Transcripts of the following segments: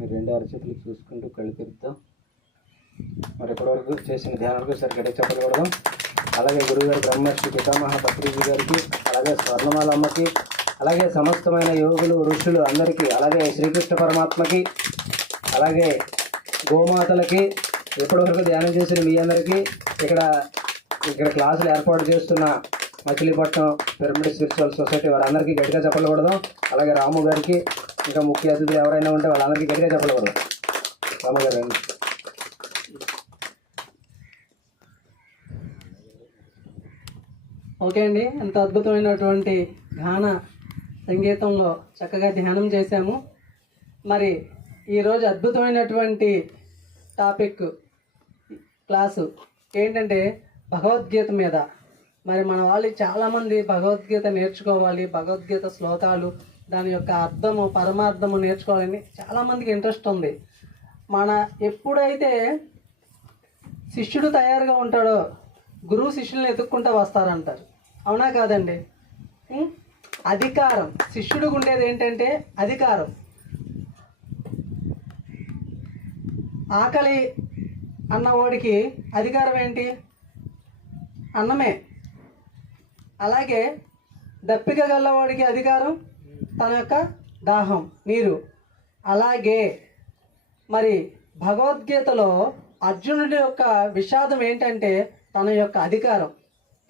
మీరు రెండు అరచేతులు చూసుకుంటూ కళ్ళు తెరుద్దాం. మరి ఇప్పటివరకు చేసిన ధ్యానాలకు సరి గట్టి చెప్పకూడదు. అలాగే గురువుగారు బ్రహ్మర్షి పితామహ పత్రిజీ గారికి, అలాగే స్వర్ణమాల అమ్మకి, అలాగే సమస్తమైన యోగులు ఋషులు అందరికీ, అలాగే శ్రీకృష్ణ పరమాత్మకి, అలాగే గోమాతలకి, ఇప్పటివరకు ధ్యానం చేసిన మీ అందరికీ, ఇక్కడ క్లాసులు ఏర్పాటు చేస్తున్న మచిలీపట్నం పిరమిడ్ స్పిరిచువల్ సొసైటీ వారందరికీ గట్టిగా చెప్పకూడదు. అలాగే రాము గారికి, ఇంకా ముఖ్య అతిథులు ఎవరైనా ఉంటే వాళ్ళందరికీ గట్టిగా చెప్పకూడదు. రాము గారు ఓకే అండి, ఎంత అద్భుతమైనటువంటి గాన సంగీతంలో చక్కగా ధ్యానం చేశాము. మరి ఈరోజు అద్భుతమైనటువంటి టాపిక్ క్లాసు ఏంటంటే భగవద్గీత మీద. మరి మన వాళ్ళు చాలామంది భగవద్గీత నేర్చుకోవాలి, భగవద్గీత శ్లోకాలు దాని యొక్క అర్థము పరమార్థము నేర్చుకోవాలని చాలామందికి ఇంట్రెస్ట్ ఉంది. ఎప్పుడైతే శిష్యుడు తయారుగా ఉంటాడో గురువు శిష్యుల్ని ఎత్తుక్కుంటూ వస్తారంటారు. అవునా కాదండి? అధికారం శిష్యుడికి ఉండేది ఏంటంటే అధికారం. ఆకలి అన్నవాడికి అధికారం ఏంటి? అన్నమే. అలాగే దప్పిక గల్లవాడికి అధికారం తన యొక్క దాహం, నీరు. అలాగే మరి భగవద్గీతలో అర్జునుడి యొక్క విషాదం ఏంటంటే తన యొక్క అధికారం.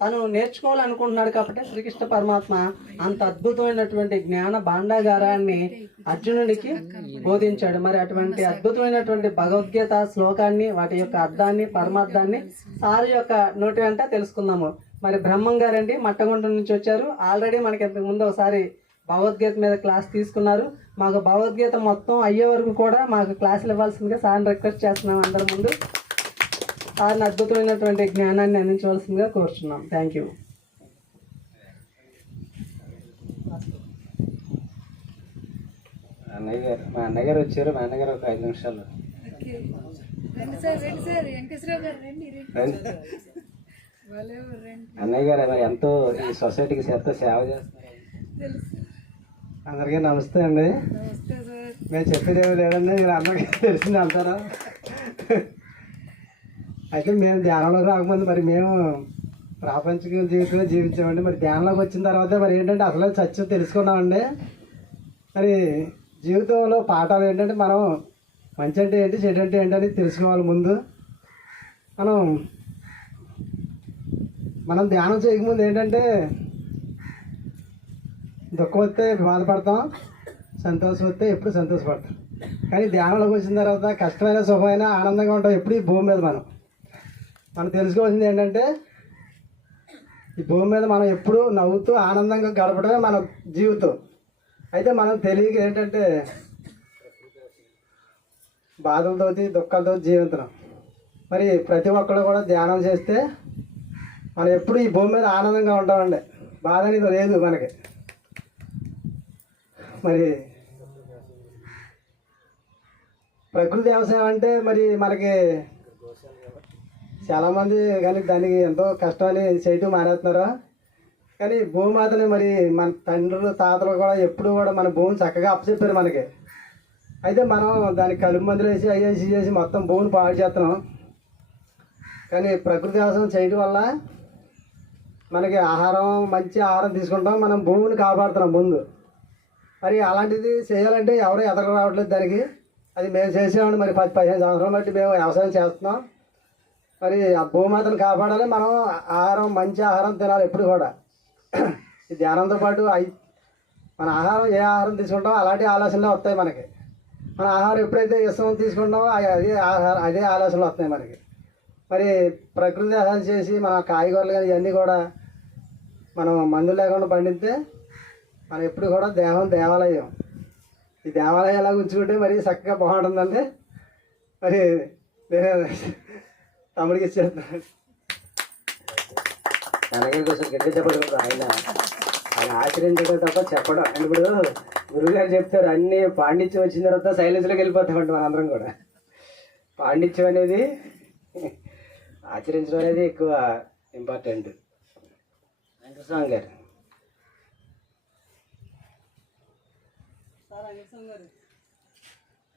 తను నేర్చుకోవాలనుకుంటున్నాడు కాబట్టి శ్రీకృష్ణ పరమాత్మ అంత అద్భుతమైనటువంటి జ్ఞాన భాండాగారాన్ని అర్జునుడికి బోధించాడు. మరి అటువంటి అద్భుతమైనటువంటి భగవద్గీత శ్లోకాన్ని, వాటి యొక్క అర్థాన్ని పరమార్థాన్ని సార్ యొక్క నోటి వెంట తెలుసుకుందాము. మరి బ్రహ్మం గారండి మట్టగుంట నుంచి వచ్చారు. ఆల్రెడీ మనకి ఇంతకు ముందు ఒకసారి భగవద్గీత మీద క్లాస్ తీసుకున్నారు. మాకు భగవద్గీత మొత్తం అయ్యే వరకు కూడా మాకు క్లాసులు ఇవ్వాల్సిందిగా సార్ని రిక్వెస్ట్ చేస్తున్నాం. అందరి ముందు సార్ని అద్భుతమైనటువంటి జ్ఞానాన్ని అందించవలసిందిగా కోరుచున్నాం. Thank you. మా అన్నగారు వచ్చారు. మా అన్నగారు ఒక 5 నిమిషాలు. అన్నయ్య గారు మరి ఎంతో ఈ సొసైటీకి ఎంతో సేవ చేస్తున్నారు. అందరికీ నమస్తే అండి. మేము చెప్పేది ఏమీ లేదండి, మీరు అందరికీ తెలిసింది అంటారా? అయితే మేము ధ్యానంలోకి రాకముందు మరి మేము ప్రాపంచిక జీవితంలో జీవించామండి. మరి ధ్యానంలోకి వచ్చిన తర్వాత మరి ఏంటంటే అసలు సత్యం తెలుసుకున్నామండి. మరి జీవితంలో పాఠాలు ఏంటంటే మనం మంచి అంటే ఏంటి, చెడు అంటే ఏంటని తెలుసుకోవాలి. ముందు మనం ధ్యానం చేయకముందు ఏంటంటే దుఃఖం వస్తే బాధపడతాం, సంతోషం వస్తే ఎప్పుడు సంతోషపడతాం. కానీ ధ్యానంలోకి వచ్చిన తర్వాత కష్టమైన సుఖమైన ఆనందంగా ఉంటాం ఎప్పుడు ఈ భూమి మీద. మనం తెలుసుకోవాల్సింది ఏంటంటే ఈ భూమి మీద మనం ఎప్పుడూ నవ్వుతూ ఆనందంగా గడపడమే మన జీవితం. అయితే మనం తెలియక ఏంటంటే బాధలతో దుఃఖాలతో జీవితం. మరి ప్రతి ఒక్కరు కూడా ధ్యానం చేస్తే మనం ఎప్పుడు ఈ భూమి మీద ఆనందంగా ఉంటామండి. బాధ అనేది లేదు మనకి. మరి ప్రకృతి వ్యవసాయం అంటే మరి మనకి చాలామంది కానీ దానికి ఎంతో కష్టాన్ని చేయటం మానేస్తున్నారు. కానీ భూమాతని మరి మన తండ్రులు తాతలు కూడా ఎప్పుడు కూడా మన భూమిని చక్కగా అప్పచెప్పారు మనకి. అయితే మనం దానికి కలుపు మందులు వేసి అయ్యేసి చేసి మొత్తం భూమిని పాడు చేస్తున్నాం. కానీ ప్రకృతి వ్యవసాయం చేయడం వల్ల మనకి ఆహారం, మంచి ఆహారం తీసుకుంటాం, మనం భూమిని కాపాడుతున్నాం ముందు. మరి అలాంటిది చేయాలంటే ఎవరు ఎదగ రావట్లేదు దానికి. అది మేము చేసామండి. మరి 10-15 సంవత్సరాలు బట్టి మేము వ్యవసాయం చేస్తున్నాం. మరి ఆ భూమాతను కాపాడాలి, మనం ఆహారం, మంచి ఆహారం తినాలి ఎప్పుడు కూడా. ఈ ధ్యానంతో పాటు మన ఆహారం ఏ ఆహారం తీసుకుంటామో అలాంటి ఆలోచనలు వస్తాయి మనకి. మన ఆహారం ఎప్పుడైతే ఇష్టం తీసుకుంటామో అదే ఆలోచనలు వస్తాయి మనకి. మరి ప్రకృతి వ్యవసాయం చేసి మన కాయగూరలు కానీ ఇవన్నీ కూడా మనం మందులు లేకుండా పండితే మనం ఎప్పుడు కూడా దేవాలయం. ఈ దేవాలయం ఎలా ఉంచుకుంటే మరి చక్కగా బాగుంటుందండి. మరి నేనే తమ్ముడికి ఇచ్చేస్తున్నాను. అన్నగారి కోసం గట్టి చెప్పడం ఆయన ఆచరించడం తప్ప చెప్పడం. ఇప్పుడు గురువుగారు చెప్తారు అన్ని పాండిత్యం వచ్చిన తర్వాత సైలెన్స్లోకి వెళ్ళిపోతామంట మనందరం కూడా. పాండిత్యం అనేది ఆచరించడం అనేది ఎక్కువ ఇంపార్టెంట్. వెంకటస్వామి గారు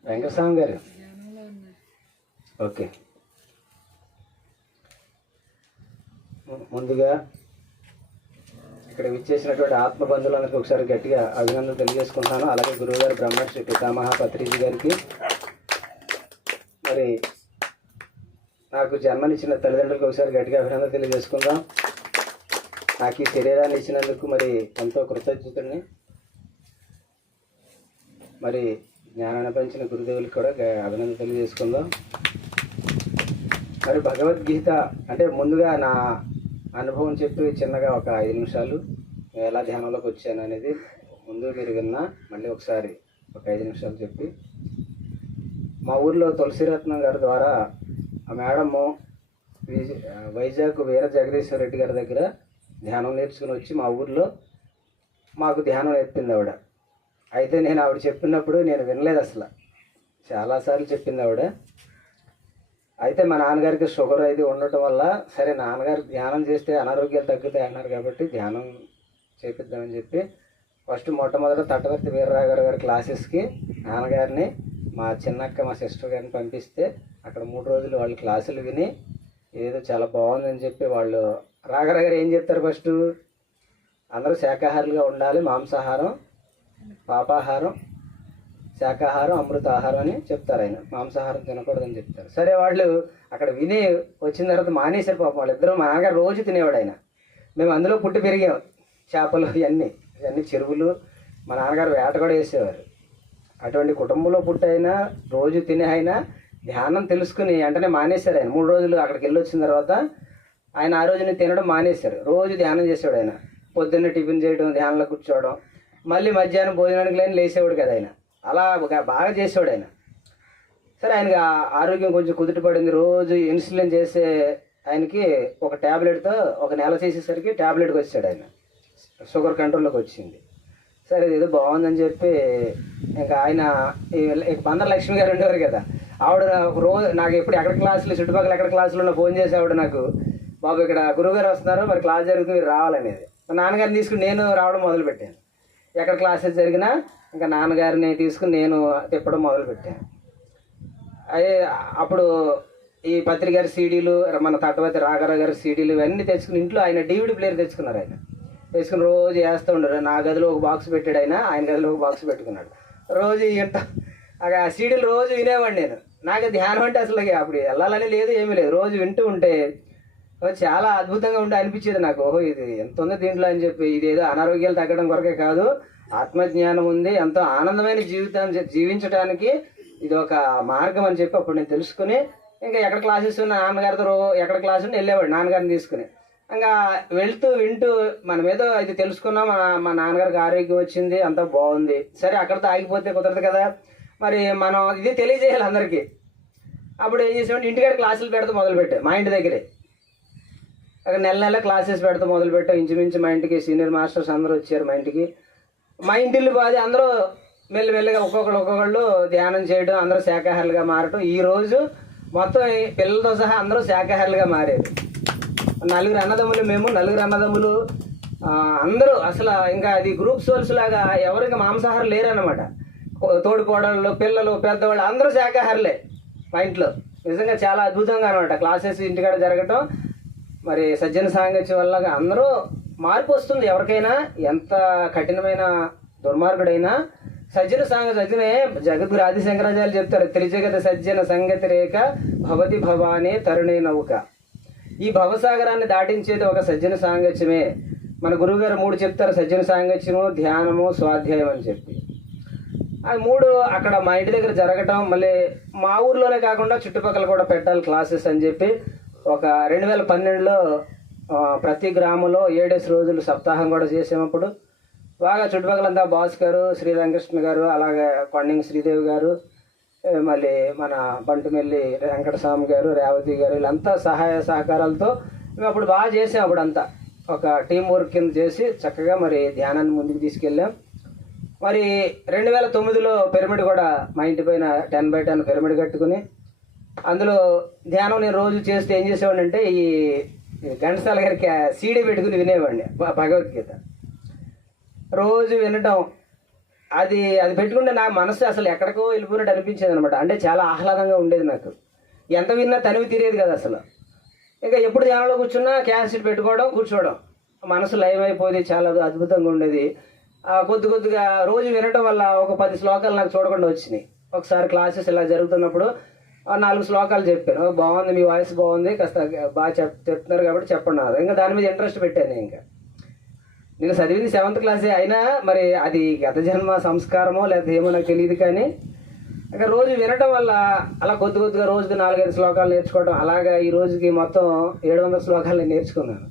వెంకటస్వామి గారు ఓకే. ముందుగా ఇక్కడ విచ్చేసినటువంటి ఆత్మబంధువులందరికీ ఒకసారి గట్టిగా అభినందనలు తెలియజేసుకుంటాను. అలాగే గురువుగారు బ్రహ్మశ్రీ పితామహ పత్రిజీ గారికి, మరి నాకు జన్మనిచ్చిన తల్లిదండ్రులకు ఒకసారి గట్టిగా అభినందనలు తెలియజేసుకుందాం. నాకు ఈ శరీరాన్ని ఇచ్చినందుకు మరి ఎంతో కృతజ్ఞతని, మరి జ్ఞానాన్ని పెంచిన గురుదేవులకు కూడా అభినందన తెలియజేసుకుందాం. మరి భగవద్గీత అంటే ముందుగా నా అనుభవం చెప్పి చిన్నగా ఒక 5 నిమిషాలు ఎలా ధ్యానంలోకి వచ్చాను అనేది ముందు మీరు విన్నా, మళ్ళీ ఒకసారి ఒక 5 నిమిషాలు చెప్పి, మా ఊర్లో తులసిరత్నం గారి ద్వారా ఆ మేడము వైజాగ్ వీర జగదీశ్వర రెడ్డి గారి దగ్గర ధ్యానం నేర్చుకుని వచ్చి మా ఊర్లో మాకు ధ్యానం నేర్పింది ఆవిడ. అయితే నేను ఆవిడ చెప్పినప్పుడు నేను వినలేదు అసలు, చాలాసార్లు చెప్పింది ఆవిడ. అయితే మా నాన్నగారికి షుగర్ అది ఉండటం వల్ల సరే నాన్నగారు ధ్యానం చేస్తే అనారోగ్యాలు తగ్గుతాయి అన్నారు కాబట్టి ధ్యానం చేపిద్దామని చెప్పి ఫస్ట్ మొట్టమొదట తట్టవర్తి వీరరాఘవ గారి క్లాసెస్కి నాన్నగారిని మా చిన్నక్క మా సిస్టర్ గారిని పంపిస్తే అక్కడ 3 రోజులు వాళ్ళు క్లాసులు విని ఏదో చాలా బాగుందని చెప్పి వాళ్ళు రాఘవ గారు ఏం చెప్తారు, ఫస్ట్ అందరూ శాకాహారులుగా ఉండాలి, మాంసాహారం పాపాహారం శాకాహారం అమృతాహారం అని చెప్తారు. ఆయన మాంసాహారం తినకూడదని చెప్తారు. సరే వాళ్ళు అక్కడ విని వచ్చిన తర్వాత మానేశారు పాపం. వాళ్ళిద్దరూ మా నాన్నగారు రోజు తినేవాడు ఆయన. మేము అందులో పుట్టి పెరిగాం. చేపలు ఇవన్నీ చెరువులు, మా నాన్నగారు వేట కూడా వేసేవారు. అటువంటి కుటుంబంలో పుట్టైనా రోజు తినే అయినా ధ్యానం తెలుసుకుని వెంటనే మానేశారు ఆయన. 3 రోజులు అక్కడికి వెళ్ళి వచ్చిన తర్వాత ఆయన ఆ రోజుని తినడం మానేశారు. రోజు ధ్యానం చేసేవాడు ఆయన. పొద్దున్నే టిఫిన్ చేయడం, ధ్యానంలో కూర్చోవడం, మళ్ళీ మధ్యాహ్నం భోజనానికి లేని లేసేవాడు కదా ఆయన. అలా బాగా చేసేవాడు ఆయన. సరే ఆయనకి ఆరోగ్యం కొంచెం కుదుట పడింది. రోజు ఇన్సులిన్ చేసే ఆయనకి ఒక ట్యాబ్లెట్తో ఒక నెల చేసేసరికి ట్యాబ్లెట్కి వచ్చాడు ఆయన. షుగర్ కంట్రోల్లోకి వచ్చింది. సరే ఏదో బాగుందని చెప్పి ఇంకా ఆయన బందర్ లక్ష్మి గారు ఉండేవారు కదా, ఆవిడ రోజు నాకు ఎప్పుడు ఎక్కడ క్లాసులు చుట్టుపక్కల ఎక్కడ క్లాసులు ఉన్న ఫోన్ చేసి ఆవిడ నాకు, బాబు ఇక్కడ గురువుగారు వస్తున్నారు, మరి క్లాస్ జరుగుతుంది మీరు రావాలనేది. మా నాన్నగారిని తీసుకుని నేను రావడం మొదలుపెట్టాను. ఎక్కడ క్లాసెస్ జరిగినా ఇంకా నాన్నగారిని తీసుకుని నేను తిప్పడం మొదలుపెట్టాను. అదే అప్పుడు ఈ పత్రిక గారి సీడీలు, మన తట్టవర్తి రాఘరావు గారి సీడీలు ఇవన్నీ తెచ్చుకుని ఇంట్లో ఆయన DVD ప్లేయర్ తెచ్చుకున్నారు. ఆయన తెచ్చుకుని రోజు వేస్తూ ఉండరు. నా గదిలో ఒక బాక్స్ పెట్టాడు ఆయన గదిలో ఒక బాక్స్ పెట్టుకున్నాడు. రోజు ఇంట ఆ సీడీలు రోజు వినేవాడిని నేను. నాకు ధ్యానం అంటే అసలు అప్పుడు వెళ్ళాలని లేదు, ఏమీ లేదు. రోజు వింటూ ఉంటే చాలా అద్భుతంగా ఉంటే అనిపించేది నాకు. ఓహో ఇది ఎంత ఉంది దీంట్లో అని చెప్పి. ఇదేదో అనారోగ్యాలు తగ్గడం కొరకే కాదు, ఆత్మజ్ఞానం ఉంది, ఎంతో ఆనందమైన జీవితాన్ని జీవించడానికి ఇది ఒక మార్గం అని చెప్పి అప్పుడు నేను తెలుసుకుని ఇంకా ఎక్కడ క్లాసెస్ ఉన్న నాన్నగారితో ఎక్కడ క్లాస్ ఉంటే వెళ్ళేవాడు నాన్నగారిని తీసుకుని. ఇంకా వెళ్తూ వింటూ మనం ఏదో ఇది తెలుసుకున్నాం, మా నాన్నగారికి ఆరోగ్యం వచ్చింది, అంతా బాగుంది. సరే అక్కడితో ఆగిపోతే కుదరదు కదా, మరి మనం ఇది తెలియజేయాలి అందరికీ. అప్పుడు ఏం చేసామంటే ఇంటికాడ క్లాసులు పెడతా మొదలుపెట్టాం. మా ఇంటి దగ్గరే అక్కడ నెల క్లాసెస్ పెడతా మొదలుపెట్టాం. ఇంచుమించు మా ఇంటికి సీనియర్ మాస్టర్స్ అందరూ వచ్చారు మా ఇంటికి. మా ఇంటిల్లు బాధి అందరూ మెల్లిమెల్లిగా ఒక్కొక్కళ్ళు ధ్యానం చేయడం, అందరూ శాకాహారులుగా మారటం. ఈరోజు మొత్తం పిల్లలతో సహా అందరూ శాకాహారులుగా మారారు. 4 అన్నదమ్ములు, మేము 4 అన్నదమ్ములు అందరూ అసలు ఇంకా అది గ్రూప్ సోల్స్ లాగా ఎవరికి మాంసాహారం లేరన్నమాట. తోడుకోవడాలు, పిల్లలు, పెద్దవాళ్ళు అందరూ శాకాహారులే మా ఇంట్లో. నిజంగా చాలా అద్భుతంగా అనమాట క్లాసెస్ ఇంటికాడ జరగటం. మరి సజ్జన సాంగత్యం వల్ల అందరూ మార్పు వస్తుంది. ఎవరికైనా ఎంత కఠినమైన దుర్మార్గుడైనా సజ్జనే జగద్గురు ఆదిశంకరాచార్యులు చెప్తారు, త్రిజగత సజ్జన సంగతి రేఖ భవతి భవానే తరుణే నౌక. ఈ భవసాగరాన్ని దాటించేది ఒక సజ్జన సాంగత్యమే. మన గురువుగారు 3 చెప్తారు, సజ్జన సాంగత్యము, ధ్యానము, స్వాధ్యాయం అని చెప్పి. ఆ 3 అక్కడ మా ఇంటి దగ్గర జరగటం, మళ్ళీ మా ఊర్లోనే కాకుండా చుట్టుపక్కల కూడా పెట్టాలి క్లాసెస్ అని చెప్పి ఒక 2012లో ప్రతి గ్రామంలో 7 రోజులు సప్తాహం కూడా చేసేటప్పుడు బాగా చుట్టుపక్కలంతా బాస్ గారు, శ్రీ వెంకటకృష్ణ గారు, అలాగే కొండింగ్ శ్రీదేవి గారు, మళ్ళీ మన బంటుమెల్లి వెంకటస్వామి గారు, రేవతి గారు, వీళ్ళంతా సహాయ సహకారాలతో మేము అప్పుడు బాగా చేసాం. అప్పుడంతా ఒక టీం వర్క్ కింద చేసి చక్కగా మరి ధ్యానాన్ని ముందుకు తీసుకెళ్ళాం. మరి 2009లో పిరమిడ్ కూడా మా ఇంటి పైన 10x10 పిరమిడ్ కట్టుకుని అందులో ధ్యానం నేను రోజు చేస్తే ఏం చేసేవాడిని అంటే ఈ ఘంటసాల గారికి సీడీ పెట్టుకుని వినేవాడిని భగవద్గీత. రోజు వినటం అది అది పెట్టుకుంటే నా మనసు అసలు ఎక్కడికో వెళ్ళిపోయినట్టు అనిపించేది అనమాట. అంటే చాలా ఆహ్లాదంగా ఉండేది నాకు. ఎంత విన్నా తనివి తీరేది కదా అసలు. ఇంకా ఎప్పుడు ధ్యానంలో కూర్చున్నా క్యాసెట్ పెట్టుకోవడం, కూర్చోవడం, మనసు లయం అయిపోయేది. చాలా అద్భుతంగా ఉండేది. కొద్దిగా రోజు వినటం వల్ల ఒక 10 శ్లోకాలు నాకు చూడకుండా వచ్చినాయి. ఒకసారి క్లాసెస్ ఇలా జరుగుతున్నప్పుడు 4 శ్లోకాలు చెప్పాను. బాగుంది, మీ వాయిస్ బాగుంది, కాస్త బాగా చెప్తున్నారు కాబట్టి చెప్పండి. ఇంకా దాని మీద ఇంట్రెస్ట్ పెట్టాను. ఇంకా నేను చదివింది 7th క్లాసే అయినా మరి అది గత జన్మ సంస్కారమో లేకపోతే ఏమో నాకు తెలియదు. కానీ ఇంకా రోజు వినటం వల్ల అలా కొద్దిగా రోజుకి 4-5 శ్లోకాలు నేర్చుకోవడం, అలాగా ఈ రోజుకి మొత్తం 700 శ్లోకాలు నేను నేర్చుకున్నాను.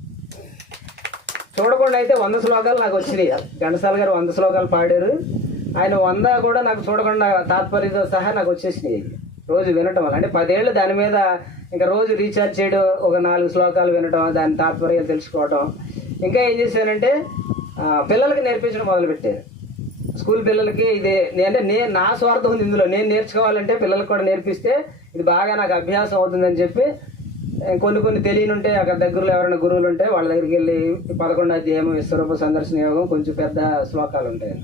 చూడకుండా అయితే 100 శ్లోకాలు నాకు వచ్చినాయి. ఘంటసాల గారు 100 శ్లోకాలు పాడారు. ఆయన 100 కూడా నాకు చూడకుండా తాత్పర్యంతో సహా నాకు వచ్చేసినాయి రోజు వినటం వల్ల. అంటే 10 ఏళ్ళు దాని మీద ఇంకా రోజు రీఛార్జ్ చేయడం, ఒక 4 శ్లోకాలు వినటం, దాని తాత్పర్యాలు తెలుసుకోవటం. ఇంకా ఏం చేశానంటే పిల్లలకి నేర్పించడం మొదలుపెట్టాను. స్కూల్ పిల్లలకి ఇదే అంటే నా స్వార్థం ఉంది ఇందులో. నేను నేర్చుకోవాలంటే పిల్లలకు కూడా నేర్పిస్తే ఇది బాగా నాకు అభ్యాసం అవుతుందని చెప్పి కొన్ని తెలియని ఉంటే అక్కడ దగ్గరలో ఎవరైనా గురువులు ఉంటే వాళ్ళ దగ్గరికి వెళ్ళి 11వ అధ్యాయం విశ్వరూప సందర్శన యోగం కొంచెం పెద్ద శ్లోకాలు ఉంటాయి,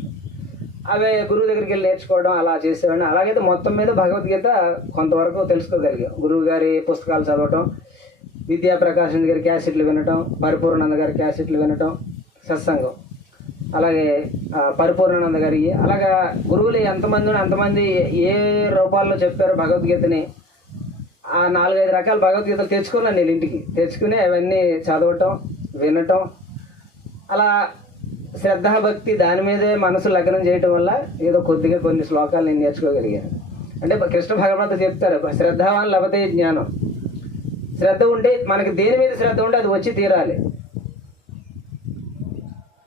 అవే గురువు దగ్గరికి వెళ్ళి నేర్చుకోవడం అలా చేసేవాడిని. అలాగైతే మొత్తం మీద భగవద్గీత కొంతవరకు తెలుసుకోగలిగాం. గురువు గారి పుస్తకాలు చదవటం, విద్యాప్రకాశం గారి క్యాసెట్లు వినటం, పరిపూర్ణానంద గారి క్యాసెట్లు వినటం, సత్సంగం, అలాగే పరిపూర్ణానంద గారి, అలాగా గురువులు ఎంతమంది అంతమంది ఏ రూపాల్లో చెప్పారో భగవద్గీతని ఆ 4-5 రకాల భగవద్గీతలు తెచ్చుకున్నాను నేను ఇంటికి. తెచ్చుకుని అవన్నీ చదవటం, వినటం, అలా శ్రద్ధాభక్తి దాని మీదే మనసు లగ్నం చేయటం వల్ల ఏదో కొన్ని శ్లోకాలు నేను నేర్చుకోగలిగాను. అంటే కృష్ణ భగవంతుడు చెప్తారు, శ్రద్ధావాన్ లభతే జ్ఞానం. శ్రద్ధ ఉంటే మనకి దేని మీద శ్రద్ధ ఉంటే అది వచ్చి తీరాలి.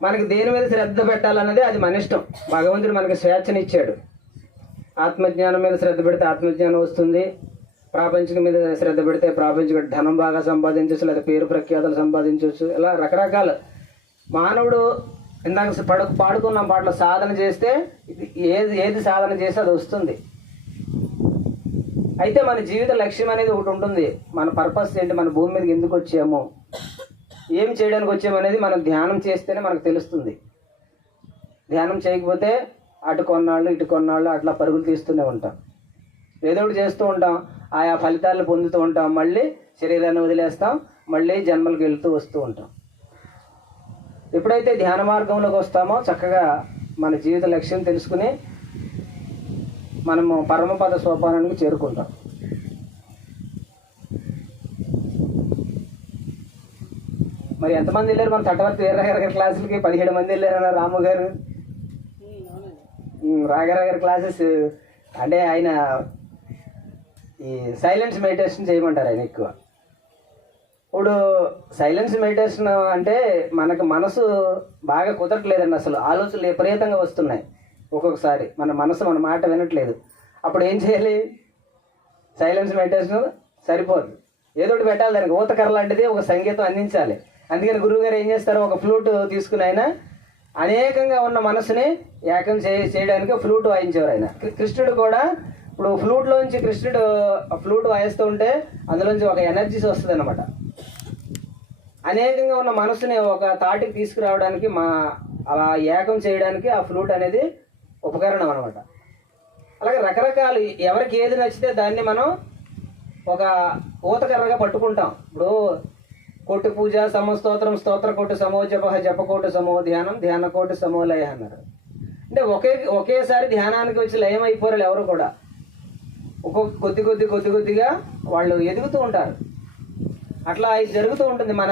మనకి దేని మీద శ్రద్ధ పెట్టాలన్నది అది మన ఇష్టం. భగవంతుడు మనకి స్వేచ్ఛనిచ్చాడు. ఆత్మజ్ఞానం మీద శ్రద్ధ పెడితే ఆత్మజ్ఞానం వస్తుంది. ప్రాపంచిక మీద శ్రద్ధ పెడితే ప్రాపంచిక ధనం బాగా సంపాదించవచ్చు, లేదా పేరు ప్రఖ్యాతలు సంపాదించవచ్చు. ఇలా రకరకాల మానవుడు ఇందాక పాడుకున్న పాటలో సాధన చేస్తే ఏది సాధన చేస్తే అది వస్తుంది. అయితే మన జీవిత లక్ష్యం అనేది ఒకటి ఉంటుంది. మన పర్పస్ ఏంటి, మన భూమి మీదకి ఎందుకు వచ్చాము, ఏం చేయడానికి వచ్చాము అనేది మనం ధ్యానం చేస్తేనే మనకు తెలుస్తుంది. ధ్యానం చేయకపోతే అటు కొన్నాళ్ళు ఇటు కొన్నాళ్ళు అట్లా పరుగులు తీస్తూనే ఉంటాం, ఏదో ఒకటి చేస్తూ ఉంటాం, ఆయా ఫలితాలను పొందుతూ ఉంటాం, మళ్ళీ శరీరాన్ని వదిలేస్తాం, మళ్ళీ జన్మలకు వెళ్తూ వస్తూ ఉంటాం. ఎప్పుడైతే ధ్యాన మార్గంలోకి వస్తామో చక్కగా మన జీవిత లక్ష్యం తెలుసుకుని మనము పరమపద సోపానానికి చేరుకుంటాం. మరి ఎంతమంది వెళ్ళారు మన తటవర్తి వీరరాగారి గారి క్లాసులకి? 17 మంది వెళ్ళారన్న రాము గారు. రాగారావు గారి క్లాసెస్ అంటే ఆయన ఈ సైలెన్స్ మెడిటేషన్ చేయమంటారు ఆయన ఎక్కువ. ఇప్పుడు సైలెన్స్ మెడిటేషన్ అంటే మనకు మనసు బాగా కుదరట్లేదండి, అసలు ఆలోచనలు విపరీతంగా వస్తున్నాయి. ఒక్కొక్కసారి మన మనసు మన మాట వినట్లేదు. అప్పుడు ఏం చేయాలి? సైలెన్స్ మెడిటేషన్ సరిపోదు, ఏదో ఒకటి పెట్టాలి. దానికి ఊతకర్ర లాంటిది ఒక సంగీతం అందించాలి. అందుకని గురువు గారు ఏం చేస్తారు, ఒక ఫ్లూట్ తీసుకుని ఆయన అనేకంగా ఉన్న మనసుని ఏకం చేయడానికి ఫ్లూట్ వాయించేవారు ఆయన. కృష్ణుడు కూడా ఇప్పుడు ఫ్లూట్లోంచి కృష్ణుడు ఫ్లూట్ వాయిస్తూ ఉంటే అందులోంచి ఒక ఎనర్జీస్ వస్తుంది అనమాట. అనేకంగా ఉన్న మనసుని ఒక తాటికి తీసుకురావడానికి అలా ఏకం చేయడానికి ఆ ఫ్లూట్ అనేది ఉపకరణం అనమాట. అలాగే రకరకాలు ఎవరికి ఏది నచ్చితే దాన్ని మనం ఒక ఊతకర్రగా పట్టుకుంటాం. ఇప్పుడు కోటి పూజ సమస్తోత్రం స్తోత్ర కోటి సమో జపకోటి సమో ధ్యానం ధ్యాన కోటి సమో లయ అన్నారు. అంటే ఒకేసారి ధ్యానానికి వచ్చి లయం అయిపోరు ఎవరు కూడా. కొద్దిగా వాళ్ళు ఎదుగుతూ ఉంటారు. అట్లా ఇది జరుగుతూ ఉంటుంది మన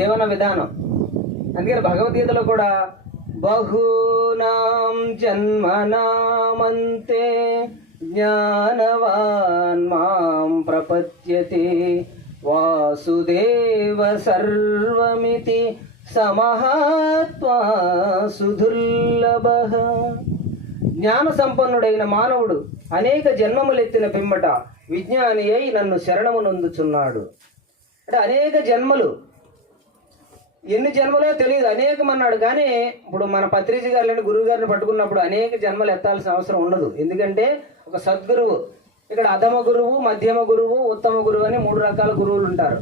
జీవన విధానం. అందుకని భగవద్గీతలో కూడా బహూనాం జన్మనామంతే జ్ఞానవాన్ మాం ప్రపద్యతే వాసుదేవ సర్వమితి సమహాత్మా సుదుర్లభః. జ్ఞాన సంపన్నుడైన మానవుడు అనేక జన్మములెత్తిన పిమ్మట విజ్ఞాని అయి నన్ను శరణము నొందుచున్నాడు. అంటే అనేక జన్మలు, ఎన్ని జన్మలో తెలియదు, అనేకం అన్నాడు. కానీ ఇప్పుడు మన పత్రిజీ గారిని గురువు గారిని పట్టుకున్నప్పుడు అనేక జన్మలు ఎత్తాల్సిన అవసరం ఉండదు. ఎందుకంటే ఒక సద్గురువు, ఇక్కడ అధమ గురువు, మధ్యమ గురువు, ఉత్తమ గురువు అని 3 రకాల గురువులు ఉంటారు.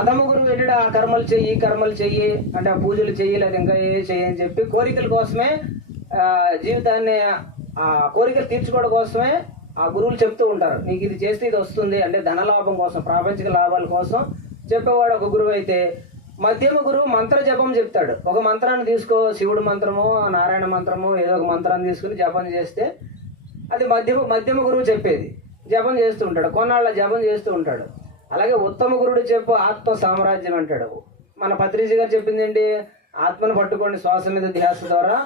అధమ గురువు ఏంటంటే ఆ కర్మలు చెయ్యి, కర్మలు చెయ్యి అంటే ఆ పూజలు చెయ్యి, లేదా ఇంకా ఏ చెయ్యి అని చెప్పి కోరికల కోసమే జీవితాన్ని ఆ కోరికలు తీర్చుకోవడం కోసమే ఆ గురువులు చెప్తూ ఉంటారు. నీకు ఇది చేస్తే ఇది వస్తుంది అంటే ధనలాభం కోసం, ప్రాపంచిక లాభాల కోసం చెప్పేవాడు ఒక గురువు అయితే, మధ్యమ గురువు మంత్ర జపం చెప్తాడు. ఒక మంత్రాన్ని తీసుకో, శివుడు మంత్రమో నారాయణ మంత్రమో ఏదో ఒక మంత్రాన్ని తీసుకుని జపం చేస్తే అది మధ్యమ గురువు చెప్పేది. జపం చేస్తూ ఉంటాడు, కొన్నాళ్ళ జపం చేస్తూ ఉంటాడు. అలాగే ఉత్తమ గురుడు చెప్పు ఆత్మ సామ్రాజ్యం అంటాడు. మన పత్రిజీ గారు చెప్పింది ఏంటి? ఆత్మను పట్టుకోండి శ్వాస మీద ధ్యాస ద్వారా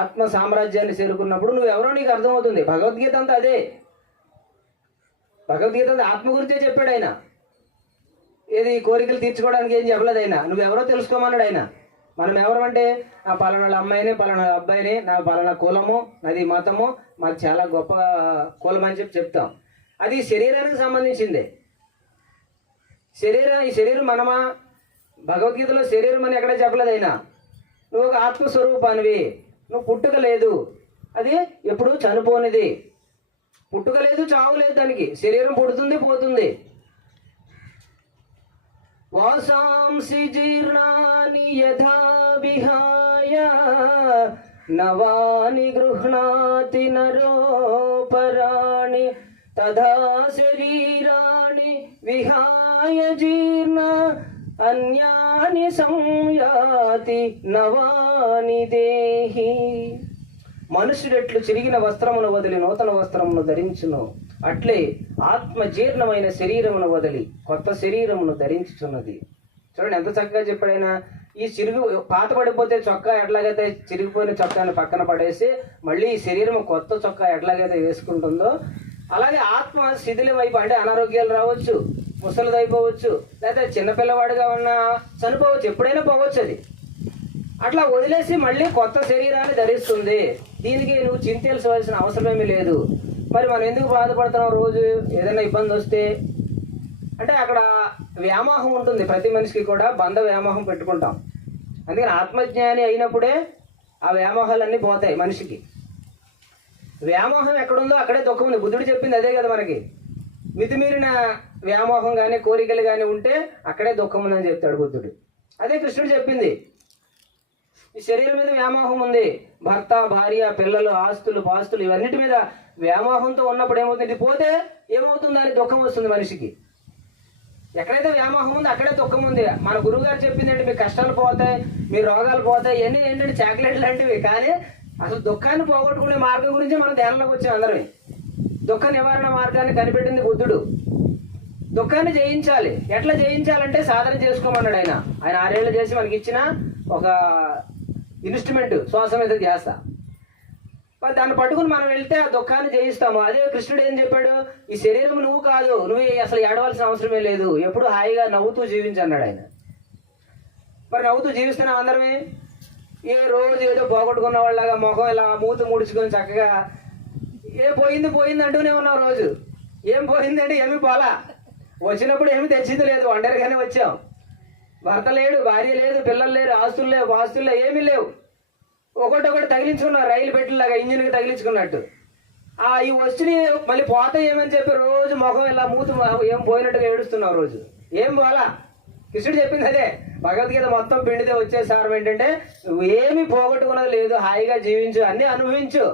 ఆత్మ సామ్రాజ్యాన్ని చేరుకున్నప్పుడు నువ్వెవరో నీకు అర్థమవుతుంది. భగవద్గీత అంతా అదే. భగవద్గీత అంతా ఆత్మ గురించే చెప్పాడు ఆయన. ఏది కోరికలు తీర్చుకోవడానికి ఏం చెప్పలేదు ఆయన. నువ్వెవరో తెలుసుకోమన్నాడు ఆయన. మనం ఎవరమంటే ఆ పలానా అమ్మాయిని, పలానా అబ్బాయిని, నా పలానా కులము, నాది మతము, మాది చాలా గొప్ప కులం అని చెప్తాం. అది శరీరానికి సంబంధించిందే. ఈ శరీరం మనమా? భగవద్గీతలో శరీరం అని ఎక్కడ చెప్పలేదు అయినా. నువ్వు ఒక ఆత్మస్వరూపానివి, నువ్వు పుట్టుక లేదు, అది ఎప్పుడు చనిపోనిది. పుట్టుక లేదు, చావు లేదు దానికి. శరీరం పుడుతుంది, పోతుంది. వాసాంసి జీర్ణాని యథా విహాయ నవాని గృహ్ణాతి నరోపరాణి తథా శరీరాణి విహాయ జీర్ణ అన్యాని సంయాతి నవాని దేహి. మనుషుడెట్లు చిరిగిన వస్త్రమును వదిలి నూతన వస్త్రమును ధరించును, అట్లే ఆత్మ జీర్ణమైన శరీరమును వదిలి కొత్త శరీరమును ధరించుచున్నది. చూడండి ఎంత చక్కగా చెప్పాడైనా. ఈ పాత పడిపోతే చొక్కా ఎట్లాగైతే చిరిగిపోయిన చొక్కాని పక్కన పడేసి మళ్ళీ ఈ శరీరం కొత్త చొక్కా ఎట్లాగైతే వేసుకుంటుందో, అలాగే ఆత్మ శిథిలం అయిపోయి, అంటే అనారోగ్యాలు రావచ్చు, ముసలిదైపోవచ్చు, లేకపోతే చిన్నపిల్లవాడిగా ఉన్నా చనిపోవచ్చు, ఎప్పుడైనా పోవచ్చు. అది అట్లా వదిలేసి మళ్ళీ కొత్త శరీరాన్ని ధరిస్తుంది. దీనికి నువ్వు చింతించవలసిన అవసరమేమీ లేదు. మరి మనం ఎందుకు బాధపడుతున్నాం? రోజు ఏదైనా ఇబ్బంది వస్తే అంటే అక్కడ వ్యామోహం ఉంటుంది. ప్రతి మనిషికి కూడా బంధ వ్యామోహం పెట్టుకుంటాం. అందుకని ఆత్మజ్ఞాని అయినప్పుడే ఆ వ్యామోహాలన్నీ పోతాయి మనిషికి. వ్యామోహం ఎక్కడుందో అక్కడే దుఃఖం ఉంది. బుద్ధుడు చెప్పింది అదే కదా మనకి. మితిమీరిన వ్యామోహం కానీ కోరికలు కానీ ఉంటే అక్కడే దుఃఖం ఉందని చెప్తాడు బుద్ధుడు. అదే కృష్ణుడు చెప్పింది. ఈ శరీరం మీద వ్యామోహం ఉంది. భర్త, భార్య, పిల్లలు, ఆస్తులు, పాస్తులు ఇవన్నిటి మీద వ్యామోహంతో ఉన్నప్పుడు ఏమవుతుంది? ఇది పోతే ఏమవుతుంది అని దుఃఖం వస్తుంది మనిషికి. ఎక్కడైతే వ్యామోహం ఉందో అక్కడే దుఃఖం ఉంది. మన గురువు గారు చెప్పింది ఏంటి? మీ కష్టాలు పోతాయి, మీ రోగాలు పోతాయి, ఇవన్నీ ఏంటంటే చాక్లెట్ లాంటివి. కానీ అసలు దుఃఖాన్ని పోగొట్టుకునే మార్గం గురించి మనం ధ్యానంలోకి వచ్చాం అందరం. దుఃఖ నివారణ మార్గాన్ని కనిపెట్టింది బుద్ధుడు. దుఃఖాన్ని జయించాలి. ఎట్లా జయించాలంటే సాధన చేసుకోమన్నాడు ఆయన. 6 ఏళ్ళు చేసి మనకి ఇచ్చిన ఒక ఇన్స్ట్రుమెంట్ శ్వాస మీద ధ్యాస. దాన్ని పట్టుకుని మనం వెళ్తే ఆ దుఃఖాన్ని జయిస్తాము. అదే కృష్ణుడు ఏం చెప్పాడు? ఈ శరీరం నువ్వు కాదు, నువ్వు అసలు ఏడవలసిన అవసరమే లేదు, ఎప్పుడు హాయిగా నవ్వుతూ జీవించన్నాడు ఆయన. మరి నవ్వుతూ జీవిస్తున్నాం అందరమే. ఏ రోజు ఏదో పోగొట్టుకున్న వాళ్ళగా ముఖం ఇలా మూతి ముడుచుకొని చక్కగా పోయింది అంటూనే ఉన్నాం రోజు. ఏం పోయిందంటే ఏమీ పోలా. వచ్చినప్పుడు ఏమి తెచ్చింది లేదు, ఒంటరిగానే వచ్చాం. భర్త లేడు, భార్య లేదు, పిల్లలు లేరు, ఆస్తులు లేవు, పాస్తులు లేవు, ఏమీ లేవు. ఒకటి తగిలించుకున్నాం, రైలు పెట్టిలాగా ఇంజిన్కి తగిలించుకున్నట్టు. ఈ వచ్చినాయి మళ్ళీ పోతాయి ఏమని చెప్పి రోజు ముఖం ఇలా మూతి ఏం పోయినట్టుగా ఏడుస్తున్నావు రోజు. ఏం పోలా. కృష్ణుడు చెప్పింది అదే. భగవద్గీత మొత్తం పిండితే వచ్చే సారం ఏంటంటే నువ్వు ఏమీ పోగొట్టుకున్నది లేదు, హాయిగా జీవించు, అన్నీ అనుభవించు.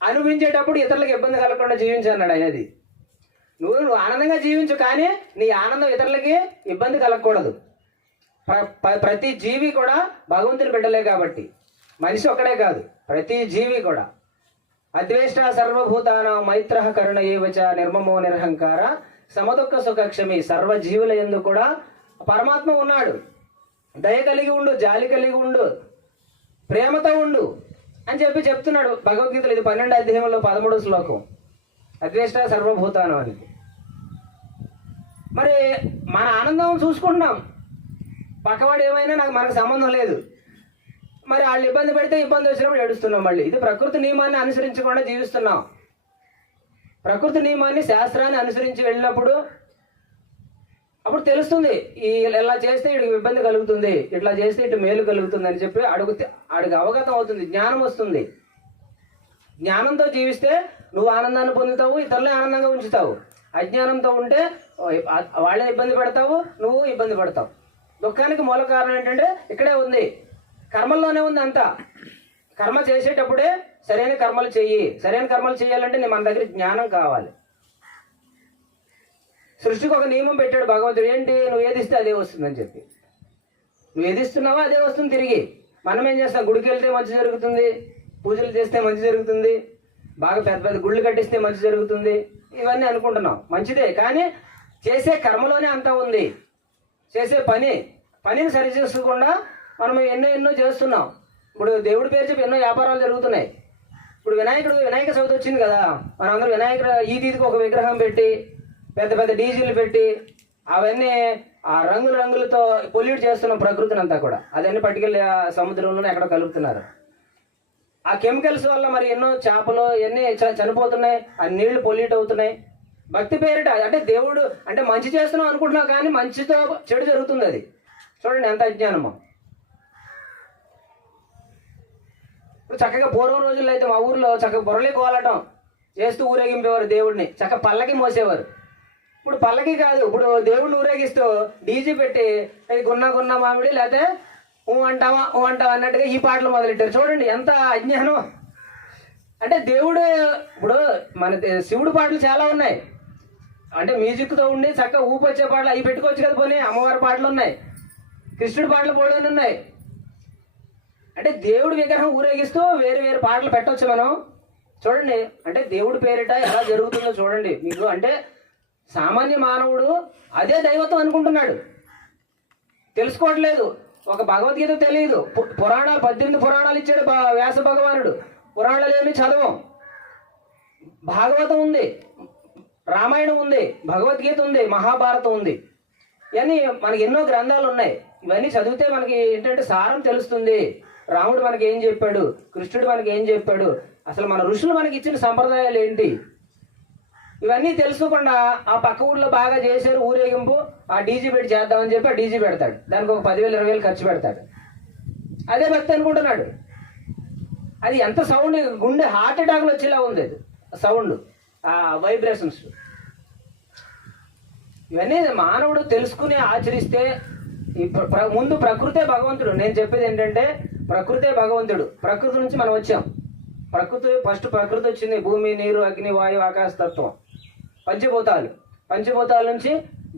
అనుభవించేటప్పుడు ఇతరులకు ఇబ్బంది కలగకుండా జీవించు అన్నాడు ఆయనది. నువ్వు ఆనందంగా జీవించు, కానీ నీ ఆనందం ఇతరులకి ఇబ్బంది కలగకూడదు. ప్రతి జీవి కూడా భగవంతుని బిడ్డలే కాబట్టి, మనిషి ఒక్కడే కాదు, ప్రతి జీవి కూడా. అద్వేష్ట సర్వభూతానాం మైత్రః కరుణ ఏవచ నిర్మమో నిరహంకార సమదుఃఖ సుఖక్షమి. సర్వజీవుల యందు కూడా పరమాత్మ ఉన్నాడు. దయ కలిగి ఉండు, జాలి కలిగి ఉండు, ప్రేమతో ఉండు అని చెప్తున్నాడు భగవద్గీతలో. ఇది 12వ అధ్యాయంలో 13వ శ్లోకం. అద్వేష్ట సర్వభూతానం అని. మరి మన ఆనందం చూసుకుంటున్నాం, పక్కవాడు ఏమైనా మనకు సంబంధం లేదు. మరి వాళ్ళు ఇబ్బంది పెడితే ఇబ్బంది వచ్చినప్పుడు ఏడుస్తున్నాం మళ్ళీ. ఇది ప్రకృతి నియమాన్ని అనుసరించకుండా జీవిస్తున్నాం. ప్రకృతి నియమాన్ని, శాస్త్రాన్ని అనుసరించి వెళ్ళినప్పుడు అప్పుడు తెలుస్తుంది. ఇలా చేస్తే ఇటు ఇబ్బంది కలుగుతుంది, ఇట్లా చేస్తే ఇటు మేలు కలుగుతుంది అని చెప్పి ఆడికి అవగతం అవుతుంది, జ్ఞానం వస్తుంది. జ్ఞానంతో జీవిస్తే నువ్వు ఆనందాన్ని పొందుతావు, ఇతరులే ఆనందంగా ఉంచుతావు. అజ్ఞానంతో ఉంటే వాళ్ళే ఇబ్బంది పెడతావు, నువ్వు ఇబ్బంది పడతావు. దుఃఖానికి మూల కారణం ఏంటంటే ఇక్కడే ఉంది, కర్మల్లోనే ఉంది అంతా. కర్మ చేసేటప్పుడే సరైన కర్మలు చెయ్యి. సరైన కర్మలు చేయాలంటే మన దగ్గర జ్ఞానం కావాలి. సృష్టికి ఒక నియమం పెట్టాడు భగవంతుడు. ఏంటి? నువ్వు ఏది ఇస్తే అదే వస్తుందని చెప్పి. నువ్వు ఏది ఇస్తున్నావో అదే వస్తుంది తిరిగి. మనం ఏం చేస్తాం? గుడికి వెళ్తే మంచి జరుగుతుంది, పూజలు చేస్తే మంచి జరుగుతుంది, బాగా పెద్ద పెద్ద గుళ్ళు కట్టిస్తే మంచి జరుగుతుంది, ఇవన్నీ అనుకుంటున్నాం. మంచిదే, కానీ చేసే కర్మలోనే అంతా ఉంది. చేసే పనిని సరి చేసుకోకుండా మనం ఎన్నో చేస్తున్నాం. ఇప్పుడు దేవుడి పేరు చెప్పి ఎన్నో వ్యాపారాలు జరుగుతున్నాయి. ఇప్పుడు వినాయక చవితి వచ్చింది కదా, మనందరూ వినాయకుడు ఈదికి ఒక విగ్రహం పెట్టి పెద్ద పెద్ద డీజీలు పెట్టి అవన్నీ ఆ రంగులతో పొల్యూట్ చేస్తున్నాం ప్రకృతిని అంతా కూడా. అదన్నీ పట్టుకెళ్ళి ఆ సముద్రంలోనే ఎక్కడో కలుపుతున్నారు. ఆ కెమికల్స్ వల్ల మరి ఎన్నో చేపలు ఎన్ని చనిపోతున్నాయి, ఆ నీళ్లు పొల్యూట్ అవుతున్నాయి. భక్తి పేరిట అంటే దేవుడు అంటే మంచి చేస్తున్నాం అనుకుంటున్నాం, కానీ మంచితో చెడు జరుగుతుంది. అది చూడండి ఎంత అజ్ఞానమో. ఇప్పుడు చక్కగా పూర్వం రోజుల్లో అయితే మా ఊర్లో చక్కగా బుర్రలే కోలటం చేస్తూ ఊరేగింపేవారు దేవుడిని, చక్కగా పల్లకి మోసేవారు. ఇప్పుడు పల్లకి కాదు, ఇప్పుడు దేవుడిని ఊరేగిస్తూ డీజీ పెట్టి గున్న మామిడి లేకపోతే ఊ అంటావా అన్నట్టుగా ఈ పాటలు మొదలెట్టారు. చూడండి ఎంత అజ్ఞానం. అంటే దేవుడు ఇప్పుడు మన శివుడు పాటలు చాలా ఉన్నాయి, అంటే మ్యూజిక్తో ఉండి చక్కగా ఊపొచ్చే పాటలు అవి పెట్టుకోవచ్చు కదా. పోనీ అమ్మవారి పాటలు ఉన్నాయి, కృష్ణుడి పాటలు పోలేని ఉన్నాయి. అంటే దేవుడి విగ్రహం ఊరేగిస్తూ వేరు పాటలు పెట్టవచ్చు మనం. చూడండి అంటే దేవుడి పేరిట ఎలా జరుగుతుందో చూడండి మీకు. అంటే సామాన్య మానవుడు అదే దైవత్వం అనుకుంటున్నాడు, తెలుసుకోవట్లేదు. ఒక భగవద్గీత తెలియదు, పురాణాలు 18 పురాణాలు ఇచ్చాడు వ్యాస భగవానుడు. పురాణాలు ఏమి చదవం. భాగవతం ఉంది, రామాయణం ఉంది, భగవద్గీత ఉంది, మహాభారతం ఉంది, ఇవన్నీ మనకి ఎన్నో గ్రంథాలు ఉన్నాయి. ఇవన్నీ చదివితే మనకి ఏంటంటే సారం తెలుస్తుంది. రాముడు మనకి ఏం చెప్పాడు, కృష్ణుడు మనకి ఏం చెప్పాడు, అసలు మన ఋషులు మనకి ఇచ్చిన సంప్రదాయాలు ఏంటి, ఇవన్నీ తెలుసుకోకుండా ఆ పక్క ఊళ్ళో బాగా చేశారు ఊరేగింపు, ఆ డీజీ పెట్టి చేద్దామని చెప్పి ఆ డీజీ పెడతాడు, దానికి ఒక 10,000 20,000 ఖర్చు పెడతాడు. అదే భక్తి అనుకుంటున్నాడు. అది ఎంత సౌండ్, గుండె హార్ట్ అటాక్లు వచ్చేలా ఉంది అది సౌండ్, ఆ వైబ్రేషన్స్. ఇవన్నీ మానవుడు తెలుసుకుని ఆచరిస్తే ముందు ప్రకృతే భగవంతుడు. నేను చెప్పేది ఏంటంటే ప్రకృతే భగవంతుడు. ప్రకృతి నుంచి మనం వచ్చాం. ఫస్ట్ ప్రకృతి వచ్చింది, భూమి, నీరు, అగ్ని, వాయు, ఆకాశ తత్వం, పంచభూతాల నుంచి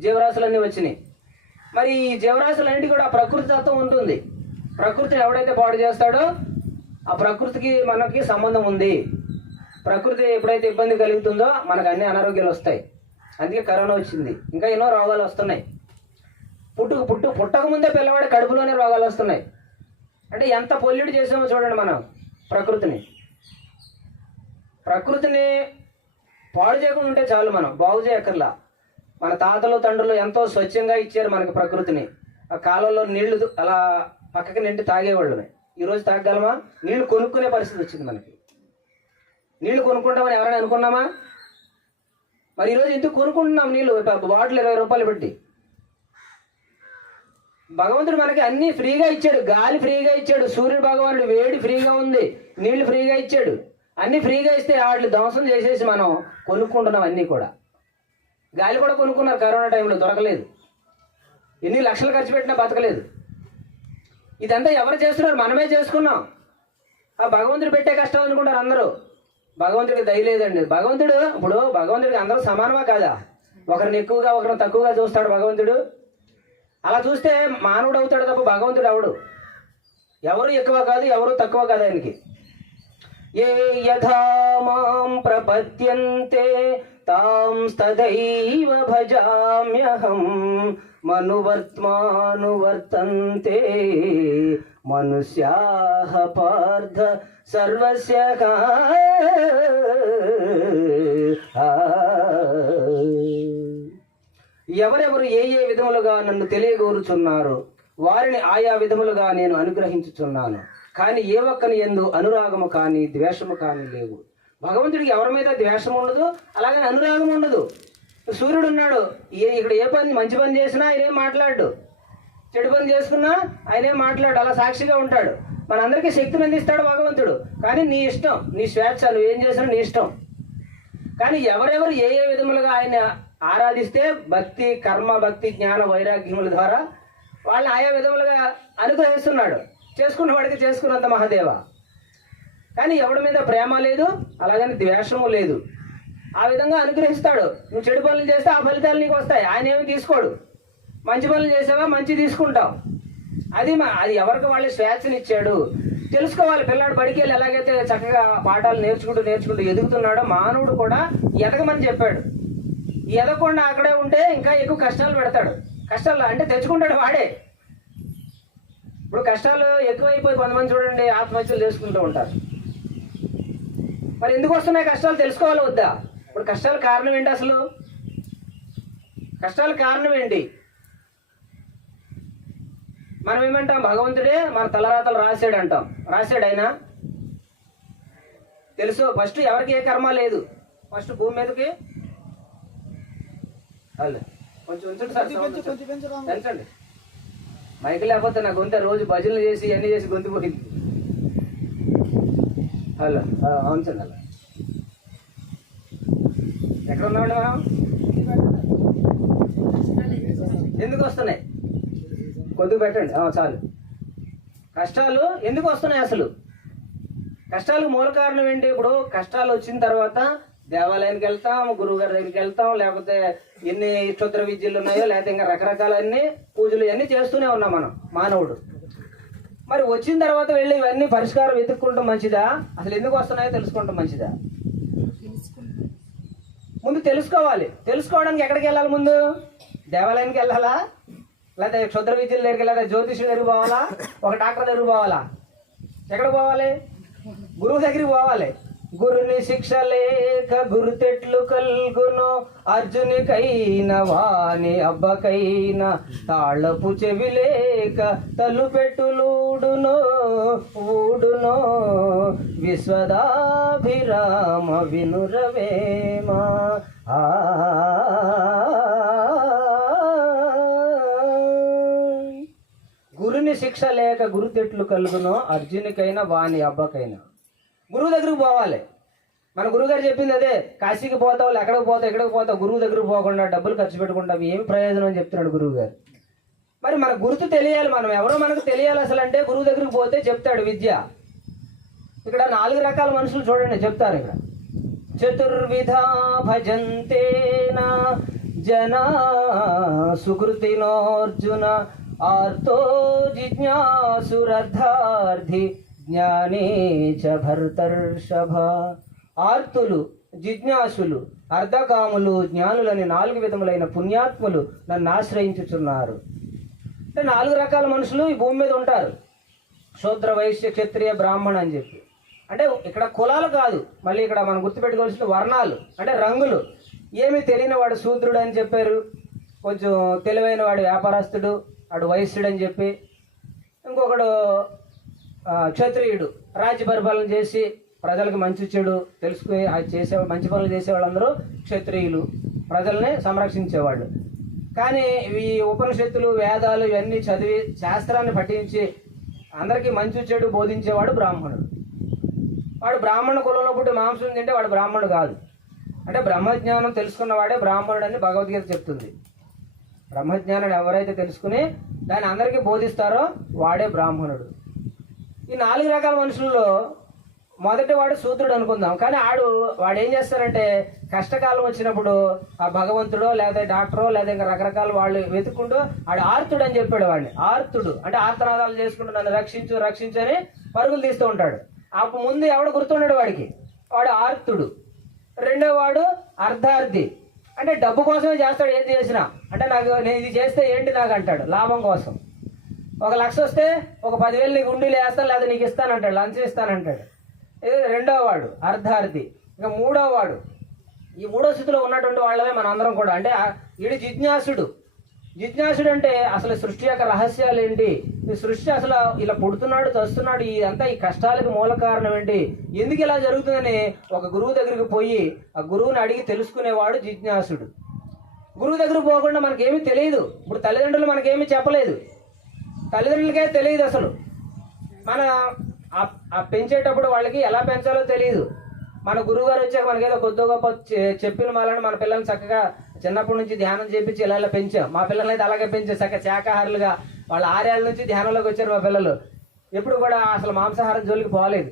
జీవరాశులన్నీ వచ్చినాయి. మరి ఈ జీవరాశులన్నిటి కూడా ప్రకృతి తత్వం ఉంటుంది. ప్రకృతిని ఎవడైతే పాడు చేస్తాడో ఆ ప్రకృతికి మనకి సంబంధం ఉంది. ప్రకృతి ఎప్పుడైతే ఇబ్బంది కలుగుతుందో మనకు అన్ని అనారోగ్యాలు వస్తాయి. అందుకే కరోనా వచ్చింది, ఇంకా ఎన్నో రోగాలు వస్తున్నాయి. పుట్టక ముందే పిల్లవాడి కడుపులోనే రోగాలు వస్తున్నాయి. అంటే ఎంత పొల్యూట్ చేసామో చూడండి మనం ప్రకృతిని పాడు చేయకుండా ఉంటే చాలు, మనం బాగు చేయక్కర్లా. మన తాతలు తండ్రులు ఎంతో స్వచ్ఛంగా ఇచ్చారు మనకి ప్రకృతిని. ఆ కాలంలో నీళ్లు అలా పక్కకి నిండి తాగేవాళ్ళమే. ఈరోజు తాగగలమా? నీళ్లు కొనుక్కునే పరిస్థితి వచ్చింది మనకి. నీళ్లు కొనుక్కుంటామని ఎవరైనా అనుకున్నామా? మరి ఈరోజు ఎందుకు కొనుక్కుంటున్నాం నీళ్ళు? బాటిల్ 20 రూపాయలు పెట్టి. భగవంతుడు మనకి అన్ని ఫ్రీగా ఇచ్చాడు. గాలి ఫ్రీగా ఇచ్చాడు, సూర్యుడు భగవానుడు వేడి ఫ్రీగా ఉంది, నీళ్లు ఫ్రీగా ఇచ్చాడు. అన్ని ఫ్రీగా ఇస్తే వాటిని ధ్వంసం చేసేసి మనం కొనుక్కుంటున్నాం అన్నీ కూడా. గాలి కూడా కొనుక్కున్నారు కరోనా టైంలో, దొరకలేదు. ఎన్ని లక్షలు ఖర్చు పెట్టినా బతకలేదు. ఇదంతా ఎవరు చేస్తున్నారు? మనమే చేసుకున్నాం. ఆ భగవంతుడు పెట్టే కష్టం అనుకుంటారు అందరూ. భగవంతుడికి దయ లేదండి. భగవంతుడికి అందరూ సమానమా కాదా? ఒకరిని ఎక్కువగా ఒకరిని తక్కువగా చూస్తాడు భగవంతుడు. అలా చూస్తే మానవుడు అవుతాడు తప్ప భగవంతుడు అవడు. ఎవరు ఎక్కువ కాదు, ఎవరు తక్కువ కాదు ఆయనకి. ఏ యథా మాం ప్రపద్యంతే తాం తదైవ భజామ్యహం మనువర్త్మానువర్తంతే మనుష్యాః పార్థ సర్వస్య ఎవరెవరు ఏ విధములుగా నన్ను తెలియగోరుచున్నారో వారిని ఆయా విధములుగా నేను అనుగ్రహించుచున్నాను. కానీ ఏ ఒక్కని యందు అనురాగము కానీ ద్వేషము కానీ లేవు. భగవంతుడికి ఎవరి మీద ద్వేషం ఉండదు, అలాగే అనురాగం ఉండదు. సూర్యుడు ఉన్నాడు, ఇక్కడ ఏ పని మంచి పని చేసినా ఆయనేం మాట్లాడు, చెడు పని చేసుకున్నా ఆయనేం మాట్లాడు, అలా సాక్షిగా ఉంటాడు. మనందరికీ శక్తిని అందిస్తాడు భగవంతుడు. కానీ నీ ఇష్టం, నీ స్వేచ్ఛ, నువ్వేం చేసినా నీ ఇష్టం. కానీ ఎవరెవరు ఏ విధములుగా ఆయన ఆరాధిస్తే భక్తి, కర్మ, భక్తి, జ్ఞాన, వైరాగ్యముల ద్వారా వాళ్ళని ఆయా విధములుగా అనుగ్రహిస్తున్నాడు. చేసుకున్న వాడికి చేసుకున్నంత మహాదేవ. కానీ ఎవడి మీద ప్రేమ లేదు, అలాగని ద్వేషము లేదు. ఆ విధంగా అనుగ్రహిస్తాడు. నువ్వు చెడు పనులు చేస్తే ఆ ఫలితాలు నీకు వస్తాయి. ఆయన ఏమి తీసుకోడు. మంచి పనులు చేసావా మంచి తీసుకుంటావు. అది ఎవరికి వాళ్ళు స్వేచ్ఛనిచ్చాడు. తెలుసుకోవాలి. పిల్లాడు బడికి వెళ్ళి ఎలాగైతే చక్కగా పాఠాలు నేర్చుకుంటూ ఎదుగుతున్నాడో మానవుడు కూడా ఎదగమని చెప్పాడు. ఎదగకుండా అక్కడే ఉంటే ఇంకా ఎక్కువ కష్టాలు పెడతాడు. కష్టాలు అంటే తెచ్చుకుంటాడు వాడే. ఇప్పుడు కష్టాలు ఎక్కువైపోయి కొంతమంది చూడండి ఆత్మహత్యలు చేసుకుంటూ ఉంటారు. మరి ఎందుకు వస్తున్నాయి కష్టాలు తెలుసుకోవాలి వద్దా? ఇప్పుడు కష్టాల కారణం ఏంటి? అసలు కష్టాల కారణం ఏంటి? మనం ఏమంటాం? భగవంతుడే మన తలరాతలు రాశాడు అంటాం. రాశాడు ఆయన? తెలుసు. ఫస్ట్ ఎవరికి ఏ కర్మ లేదు. ఫస్ట్ భూమి మీదకి కొంచెం ఉంచండి సార్, పెంచండి. మైక్ లేకపోతే నా గొంత రోజు భజనలు చేసి అన్ని చేసి గొంతు పోయింది. హలో ఉంచండి. అలా ఎక్కడ ఉన్నామండి మనం? ఎందుకు వస్తున్నాయి? కొద్దిగా పెట్టండి చాలు. కష్టాలు ఎందుకు వస్తున్నాయి? అసలు కష్టాలకు మూల కారణం ఏంటి? ఇప్పుడు కష్టాలు వచ్చిన తర్వాత దేవాలయానికి వెళ్తాం, గురువు గారి దగ్గరికి వెళ్తాం, లేకపోతే ఎన్ని క్షుద్ర విద్యలు ఉన్నాయో, లేకపోతే ఇంకా రకరకాల అన్ని పూజలు ఇవన్నీ చేస్తూనే ఉన్నాం మనం మానవుడు. మరి వచ్చిన తర్వాత వెళ్ళి ఇవన్నీ పరిష్కారం వెతుక్కుంటాం మంచిదా? అసలు ఎందుకు వస్తున్నాయో తెలుసుకుంటాం మంచిదా? ముందు తెలుసుకోవాలి. తెలుసుకోవడానికి ఎక్కడికి వెళ్ళాలి? ముందు దేవాలయానికి వెళ్ళాలా, లేకపోతే క్షుద్ర విద్యల దగ్గరికి వెళ్ళాలా, జ్యోతిష్యుడి దగ్గరికి పోవాలా, ఒక డాక్టర్ దగ్గరికి పోవాలా? ఎక్కడ పోవాలి? గురువు దగ్గరికి పోవాలి. గురుని శిక్ష లేక గురుతెట్లు కల్గును, అర్జునికైన వాని అబ్బకైన తాళపు చెవి లేక తలుపెట్టులూడునో ఊడునో, విశ్వదాభిరామ వినురవేమ. గురుని శిక్ష లేక గురుతెట్లు కలుగునో, అర్జునికైనా వాని అబ్బకైనా. గురువు దగ్గరికి పోవాలి. మన గురువుగారు చెప్పింది అదే. కాశీకి పోతావు, ఎక్కడికి పోతావు, గురువు దగ్గరికి పోకుండా డబ్బులు ఖర్చు పెట్టుకుంటావు, ఏమి ప్రయోజనం అని చెప్తున్నాడు గురువు గారు. మరి మన గుర్తు తెలియాలి, మనం ఎవరో మనకు తెలియాలి. అసలు అంటే గురువు దగ్గరికి పోతే చెప్తాడు విద్య. ఇక్కడ 4 రకాల మనుషులు చూడండి చెప్తారు ఇక్కడ. చతుర్విధా భజంతేన జనా సుకృతినోర్జున, ఆర్తో జిజ్ఞాసురర్థార్థి జ్ఞానే చ భర్తర్షభ. ఆర్తులు, జిజ్ఞాసులు, అర్ధకాములు, జ్ఞానులని 4 విధములైన పుణ్యాత్ములు నన్ను ఆశ్రయించుచున్నారు. అంటే 4 రకాల మనుషులు ఈ భూమి మీద ఉంటారు. శూద్ర, వైశ్య, క్షత్రియ, బ్రాహ్మణ అని చెప్పి. అంటే ఇక్కడ కులాలు కాదు, మళ్ళీ ఇక్కడ మనం గుర్తుపెట్టుకోవాల్సిన వర్ణాలు అంటే రంగులు. ఏమీ తెలియని వాడు శూద్రుడు అని చెప్పారు, కొంచెం తెలివైన వాడు వ్యాపారస్తుడు, వాడు వైశ్యుడు అని చెప్పి. ఇంకొకడు క్షత్రియుడు, రాజ్య పరిపాలన చేసి ప్రజలకు మంచి చెడు తెలుసుకుని చేసే మంచి పనులు చేసేవాళ్ళందరూ క్షత్రియులు, ప్రజల్ని సంరక్షించేవాళ్ళు. కానీ ఈ ఉపనిషత్తులు, వేదాలు ఇవన్నీ చదివి శాస్త్రాన్ని పఠించి అందరికీ మంచి చెడు బోధించేవాడు బ్రాహ్మణుడు. వాడు బ్రాహ్మణ కులంలో పుట్టి మాంసం తింటే వాడు బ్రాహ్మణుడు కాదు. అంటే బ్రహ్మజ్ఞానం తెలుసుకున్నవాడే బ్రాహ్మణుడు అని భగవద్గీత చెప్తుంది. బ్రహ్మజ్ఞానం ఎవరైతే తెలుసుకుని దాన్ని అందరికీ బోధిస్తారో వాడే బ్రాహ్మణుడు. ఈ 4 రకాల మనుషుల్లో మొదటి వాడు శూద్రుడు అనుకుందాం. కానీ వాడు ఏం చేస్తారంటే కష్టకాలం వచ్చినప్పుడు ఆ భగవంతుడో లేదా డాక్టరో లేదా ఇంకా రకరకాల వాళ్ళు వెతుక్కుంటూ వాడు ఆర్తుడు అని చెప్పాడు. వాడిని ఆర్తుడు అంటే ఆర్తనాదాలు చేసుకుంటూ నన్ను రక్షించు రక్షించు అని పరుగులు తీస్తూ ఉంటాడు. అప్పుడు ముందు ఎవడు గుర్తున్నాడు వాడికి, వాడు ఆర్తుడు. రెండో వాడు అర్ధార్థి అంటే డబ్బు కోసమే చేస్తాడు. ఏది చేసినా అంటే నేను ఇది చేస్తే ఏంటి నాకు అంటాడు, లాభం కోసం. 1 లక్ష వస్తే ఒక 10,000 నీకు ఉండిలు వేస్తాను లేదా నీకు ఇస్తానంటాడు, లంచం ఇస్తానంటాడు. ఇది రెండో వాడు అర్ధార్థి. ఇక మూడో వాడు, ఈ 3వ స్థితిలో ఉన్నటువంటి వాళ్ళమే మన అందరం కూడా. అంటే వీడు జిజ్ఞాసుడు. జిజ్ఞాసుడు అంటే అసలు సృష్టి యొక్క రహస్యాలు ఏంటి, ఈ సృష్టి అసలు ఇలా పుడుతున్నాడు చస్తున్నాడు, ఇదంతా ఈ కష్టాలకు మూల కారణం ఏంటి, ఎందుకు ఇలా జరుగుతుందని ఒక గురువు దగ్గరికి పోయి ఆ గురువుని అడిగి తెలుసుకునేవాడు జిజ్ఞాసుడు. గురువు దగ్గరికి పోకుండా మనకేమీ తెలియదు. ఇప్పుడు తల్లిదండ్రులు మనకేమీ చెప్పలేదు, తల్లిదండ్రులకే తెలియదు అసలు. మన పెంచేటప్పుడు వాళ్ళకి ఎలా పెంచాలో తెలియదు. మన గురువు గారు వచ్చాక మనకేదో కొద్ది గొప్ప చెప్పిన వాళ్ళని మన పిల్లల్ని చక్కగా చిన్నప్పటి నుంచి ధ్యానం చేపించి ఇలా పెంచాం. మా పిల్లల్ని అయితే అలాగే పెంచాం, చక్కగా శాకాహారులుగా. వాళ్ళు 6 ఏళ్ళ నుంచి ధ్యానంలోకి వచ్చారు మా పిల్లలు. ఎప్పుడు కూడా అసలు మాంసాహారం జోలికి పోలేదు.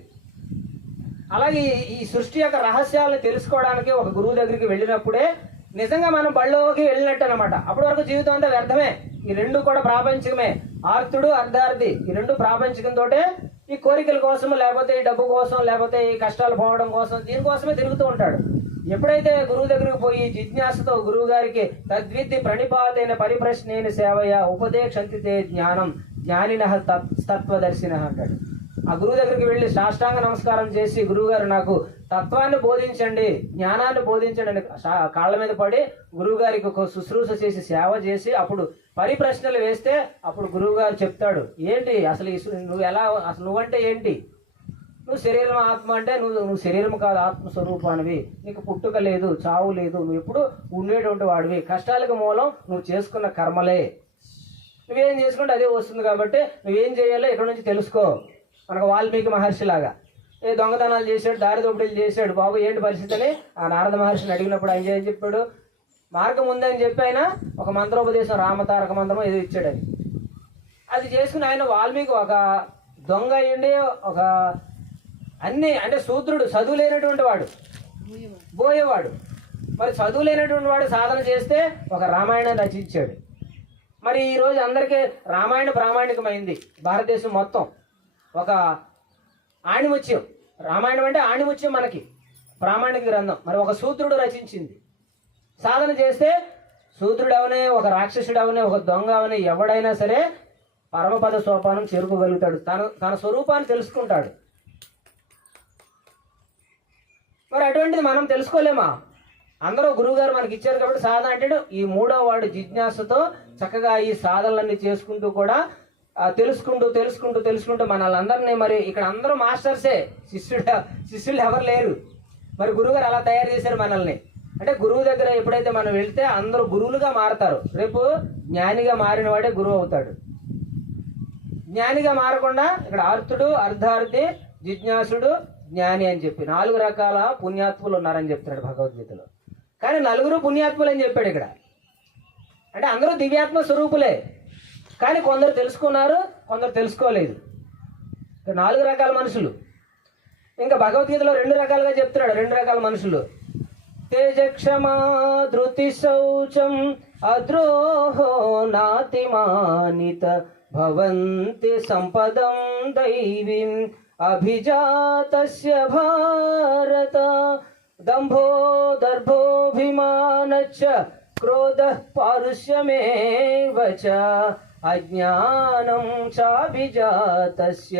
అలాగే ఈ సృష్టి యొక్క రహస్యాలను తెలుసుకోవడానికి ఒక గురువు దగ్గరికి వెళ్ళినప్పుడే నిజంగా మనం బళ్ళోకి వెళ్ళినట్టు అనమాట. అప్పటి వరకు జీవితం అంతా వ్యర్థమే. ఈ రెండు కూడా ప్రాపంచికమే. ఆర్తుడు అర్ధార్థి ఈ రెండు ప్రాపంచికంతోటే ఈ కోరికల కోసం, లేకపోతే ఈ డబ్బు కోసం, లేకపోతే ఈ కష్టాలు పోవడం కోసం, దీనికోసమే తిరుగుతూ ఉంటాడు. ఎప్పుడైతే గురువు దగ్గరికి పోయి జిజ్ఞాసతో గురువు గారికి తద్విద్ది ప్రణిపాతైన పరిప్రశ్నేన సేవయ ఉపదేశంతితే జ్ఞానం జ్ఞానిన తత్వదర్శిన అంటాడు. ఆ గురువు దగ్గరికి వెళ్ళి సాష్టాంగ నమస్కారం చేసి, గురువు గారు నాకు తత్వాన్ని బోధించండి, జ్ఞానాన్ని బోధించండి అని కాళ్ళ మీద పడి గురువు గారికి ఒక శుశ్రూష చేసి సేవ చేసి అప్పుడు పరిప్రశ్నలు వేస్తే అప్పుడు గురువు గారు చెప్తాడు, ఏంటి అసలు నువ్వు ఎలా, అసలు నువ్వంటే ఏంటి, నువ్వు శరీరం ఆత్మ అంటే నువ్వు శరీరం కాదు, ఆత్మస్వరూపానివి, నీకు పుట్టుక లేదు, చావు లేదు, నువ్వు ఎప్పుడు ఉండేటువంటి వాడివి, కష్టాలకు మూలం నువ్వు చేసుకున్న కర్మలే, నువ్వేం చేసుకుంటే అదే వస్తుంది, కాబట్టి నువ్వేం చేయాలో ఇక్కడ నుంచి తెలుసుకో. మనకు వాల్మీకి మహర్షి లాగా ఏ దొంగతనాలు చేశాడు, దారి దోపిడీలు చేశాడు, బాబు ఏంటి పరిస్థితి అని ఆ నారద మహర్షిని అడిగినప్పుడు ఆయన ఏం చెప్పాడు, మార్గం ఉందని చెప్పి ఆయన ఒక మంత్రోపదేశం, రామతారక మంత్రం ఏదో ఇచ్చాడు. అది చేసుకుని ఆయన వాల్మీకి ఒక దొంగ అయ్యండి, ఒక అన్ని అంటే శూద్రుడు, చదువు లేనటువంటి వాడు, బోయేవాడు. మరి చదువు లేనటువంటి వాడు సాధన చేస్తే ఒక రామాయణం రచించాడు. మరి ఈరోజు అందరికీ రామాయణ ప్రామాణికమైంది. భారతదేశం మొత్తం ఒక ఆణిముత్యం, రామాయణం అంటే ఆణిముత్యం మనకి ప్రామాణిక గ్రంథం. మరి ఒక శూద్రుడు రచించింది. సాధన చేస్తే శూద్రుడు అవనే, ఒక రాక్షసుడు అవనే, ఒక దొంగ అవనే, ఎవడైనా సరే పరమపద సోపానం చేరుకోగలుగుతాడు, తన స్వరూపాన్ని తెలుసుకుంటాడు. మరి అటువంటిది మనం తెలుసుకోలేమా? అందరూ గురువుగారు మనకి ఇచ్చారు కాబట్టి సాధన అంటే ఈ మూడో వాడు జిజ్ఞాసతో చక్కగా ఈ సాధనలన్నీ చేసుకుంటూ కూడా తెలుసుకుంటూ మనల్ని మరి ఇక్కడ అందరూ మాస్టర్సే, శిష్యులు ఎవరు లేరు. మరి గురువుగారు అలా తయారు చేశారు మనల్ని. అంటే గురువు దగ్గర ఎప్పుడైతే మనం వెళ్తే అందరూ గురువులుగా మారతారు. రేపు జ్ఞానిగా మారిన వాడే గురువు అవుతాడు. జ్ఞానిగా మారకుండా ఇక్కడ ఆర్తుడు, అర్ధార్థి, జిజ్ఞాసుడు, జ్ఞాని అని చెప్పి 4 రకాల పుణ్యాత్ములు ఉన్నారని చెప్తున్నాడు భగవద్గీతలో. కానీ 4 పుణ్యాత్ములు అని చెప్పాడు ఇక్కడ. అంటే అందరూ దివ్యాత్మ స్వరూపులే, కానీ కొందరు తెలుసుకున్నారు, కొందరు తెలుసుకోలేదు. 4 రకాల మనుషులు. ఇంకా భగవద్గీతలో 2 రకాలుగా చెప్తున్నాడు. 2 రకాల మనుషులు, తేజక్షమా ధృతి శౌచం అద్రోహో నాతిమానిత భవంతి సంపదం దైవీం అభిజాతస్య భారత దంభో దర్భోభిమానచ్చ క్రోధ పారుష్యమేవ చ అజ్ఞానం చాభిజాతస్య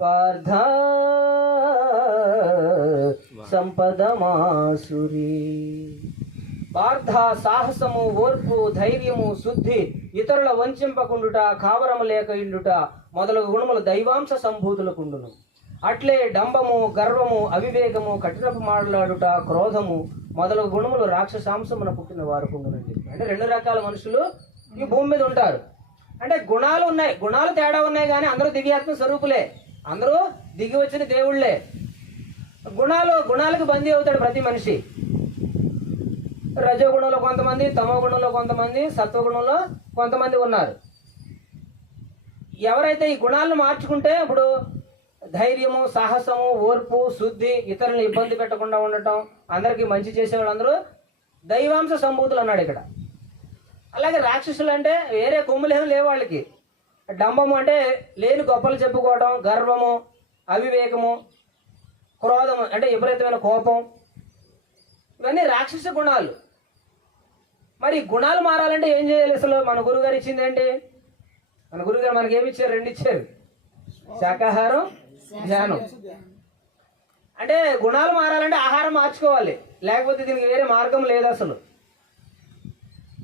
పార్థ సంపదమాసురీ. పార్థ సాహసము, ఓర్పు, ధైర్యము, శుద్ధి, ఇతరుల వంచింపకుండుట, కావరము లేక ఇండుట మొదలగు గుణములు దైవాంశ సంభూతులకుండును. అట్లే డంబము, గర్వము, అవివేకము, కఠినపు మాట్లాడుట, క్రోధము మొదలగు గుణములు రాక్షసాంశమున పుట్టిన వారు కుండునని చెప్పి. అంటే 2 రకాల మనుషులు ఈ భూమి మీద ఉంటారు. అంటే గుణాలు ఉన్నాయి, గుణాలు తేడా ఉన్నాయి, కానీ అందరూ దివ్యాత్మ స్వరూపులే, అందరూ దిగి వచ్చిన దేవుళ్లే. గుణాలకు బందీ అవుతాడు ప్రతి మనిషి. రజోగుణంలో కొంతమంది, తమో గుణంలో కొంతమంది, సత్వగుణంలో కొంతమంది ఉన్నారు. ఎవరైతే ఈ గుణాలను మార్చుకుంటే ఇప్పుడు ధైర్యము, సాహసము, ఓర్పు, శుద్ధి, ఇతరులను ఇబ్బంది పెట్టకుండా ఉండటం, అందరికీ మంచి చేసే వాళ్ళందరూ దైవాంశ సంభూతులు అన్నాడు ఇక్కడ. అలాగే రాక్షసులు అంటే వేరే కొమ్ములేం లేవు వాళ్ళకి. డంబము అంటే లేని గొప్పలు చెప్పుకోవడం, గర్వము, అవివేకము, క్రోధము అంటే విపరీతమైన కోపం, ఇవన్నీ రాక్షస గుణాలు. మరి గుణాలు మారాలంటే ఏం చేయాలి? అసలు మన గురువుగారు ఇచ్చింది ఏంటి? మన గురువుగారు మనకి ఏమి ఇచ్చారు? 2 ఇచ్చారు, శాకాహారం, ధ్యానం. అంటే గుణాలు మారాలంటే ఆహారం మార్చుకోవాలి, లేకపోతే దీనికి వేరే మార్గం లేదు. అసలు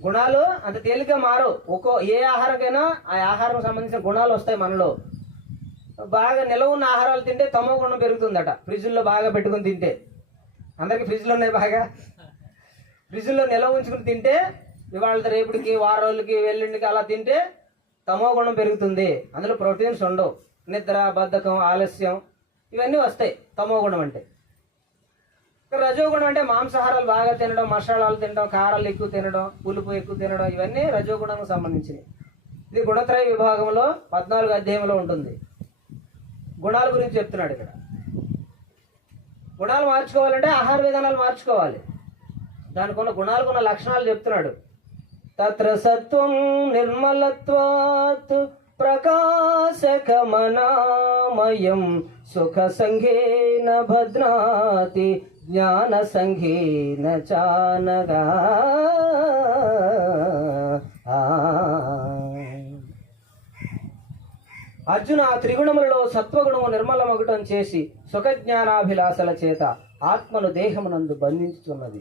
గుణాలు అంత తేలిగ్గా మారు. ఏ ఆహారంకైనా ఆ ఆహారం సంబంధించిన గుణాలు వస్తాయి మనలో. బాగా నిలవ ఉన్న ఆహారాలు తింటే తమో గుణం పెరుగుతుందట. ఫ్రిడ్జ్లో బాగా పెట్టుకుని తింటే, అందరికి ఫ్రిడ్జ్లో ఉన్నాయి, బాగా ఫ్రిడ్జ్లో నిలవ ఉంచుకుని తింటే ఇవాళ రేపుడికి, వారం రోజులకి, వెల్లుండికి అలా తింటే తమో గుణం పెరుగుతుంది. అందులో ప్రోటీన్స్ ఉండవు, నిద్ర, బద్ధకం, ఆలస్యం ఇవన్నీ వస్తాయి తమో గుణం అంటే. రజోగుణం అంటే మాంసాహారాలు బాగా తినడం, మసాలాలు తినడం, కారాలు ఎక్కువ తినడం, పులుపు ఎక్కువ తినడం, ఇవన్నీ రజోగుణానికి సంబంధించినవి. ఇది గుణత్రయ విభాగంలో 14వ అధ్యాయంలో ఉంటుంది. గుణాల గురించి చెప్తున్నాడు ఇక్కడ. గుణాలు మార్చుకోవాలంటే ఆహార విధానాలు మార్చుకోవాలి. దానికి ఉన్న గుణాలకున్న లక్షణాలు చెప్తున్నాడు. తత్ర సత్వం నిర్మలత్వాత్ ప్రకాశకమనామయం సుఖ సంఘేన భద్నాతి జ్ఞాన సంఘేన చానగా. అర్జున, త్రిగుణములలో సత్వగుణము నిర్మలమగుటం చేసి సుఖజ్ఞానాభిలాషల చేత ఆత్మను దేహమునందు బంధించుతున్నది.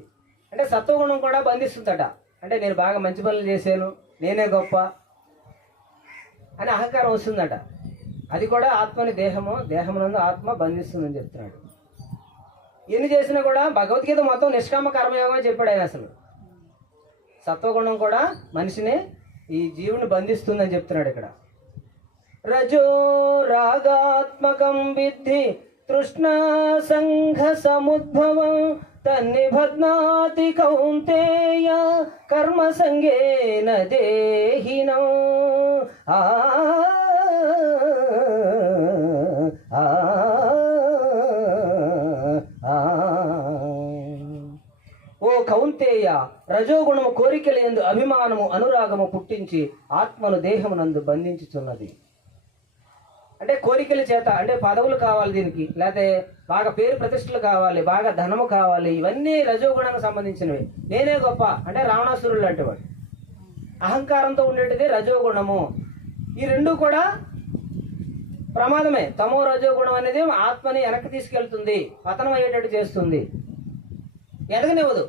అంటే సత్వగుణం కూడా బంధిస్తుందట. అంటే నేను బాగా మంచి పనులు చేశాను, నేనే గొప్ప అని అహంకారం వస్తుందట. అది కూడా ఆత్మని దేహమునందు ఆత్మ బంధిస్తుందని చెప్తున్నాడు. ఎన్ని చేసినా కూడా భగవద్గీత మొత్తం నిష్కామ కర్మయోగం చెప్పాడు ఆయన. అసలు సత్వగుణం కూడా మనిషిని, ఈ జీవుని బంధిస్తుందని చెప్తున్నాడు ఇక్కడ. రజో రాగాత్మకం విద్ధి తృష్ణా సంఘ సముద్భవం తన్నిబధ్నాతి కౌంతేయ కర్మ సంగేన దేహినం. ఓ కౌంతేయ, రజోగుణము కోరికల యందు అభిమానము అనురాగము పుట్టించి ఆత్మను దేహమునందు బంధించుచున్నది. అంటే కోరికల చేత, అంటే పదవులు కావాలి దీనికి, లేకపోతే బాగా పేరు ప్రతిష్టలు కావాలి, బాగా ధనము కావాలి, ఇవన్నీ రజోగుణానికి సంబంధించినవి. నేనే గొప్ప అంటే రావణాసురుడు లాంటి వాడు. అహంకారంతో ఉండేటిది రజోగుణము. ఈ రెండు కూడా ప్రమాదమే. తమో రజోగుణం అనేది ఆత్మని వెనక్కి తీసుకెళ్తుంది, పతనం అయ్యేటట్టు చేస్తుంది, ఎదగనివ్వదు.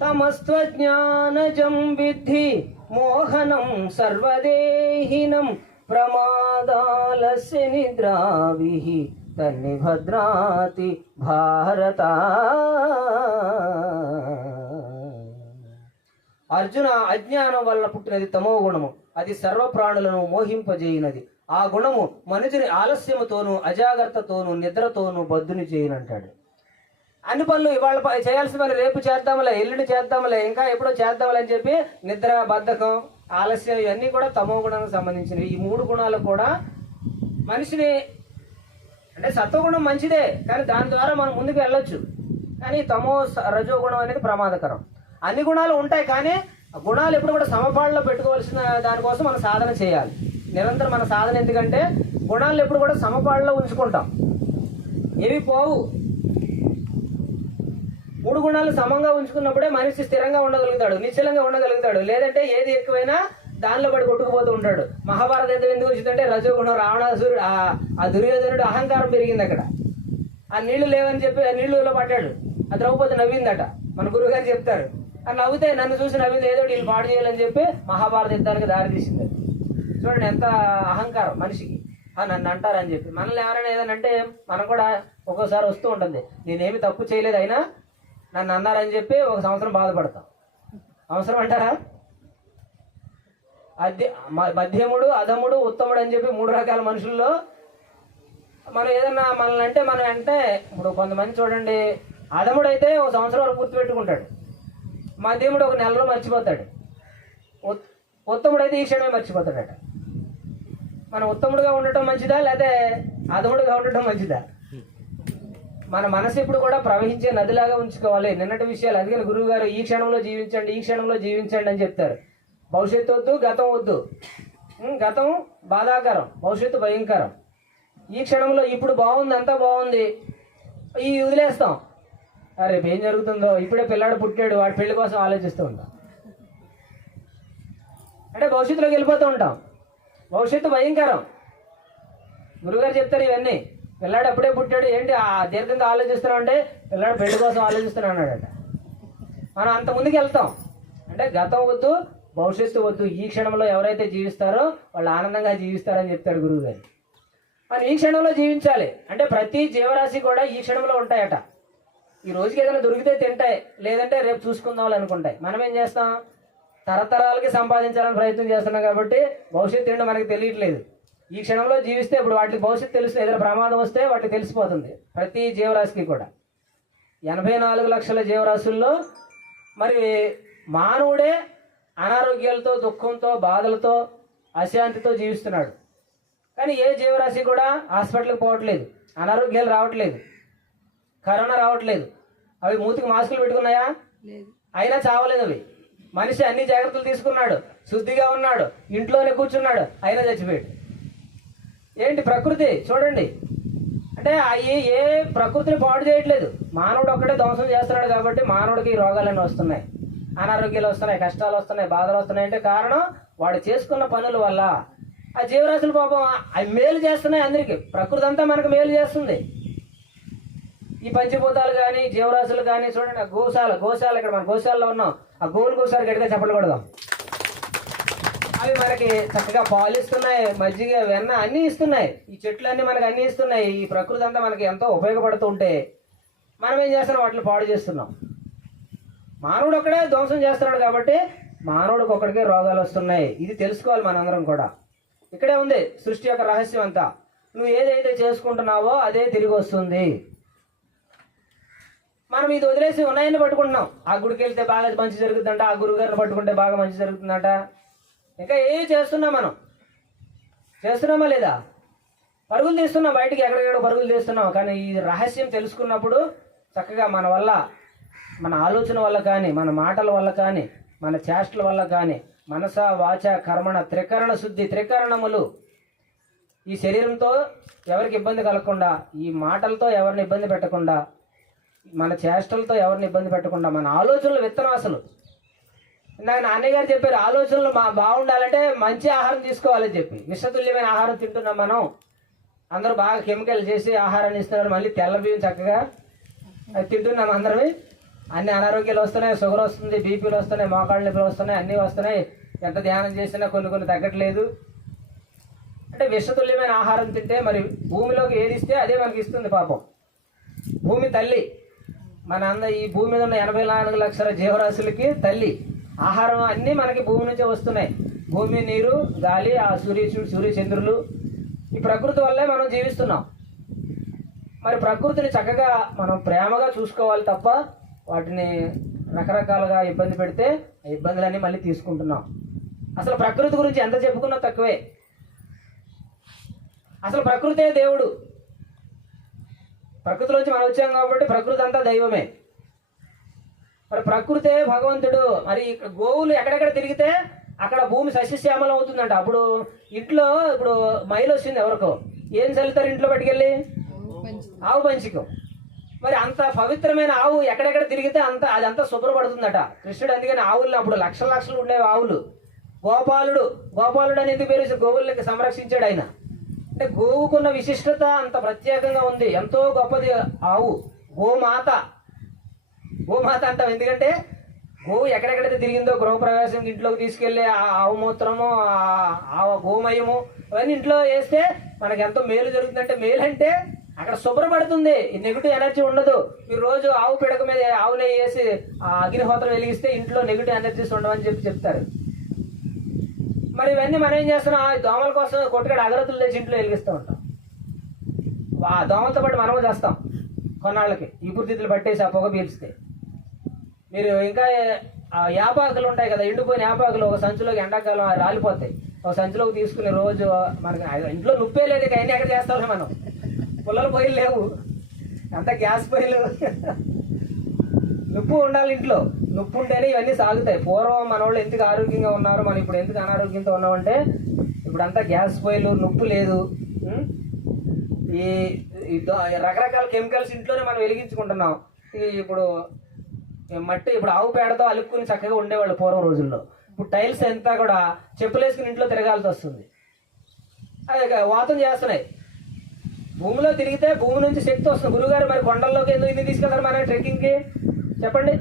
తమస్త్వజ్ఞానజం విద్ధి మోహనం సర్వదేహినం ప్రమాదాలస్య నిద్రావిః తన్నిబధ్నాతి భారత. అర్జున, అజ్ఞానం వల్ల పుట్టినది తమో గుణము. అది సర్వ ప్రాణులను మోహింపజేయినది. ఆ గుణము మనుషుని ఆలస్యముతోనూ అజాగ్రత్తతోనూ నిద్రతోనూ బద్ధుని చేయునంటాడు. అన్ని పనులు ఇవాళ చేయాల్సిన పని రేపు చేద్దాంలే, ఎల్లుండి చేద్దాంలే, ఇంకా ఎప్పుడో చేద్దాంలే అని చెప్పి నిద్ర, బద్ధకం, ఆలస్యం ఇవన్నీ కూడా తమో గుణానికి సంబంధించినవి. ఈ మూడు గుణాలు కూడా మనిషిని, అంటే సత్వగుణం మంచిదే కానీ దాని ద్వారా మనం ముందుకు వెళ్ళొచ్చు. కానీ తమో రజోగుణం అనేది ప్రమాదకరం. అన్ని గుణాలు ఉంటాయి కానీ గుణాలు ఎప్పుడు కూడా సమపాళ్ళలో పెట్టుకోవాల్సిన దానికోసం మనం సాధన చేయాలి. నిరంతరం మన సాధన. ఎందుకంటే గుణాలను ఎప్పుడు కూడా సమపాళ్ళలో ఉంచుకుంటాం, ఏవి పోవు. మూడు గుణాలు సమంగా ఉంచుకున్నప్పుడే మనిషి స్థిరంగా ఉండగలుగుతాడు, నిశ్చలంగా ఉండగలుగుతాడు. లేదంటే ఏది ఎక్కువైనా దానిలో పడి కొట్టుకుపోతూ ఉంటాడు. మహాభారత యుద్ధం ఎందుకు వచ్చిందంటే రజోగుణం, రావణాసురుడు, ఆ దుర్యోధనుడు అహంకారం పెరిగింది అక్కడ. ఆ నీళ్లు లేవని చెప్పి ఆ నీళ్ళలో పడ్డాడు. ఆ ద్రౌపది నవ్విందట, మన గురువు గారు చెప్తారు. ఆ నవ్వితే నన్ను చూసి నవ్వింది, ఏదో వీళ్ళు పాడు చేయాలని చెప్పి మహాభారత యుద్ధానికి దారి తీసింది. చూడండి ఎంత అహంకారం మనిషికి. నన్ను అంటారని చెప్పి. మనల్ని ఎవరైనా ఏదైనా అంటే మనం కూడా ఒక్కోసారి వస్తూ ఉంటుంది, నేనేమి తప్పు చేయలేదు అయినా నన్ను అన్నారని చెప్పి ఒక సంవత్సరం బాధపడతాం. అవసరం అంటారా? మధ్యముడు, అధముడు, ఉత్తముడు అని చెప్పి మూడు రకాల మనుషుల్లో మనం ఏదన్నా మనల్ని అంటే మనం అంటే, ఇప్పుడు కొంతమంది చూడండి, అధముడు అయితే ఒక సంవత్సరం వరకు గుర్తుపెట్టుకుంటాడు, మధ్యముడు ఒక నెలలో మర్చిపోతాడు, ఉత్తముడు అయితే ఈ క్షణమే మర్చిపోతాడట. మనం ఉత్తముడుగా ఉండటం మంచిదా లేకపోతే అధముడుగా ఉండటం మంచిదా? మన మనసు ఇప్పుడు కూడా ప్రవహించే నదిలాగా ఉంచుకోవాలి. నిన్నటి విషయాలు. అందుకని గురువు గారు ఈ క్షణంలో జీవించండి, ఈ క్షణంలో జీవించండి అని చెప్తారు. భవిష్యత్తు వద్దు, గతం వద్దు. గతం బాధాకరం, భవిష్యత్తు భయంకరం. ఈ క్షణంలో ఇప్పుడు బాగుంది, అంతా బాగుంది, ఈ వదిలేస్తాం. రేపు ఏం జరుగుతుందో, ఇప్పుడే పిల్లాడు పుట్టాడు, వాడి పెళ్లి కోసం ఆలోచిస్తూ ఉంటాం. అంటే భవిష్యత్తులోకి వెళ్ళిపోతూ ఉంటాం. భవిష్యత్తు భయంకరం. గురుగారు చెప్తారు ఇవన్నీ. పిల్లాడు అప్పుడే పుట్టాడు, ఏంటి ఆ దీర్ఘంగా ఆలోచిస్తున్నావు అంటే పిల్లాడు పెళ్లి కోసం ఆలోచిస్తున్నాడు అన్నాడట. మనం అంత ముందుకు వెళ్తాం. అంటే గతం వద్దు, భవిష్యత్తు వద్దు. ఈ క్షణంలో ఎవరైతే జీవిస్తారో వాళ్ళు ఆనందంగా జీవిస్తారని చెప్తాడు గురువు గారు. మనం ఈ క్షణంలో జీవించాలి. అంటే ప్రతి జీవరాశి కూడా ఈ క్షణంలో ఉంటాయట. ఈ రోజుకి ఏదైనా దొరికితే తింటాయి, లేదంటే రేపు చూసుకుందాం అనుకుంటాయి. మనం ఏం చేస్తాం? తరతరాలకి సంపాదించాలని ప్రయత్నం చేస్తున్నాం కాబట్టి భవిష్యత్తు ఏంటో మనకి తెలియట్లేదు. ఈ క్షణంలో జీవిస్తే ఇప్పుడు వాటికి భవిష్యత్తు తెలుస్తుంది. ఏదైనా ప్రమాదం వస్తే వాటికి తెలిసిపోతుంది. ప్రతి జీవరాశికి కూడా 84 లక్షల జీవరాశుల్లో మరి మానవుడే అనారోగ్యాలతో, దుఃఖంతో, బాధలతో, అశాంతితో జీవిస్తున్నాడు. కానీ ఏ జీవరాశి కూడా హాస్పిటల్కి పోవట్లేదు. అనారోగ్యాలు రావట్లేదు, కరోనా రావట్లేదు. అవి మూతికి మాస్కులు పెట్టుకున్నాయా? అయినా చావలేదు అవి. మనిషి అన్ని జాగ్రత్తలు తీసుకున్నాడు, శుద్ధిగా ఉన్నాడు, ఇంట్లోనే కూర్చున్నాడు, అయినా చచ్చిపోయాడు. ఏంటి ప్రకృతి చూడండి. అంటే అవి ఏ ప్రకృతిని పాడు చేయట్లేదు, మానవుడు ఒక్కడే ధ్వంసం చేస్తున్నాడు కాబట్టి మానవుడికి ఈ రోగాలన్నీ వస్తున్నాయి, అనారోగ్యాలు వస్తున్నాయి, కష్టాలు వస్తున్నాయి, బాధలు వస్తున్నాయి. అంటే కారణం వాడు చేసుకున్న పనుల వల్ల. ఆ జీవరాశులు పాపం అవి మేలు చేస్తున్నాయి అందరికీ. ప్రకృతి అంతా మనకు మేలు చేస్తుంది. ఈ పంచభూతాలు కానీ జీవరాశులు కానీ చూడండి. గోశాల ఇక్కడ మన గోశాలలో ఉన్నాం. ఆ గోవులు గోసారి గట్టిగా చెప్పలు కొడదాం. అవి మనకి చక్కగా పాలు ఇస్తున్నాయి, మజ్జిగ, వెన్న అన్నీ ఇస్తున్నాయి. ఈ చెట్లు అన్నీ మనకి అన్నీ ఇస్తున్నాయి. ఈ ప్రకృతి అంతా మనకి ఎంతో ఉపయోగపడుతుంటే మనం ఏం చేస్తున్నాం? వాటిని పాడు చేస్తున్నాం. మానవుడు ఒక్కడే ధ్వంసం చేస్తున్నాడు కాబట్టి మానవుడికి ఒక్కడికే రోగాలు వస్తున్నాయి. ఇది తెలుసుకోవాలి మనందరం కూడా. ఇక్కడే ఉంది సృష్టి యొక్క రహస్యం అంతా. నువ్వు ఏదైతే చేసుకుంటున్నావో అదే తిరిగి వస్తుంది. మనం ఇది వదిలేసి ఉన్నాయని పట్టుకుంటున్నాం. ఆ గుడికి వెళ్తే బాగా మంచి జరుగుతుందంట, ఆ గురుగారిని పట్టుకుంటే బాగా మంచి జరుగుతుందంట. ఇంకా ఏం చేస్తున్నాం? మనం చేస్తున్నామా లేదా? పరుగులు తీస్తున్నాం, బయటికి ఎక్కడికెక్కడ పరుగులు తీస్తున్నాం. కానీ ఈ రహస్యం తెలుసుకున్నప్పుడు చక్కగా మన వల్ల, మన ఆలోచన వల్ల కానీ, మన మాటల వల్ల కానీ, మన చేష్టల వల్ల కానీ, మనస వాచ కర్మణ త్రికరణ శుద్ధి, త్రికరణములు. ఈ శరీరంతో ఎవరికి ఇబ్బంది కలగకుండా, ఈ మాటలతో ఎవరిని ఇబ్బంది పెట్టకుండా, మన చేష్టలతో ఎవరిని ఇబ్బంది పెట్టకుండా, మన ఆలోచనలు విత్తనం. అసలు ఇందాక నాన్నయ్య గారు చెప్పారు, ఆలోచనలు బాగుండాలంటే మంచి ఆహారం తీసుకోవాలని చెప్పి. విషతుల్యమైన ఆహారం తింటున్నాం మనం. అందరూ బాగా కెమికల్ చేసి ఆహారాన్ని ఇస్తున్నారు. మళ్ళీ తెల్ల బియ్యం చక్కగా అది తింటున్నాం అందరమే. అన్ని అనారోగ్యాలు వస్తున్నాయి, షుగర్ వస్తుంది, బీపీలు వస్తున్నాయి, మోకాళ్ళ నొప్పులు వస్తున్నాయి, అన్నీ వస్తున్నాయి. ఎంత ధ్యానం చేసినా కొన్ని తగ్గట్లేదు. అంటే విషతుల్యమైన ఆహారం తింటే మరి భూమిలోకి ఏది ఇస్తే అదే మనకి ఇస్తుంది. పాపం భూమి తల్లి, ఈ భూమి మీద ఉన్న 84 లక్షల జీవరాశులకి తల్లి. ఆహారం అన్నీ మనకి భూమి నుంచే వస్తున్నాయి. భూమి, నీరు, గాలి, ఆ సూర్యచంద్రులు, ఈ ప్రకృతి వల్లే మనం జీవిస్తున్నాం. మరి ప్రకృతిని చక్కగా మనం ప్రేమగా చూసుకోవాలి తప్ప వాటిని రకరకాలుగా ఇబ్బంది పెడితే ఆ ఇబ్బందులన్నీ మళ్ళీ తీసుకుంటున్నాం. అసలు ప్రకృతి గురించి ఎంత చెప్పుకున్నా తక్కువే. అసలు ప్రకృతే దేవుడు. ప్రకృతిలోంచి మనం వచ్చాం కాబట్టి ప్రకృతి అంతా దైవమే. మరి ప్రకృతే భగవంతుడు. మరి గోవులు ఎక్కడెక్కడ తిరిగితే అక్కడ భూమి సస్యశ్యామలం అవుతుందంట. అప్పుడు ఇంట్లో ఇప్పుడు మైలు వచ్చింది ఎవరికో, ఏం చల్లుతారు ఇంట్లో పట్టుకెళ్ళి? ఆవు పంచికం. మరి అంత పవిత్రమైన ఆవు ఎక్కడెక్కడ తిరిగితే అదంతా శుభ్రపడుతుందట. కృష్ణుడు అందుకని ఆవుల్ని అప్పుడు లక్షలు ఉండేవి ఆవులు. గోపాలుడు అని ఎందుకు పేరు? గోవులకి సంరక్షించాడు ఆయన. అంటే గోవుకున్న విశిష్టత అంత ప్రత్యేకంగా ఉంది. ఎంతో గొప్పది ఆవు. గోమాత అంటాం. ఎందుకంటే గోవు ఎక్కడెక్కడైతే తిరిగిందో గృహప్రవేశం ఇంట్లోకి తీసుకెళ్ళి ఆ ఆవు మూత్రము, ఆ గోమయము అవన్నీ ఇంట్లో వేస్తే మనకి ఎంతో మేలు జరుగుతుందంటే, మేలు అంటే అక్కడ శుభ్రపడుతుంది, నెగిటివ్ ఎనర్జీ ఉండదు. మీరు రోజు ఆవు పిడక మీద ఆవు నెయ్యి వేసి ఆ అగ్నిహోత్రం వెలిగిస్తే ఇంట్లో నెగిటివ్ ఎనర్జీస్ ఉండవని చెప్తారు. మరి ఇవన్నీ మనం ఏం చేస్తున్నాం? ఆ దోమల కోసం కొట్టుకాడ అగరత్తులు తెచ్చి ఇంట్లో వెలిగిస్తూ ఉంటాం. ఆ దోమలతో పాటు మనము చేస్తాం కొన్నాళ్ళకి. ఈ పుర్తిత్తులు పట్టేసి ఆ పొగ పీల్స్తే. మీరు ఇంకా యాపాకులు ఉంటాయి కదా, ఎండిపోయిన యాపాకులు ఒక సంచిలోకి ఎండాకాలం రాలిపోతాయి. ఒక సంచిలోకి తీసుకుని రోజు మనకి ఇంట్లో నుప్పే లేదు, ఇక అన్నీ ఎక్కడ చేస్తాం మనం? పుల్లల పొయ్యిలు లేవు, అంతా గ్యాస్ పొయ్యిలు. నుప్పు ఉండాలి ఇంట్లో. నుప్పు ఉంటేనే ఇవన్నీ సాగుతాయి. పూర్వం మన వాళ్ళు ఎందుకు ఆరోగ్యంగా ఉన్నారు, మనం ఇప్పుడు ఎందుకు అనారోగ్యంతో ఉన్నామంటే ఇప్పుడంతా గ్యాస్ పొయ్యిలు, నుప్పు లేదు. ఈ రకరకాల కెమికల్స్ ఇంట్లోనే మనం వెలిగించుకుంటున్నాం. ఇప్పుడు మట్టి, ఇప్పుడు ఆవు పేడతో అలుక్కుని చక్కగా ఉండేవాళ్ళు పూర్వం రోజుల్లో. ఇప్పుడు టైల్స్ అంతా కూడా చెప్పులేసుకుని ఇంట్లో తిరగాల్సి వస్తుంది. అది వాతం చేస్తున్నాయి. భూమిలో తిరిగితే భూమి నుంచి శక్తి వస్తుంది. గురుగారు మరి కొండల్లోకి ఎందుకు తీసుకెళ్తారు మన ట్రెక్కింగ్కి? చెప్పండి.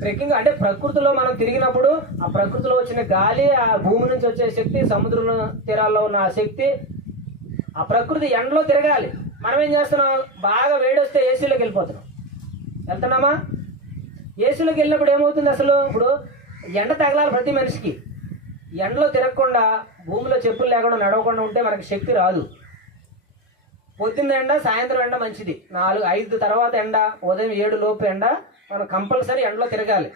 ట్రెక్కింగ్ అంటే ప్రకృతిలో మనం తిరిగినప్పుడు ఆ ప్రకృతిలో వచ్చిన గాలి, ఆ భూమి నుంచి వచ్చే శక్తి, సముద్రం తీరాల్లో ఉన్న ఆ శక్తి, ఆ ప్రకృతి ఎండలో తిరగాలి. మనం ఏం చేస్తున్నాం? బాగా వేడి వస్తే ఏసీలోకి వెళ్ళిపోతున్నాం. వెళ్తున్నామా? ఏసీలోకి వెళ్ళినప్పుడు ఏమవుతుంది? అసలు ఇప్పుడు ఎండ తగలాలి ప్రతి మనిషికి. ఎండలో తిరగకుండా, భూమిలో చెప్పులు లేకుండా నడవకుండా ఉంటే మనకి శక్తి రాదు. పొద్దున్న ఎండ, సాయంత్రం ఎండ మంచిది. 4-5 తర్వాత ఎండ, ఉదయం 7 లోపు ఎండ. మనం కంపల్సరీ ఎండలో తిరగాలి.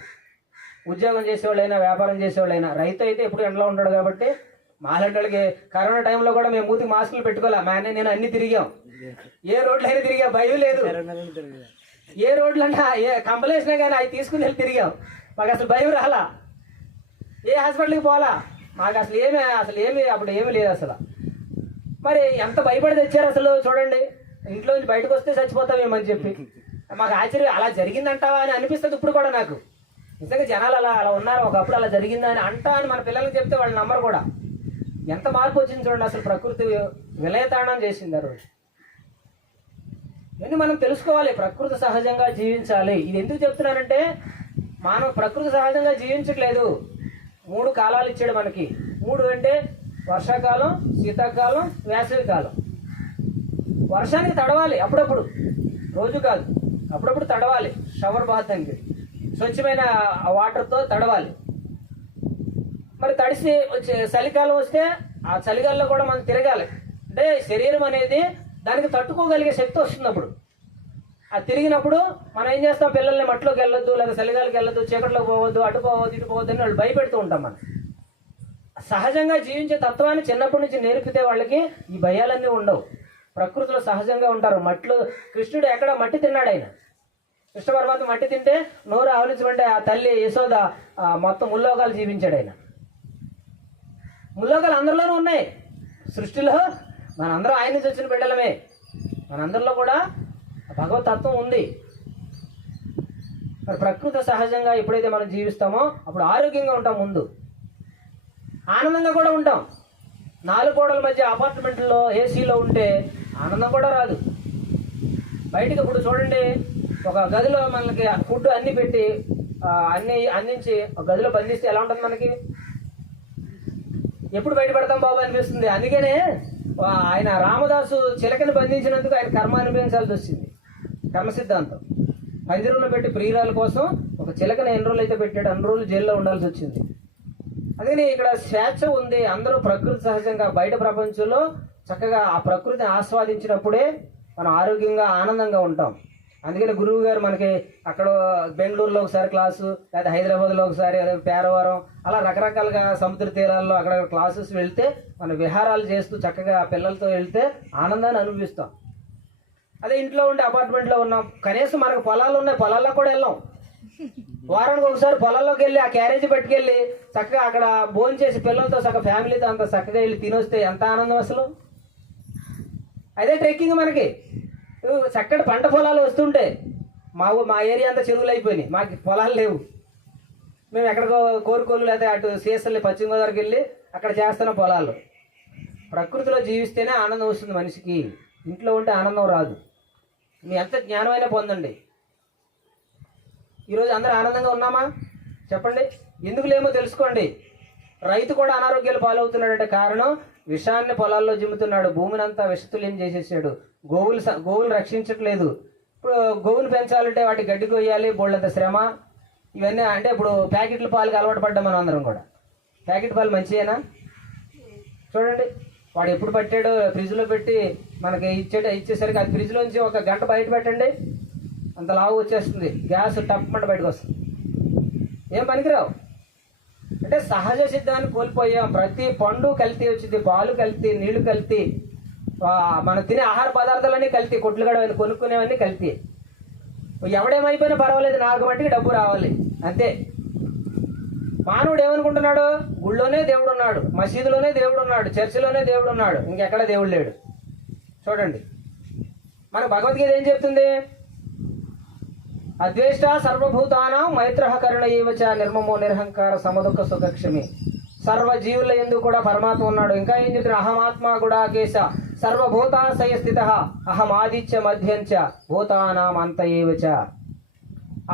ఉద్యోగం చేసేవాళ్ళైనా, వ్యాపారం చేసేవాళ్ళైనా. రైతు అయితే ఎప్పుడు ఎండలో ఉంటాడు కాబట్టి మాలాంటి వాళ్ళకి కరోనా టైంలో కూడా మేము మూతికి మాస్కులు పెట్టుకోలే. మా అన్నయ్య నేను అన్ని తిరిగాం, ఏ రోడ్లైనా తిరిగా, భయం లేదు. ఏ రోడ్లన్నా ఏ కంపలేసినా కానీ అవి తీసుకుని వెళ్ళి తిరిగాం. మాకు అసలు భయం రాలా, ఏ హాస్పిటల్కి పోలా. మాకు అసలు ఏమి అప్పుడు ఏమీ లేదు అసలు. మరి ఎంత భయపడి తెచ్చారు అసలు చూడండి. ఇంట్లో నుంచి బయటకు వస్తే చచ్చిపోతామేమని చెప్పి మాకు ఆశ్చర్యం. అలా జరిగిందంటావా అని అనిపిస్తుంది ఇప్పుడు కూడా నాకు. నిజంగా జనాలు అలా ఉన్నారు, ఒకప్పుడు అలా జరిగిందని అంటా అని మన పిల్లలకి చెప్తే వాళ్ళు నమ్మరు కూడా. ఎంత మార్పు వచ్చింది చూడండి. అసలు ప్రకృతి విలయతాండం చేసింది ఆ రోజు. ఇవన్నీ మనం తెలుసుకోవాలి. ప్రకృతి సహజంగా జీవించాలి. ఇది ఎందుకు చెప్తున్నానంటే మనం ప్రకృతి సహజంగా జీవించట్లేదు. 3 కాలాలు ఇచ్చాడు మనకి. 3 అంటే వర్షాకాలం, శీతాకాలం, వేసవి కాలం. వర్షానికి తడవాలి అప్పుడప్పుడు, రోజు కాదు, అప్పుడప్పుడు తడవాలి. షవర్ బాత్ అంటే స్వచ్ఛమైన వాటర్తో తడవాలి. మరి తడిసి వచ్చే చలికాలం వస్తే ఆ చలిగాల్లో కూడా మనం తిరగాలి. అంటే శరీరం అనేది దానికి తట్టుకోగలిగే శక్తి వస్తుంది. అప్పుడు అది తిరిగినప్పుడు మనం ఏం చేస్తాం, పిల్లల్ని మట్టిలోకి వెళ్ళొద్దు, లేదా చలిగాలికి వెళ్ళొద్దు, చీకట్లోకి పోవద్దు, అటు పోవద్దు, ఇటు పోవద్దు అని వాళ్ళు భయపెడుతూ ఉంటాం. మనం సహజంగా జీవించే తత్వాన్ని చిన్నప్పటి నుంచి నేర్పితే వాళ్ళకి ఈ భయాలన్నీ ఉండవు. ప్రకృతిలో సహజంగా ఉంటారు. మట్టిలో కృష్ణుడు ఎక్కడ మట్టి తిన్నాడు. ఆయన కృష్ణ పరమాత్మ మట్టి తింటే నోరు ఆవలించమంటే ఆ తల్లి యశోద మొత్తం ముల్లోకాలు జీవించాడు. ఆయన ముల్లోకాలు అందరిలోనూ ఉన్నాయి సృష్టిలో. మనందరం ఆయన నుంచి వచ్చిన బిడ్డలమే. మనందరిలో కూడా భగవతత్వం ఉంది. మరి ప్రకృతి సహజంగా ఎప్పుడైతే మనం జీవిస్తామో అప్పుడు ఆరోగ్యంగా ఉంటాం, ముందు ఆనందంగా కూడా ఉంటాం. 4 గోడల మధ్య అపార్ట్మెంట్లో ఏసీలో ఉంటే ఆనందం కూడా రాదు. బయటికి ఇప్పుడు చూడండి, ఒక గదిలో మనకి ఫుడ్ అన్ని పెట్టి అన్ని అందించి ఒక గదిలో బంధిస్తే ఎలా ఉంటుంది మనకి? ఎప్పుడు బయటపడతాం బాబు అనిపిస్తుంది. అందుకనే ఆయన రామదాసు చిలకని బంధించినందుకు ఆయన కర్మ అనుభవించాల్సి వచ్చింది. కర్మ సిద్ధాంతం పంజరంలో పెట్టి ప్రియురాల కోసం ఒక చిలకని ఎన్ని రోజులు అయితే పెట్టాడు అన్ని రోజులు జైల్లో ఉండాల్సి వచ్చింది. అందుకని ఇక్కడ స్వేచ్ఛ ఉంది. అందరూ ప్రకృతి సహజంగా బయట ప్రపంచంలో చక్కగా ఆ ప్రకృతిని ఆస్వాదించినప్పుడే మనం ఆరోగ్యంగా ఆనందంగా ఉంటాం. అందుకని గురువు గారు మనకి అక్కడ బెంగళూరులో ఒకసారి క్లాసు, లేదా హైదరాబాద్లో ఒకసారి, లేదా పేరవరం, అలా రకరకాలుగా సముద్ర తీరాల్లో అక్కడ క్లాసెస్ వెళ్తే మనం విహారాలు చేస్తూ చక్కగా పిల్లలతో వెళ్తే ఆనందాన్ని అనుభవిస్తాం. అదే ఇంట్లో ఉంటే అపార్ట్మెంట్లో ఉన్నాం, కనీసం మనకు పొలాలు ఉన్నాయి, పొలాల్లో కూడా వెళ్ళాం. వారానికి ఒకసారి పొలాల్లోకి వెళ్ళి ఆ క్యారేజీ పట్టుకెళ్ళి చక్కగా అక్కడ భోజనం చేసి పిల్లలతో చక్కగా ఫ్యామిలీతో అంత చక్కగా వెళ్ళి తినొస్తే ఎంత ఆనందం అసలు. అదే ట్రెక్కింగ్. మనకి చక్కటి పంట పొలాలు వస్తుంటే మా ఏరియా అంతా చెరువులు అయిపోయినాయి, మాకు పొలాలు లేవు. మేము ఎక్కడికో కోరుకోలు లేదా అటు సీసల్లి పశ్చిమ గోదావరికి వెళ్ళి అక్కడ చేస్తున్న పొలాలు. ప్రకృతిలో జీవిస్తేనే ఆనందం వస్తుంది మనిషికి. ఇంట్లో ఉంటే ఆనందం రాదు. మీ ఎంత జ్ఞానమైనా పొందండి. ఈరోజు అందరూ ఆనందంగా ఉన్నామా చెప్పండి? ఎందుకు లేమో తెలుసుకోండి. రైతు కూడా అనారోగ్యాలు పాలవుతున్నాడంటే కారణం విషాన్ని పొలాల్లో జిమ్ముతున్నాడు, భూమిని అంతా విషతుల్యం చేసేసాడు, గోవులు రక్షించట్లేదు. ఇప్పుడు గోవులు పెంచాలంటే వాటి గడ్డి కొయ్యాలి, బోళ్ళంత శ్రమ. ఇవన్నీ అంటే ఇప్పుడు ప్యాకెట్ల పాలకు అలవాటు పడ్డాం మనం అందరం కూడా. ప్యాకెట్ పాలు మంచియేనా? చూడండి, వాడు ఎప్పుడు పట్టాడో ఫ్రిడ్జ్లో పెట్టి మనకి ఇచ్చేసరికి అది ఫ్రిడ్జ్లోంచి ఒక గంట బయట పెట్టండి, అంత లావు వచ్చేస్తుంది, గ్యాస్ టప్మంట బయటకు వస్తుంది. ఏం పనికిరావు. అంటే సహజ సిద్ధాన్ని కోల్పోయాం. ప్రతి పండు కల్తీ వచ్చింది, పాలు కల్తీ, నీళ్లు కల్తీ, మనం తినే ఆహార పదార్థాలన్నీ కల్తీ, కొట్లు గడ కొనుక్కునేవన్నీ కల్తీ. ఎవడేమైపోయినా పర్వాలేదు, నాకు మట్టికి డబ్బు రావాలి అంతే. మానవుడు ఏమనుకుంటున్నాడు? గుళ్ళోనే దేవుడు ఉన్నాడు, మసీదులోనే దేవుడు ఉన్నాడు, చర్చిలోనే దేవుడు ఉన్నాడు, ఇంకెక్కడ దేవుడు లేడు. చూడండి, మన భగవద్గీత ఏం చెప్తుంది? అద్వేష్ట సర్వభూతానాం మైత్రః కరుణ ఏవచ నిర్మమో నిరహంకార సమదుఃఖ సుఖక్షమి. సర్వజీవుల యందు కూడా పరమాత్మ ఉన్నాడు. ఇంకా ఏం చెప్తున్నా? అహమాత్మ గుడాకేశ సర్వభూతాశయ స్థిత అహమాదిత్య మధ్యంచ భూతానాం అంత ఏవచ.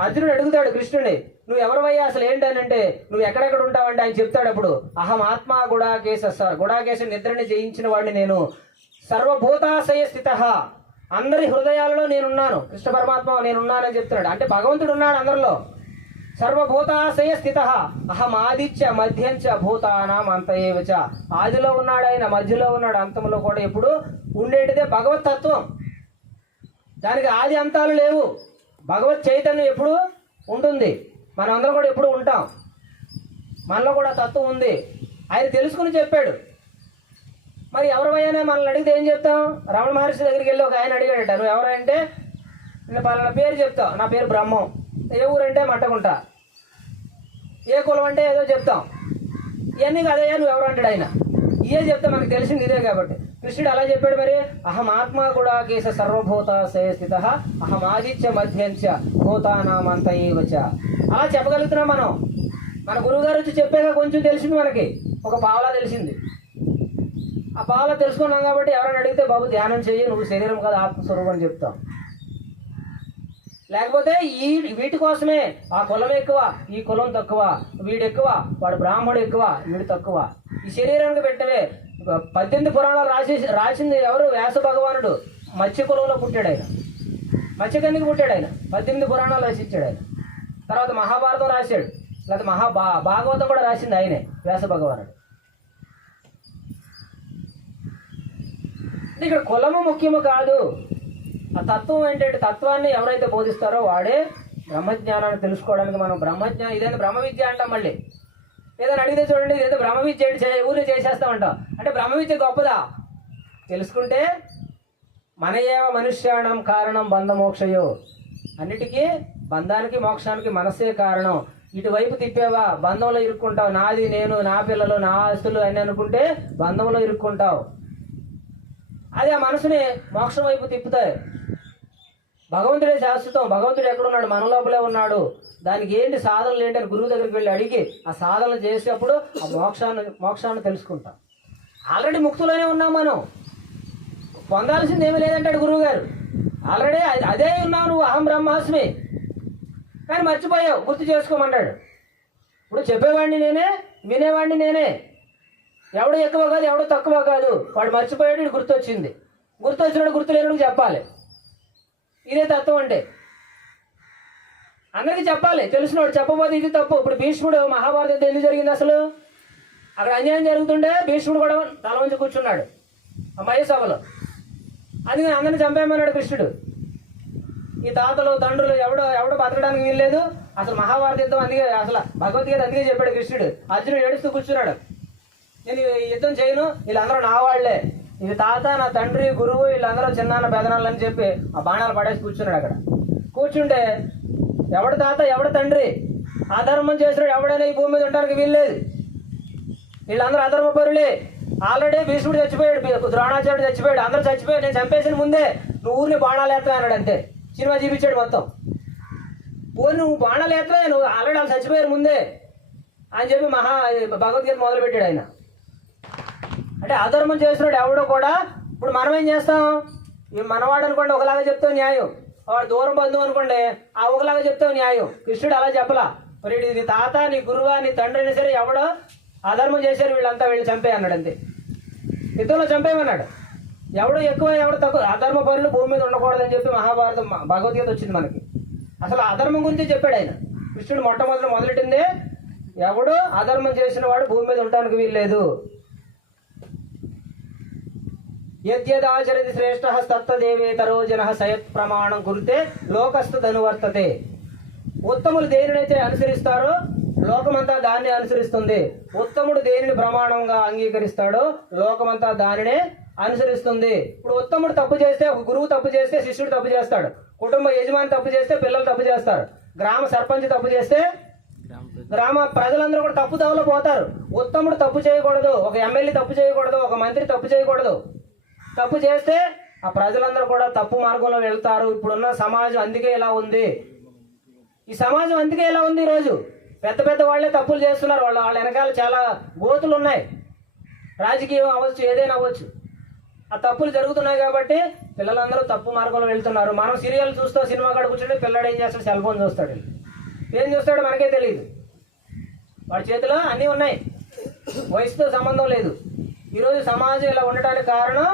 అర్జునుడు అడుగుతాడు కృష్ణుడి, నువ్వు ఎవరివయ్యా అసలు ఏంటనంటే, నువ్వు ఎక్కడెక్కడ ఉంటావంటే ఆయన చెప్తాడు అప్పుడు, అహమాత్మ గుడాకేశ, గుడాకేశ నిద్రని జయించిన వాడిని నేను, సర్వభూతాశయ స్థిత, అందరి హృదయాలలో నేనున్నాను, కృష్ణ పరమాత్మ నేనున్నానని చెప్తున్నాడు. అంటే భగవంతుడు ఉన్నాడు అందరిలో. సర్వభూతాశయ స్థిత అహం ఆదిత్య మధ్యంచ భూతానాం అంత ఏవచ. ఆదిలో ఉన్నాడు ఆయన, మధ్యలో ఉన్నాడు, అంతంలో కూడా ఎప్పుడు ఉండేటిదే భగవత్ తత్వం. దానికి ఆది అంతాలు లేవు. భగవత్ చైతన్యం ఎప్పుడు ఉంటుంది. మనం అందరం కూడా ఎప్పుడు ఉంటాం. మనలో కూడా తత్వం ఉంది. ఆయన తెలుసుకుని చెప్పాడు. మరి ఎవరివైనా మనల్ని అడిగితే ఏం చెప్తాం? రమణ మహర్షి దగ్గరికి వెళ్ళి ఒక ఆయన అడిగాడట, నువ్వు ఎవరంటే నేను పలానా పేరు చెప్తావు, నా పేరు బ్రహ్మం. ఏ ఊరంటే మట్టగుంట. ఏ కులం అంటే ఏదో చెప్తాం. ఇవన్నీ కదయ్యా నువ్వు ఎవరు అంటాడు ఆయన. ఇదే చెప్తే మనకు తెలిసింది ఇదే కాబట్టి. కృష్ణుడు అలా చెప్పాడు. మరి అహం ఆత్మ కూడా కేశ సర్వభూత స్థిత అహం ఆదిత్య మధ్యంచ భూతానామంత ఏవచ. అలా చెప్పగలుగుతున్నాం మనం. మన గురువు గారు వచ్చి చెప్పాక కొంచెం తెలిసింది మనకి, ఒక పావలా తెలిసింది. ఆ పావలా తెలుసుకున్నాం కాబట్టి ఎవరైనా అడిగితే బాబు ధ్యానం చెయ్యి, నువ్వు శరీరం కాదు ఆత్మస్వరూపం అని చెప్తాం. లేకపోతే వీటి కోసమే ఆ కులం ఎక్కువ, ఈ కులం తక్కువ, వీడు ఎక్కువ, వాడు బ్రాహ్మడు ఎక్కువ, వీడు తక్కువ, ఈ శరీరానికి పెట్టవే. 18 పురాణాలు రాసింది ఎవరు? వ్యాస భగవానుడు. మత్స్య కులంలో పుట్టాడు ఆయన, మత్స్యకన్యకి పుట్టాడు ఆయన. 18 పురాణాలు రచించాడు ఆయన. తర్వాత మహాభారతం రాశాడు, లేకపోతే భాగవతం కూడా రాసింది ఆయనే, వ్యాస భగవానుడు. ఇక్కడ కులము ముఖ్యము కాదు. ఆ తత్వం ఏంటంటే తత్వాన్ని ఎవరైతే బోధిస్తారో వాడే బ్రహ్మజ్ఞానాన్ని తెలుసుకోవడానికి. మనం బ్రహ్మజ్ఞానం ఇదేంటి బ్రహ్మ విద్య అంటాం. మళ్ళీ ఏదైనా అడిగితే చూడండి, ఏదో బ్రహ్మ విద్య ఊరిని చేసేస్తామంటాం. అంటే బ్రహ్మ విద్య గొప్పదా? తెలుసుకుంటే మన ఏవ మనుష్యాణం కారణం బంధ మోక్షయో. అన్నిటికీ బంధానికి మోక్షానికి మనస్సే కారణం. ఇటువైపు తిప్పేవా బంధంలో ఇరుక్కుంటావు. నాది, నేను, నా పిల్లలు, నా ఆస్తులు అని అనుకుంటే బంధంలో ఇరుక్కుంటావు. అది ఆ మనసుని మోక్షం వైపు తిప్పుతాయి. భగవంతుడే శాశ్వతం. భగవంతుడు ఎక్కడున్నాడు? మన లోపలే ఉన్నాడు. దానికి ఏంటి సాధనలు ఏంటి అని గురువు దగ్గరికి వెళ్ళి అడిగి ఆ సాధనలు చేసేటప్పుడు ఆ మోక్షాన్ని తెలుసుకుంటాం. ఆల్రెడీ ముక్తులోనే ఉన్నాం మనం. పొందాల్సింది ఏమీ లేదంటాడు గురువు గారు. ఆల్రెడీ అదే ఉన్నావు నువ్వు, అహం బ్రహ్మాస్మి. కానీ మర్చిపోయావు, గుర్తు చేసుకోమంటాడు. ఇప్పుడు చెప్పేవాడిని నేనే, వినేవాడిని నేనే. ఎవడు ఎక్కువ కాదు, ఎవడు తక్కువ కాదు. వాడు మర్చిపోయాడు, ఇది గుర్తొచ్చింది. గుర్తొచ్చినాడు గుర్తులేనుడికి చెప్పాలి. ఇదే తత్వం అంటే. అందరికీ చెప్పాలి. తెలిసినవాడు చెప్పబోతే ఇది తప్పు. ఇప్పుడు భీష్ముడు మహాభారత యుద్ధం ఎందుకు జరిగింది అసలు? అక్కడ అన్యాయం జరుగుతుంటే భీష్ముడు కూడా తల వంచి కూర్చున్నాడు ఆ మయసభలో. అందుకని అందరిని చంపేయమన్నాడు కృష్ణుడు. ఈ తాతలు తండ్రులు ఎవడో బతకడానికి వీల్లేదు. అసలు మహాభారత యుద్ధం అందుకే, అసలు భగవద్గీత అందుకే చెప్పాడు కృష్ణుడు. అర్జునుడు ఏడుస్తూ కూర్చున్నాడు, నేను యుద్ధం చేయను, వీళ్ళందరూ నా వాళ్లే, ఇది తాత, నా తండ్రి, గురువు, వీళ్ళందరూ చిన్నాన్న పెదనాళ్ళు అని చెప్పి ఆ బాణాలు పడేసి కూర్చున్నాడు. అక్కడ కూర్చుంటే ఎవడు తాత ఎవడు తండ్రి, అధర్మం చేసినాడు ఎవడైనా ఈ భూమి మీద ఉండడానికి వీల్లేదు. వీళ్ళందరూ అధర్మపరులే. ఆల్రెడీ భీష్ముడు చచ్చిపోయాడు, ద్రోణాచార్యుడు చచ్చిపోయాడు, అందరూ చచ్చిపోయాడు. నేను చంపేసిన ముందే నువ్వు ఊరిని బాణాలు వేస్తావు అన్నాడు. అంతే, సినిమా చూపించాడు మొత్తం. ఊరి నువ్వు బాణాలు వేస్తావే, నువ్వు ఆల్రెడీ వాళ్ళు చచ్చిపోయారు ముందే అని చెప్పి భగవద్గీత మొదలుపెట్టాడు ఆయన. అంటే అధర్మం చేస్తున్నాడు ఎవడో కూడా. ఇప్పుడు మనం ఏం చేస్తాం? మనవాడు అనుకోండి ఒకలాగా చెప్తావు న్యాయం, వాడు దూరం బంధువు అనుకోండి ఆ ఒకలాగా చెప్తావు న్యాయం. కృష్ణుడు అలా చెప్పలా. మరి నీ తాత, నీ గురువా, నీ తండ్రి అయినా సరే ఎవడో అధర్మం చేశారు వీళ్ళంతా, వీళ్ళు చంపే అన్నాడు. అంతే, యుద్ధంలో చంపేయమన్నాడు. ఎవడు ఎక్కువ ఎవడు తక్కువ, అధర్మ పనులు భూమి మీద ఉండకూడదని చెప్పి మహాభారతం భగవద్గీత వచ్చింది మనకి. అసలు అధర్మం గురించి చెప్పాడు ఆయన. కృష్ణుడు మొదలెట్టిందే ఎవడు అధర్మం చేసిన వాడు భూమి మీద ఉండటానికి వీల్లేదు. యద్యదాచరతి శ్రేష్ఠ తత్తదేవేతరో జన సయత్ ప్రమాణం కురితే లోకస్థ ధనువర్తతే. ఉత్తములు దేనినైతే అనుసరిస్తారో లోకమంతా దాన్ని అనుసరిస్తుంది. ఉత్తముడు దేనిని ప్రమాణంగా అంగీకరిస్తాడో లోకమంతా దానినే అనుసరిస్తుంది. ఇప్పుడు ఉత్తముడు తప్పు చేస్తే, ఒక గురువు తప్పు చేస్తే శిష్యుడు తప్పు చేస్తాడు, కుటుంబ యజమాని తప్పు చేస్తే పిల్లలు తప్పు చేస్తారు, గ్రామ సర్పంచ్ తప్పు చేస్తే గ్రామ ప్రజలందరూ కూడా తప్పు దవలో పోతారు. ఉత్తముడు తప్పు చేయకూడదు, ఒక ఎమ్మెల్యే తప్పు చేయకూడదు, ఒక మంత్రి తప్పు చేయకూడదు. తప్పు చేస్తే ఆ ప్రజలందరూ కూడా తప్పు మార్గంలో వెళ్తారు. ఇప్పుడున్న సమాజం అందుకే ఇలా ఉంది. ఈ సమాజం అందుకే ఇలా ఉంది. ఈరోజు పెద్ద పెద్ద వాళ్ళే తప్పులు చేస్తున్నారు. వాళ్ళ వెనకాల చాలా గోతులు ఉన్నాయి. రాజకీయం అవ్వచ్చు, ఏదైనా అవ్వచ్చు. ఆ తప్పులు జరుగుతున్నాయి కాబట్టి పిల్లలందరూ తప్పు మార్గంలో వెళ్తున్నారు. మనం సీరియల్ చూస్తాం, సినిమా కాడ కూర్చుంటే పిల్లడు ఏం చేస్తాడు? సెల్ ఫోన్ చూస్తాడు. ఏం చూస్తాడో మనకే తెలియదు. వాడి చేతిలో అన్నీ ఉన్నాయి, వయసుతో సంబంధం లేదు. ఈరోజు సమాజం ఇలా ఉండటానికి కారణం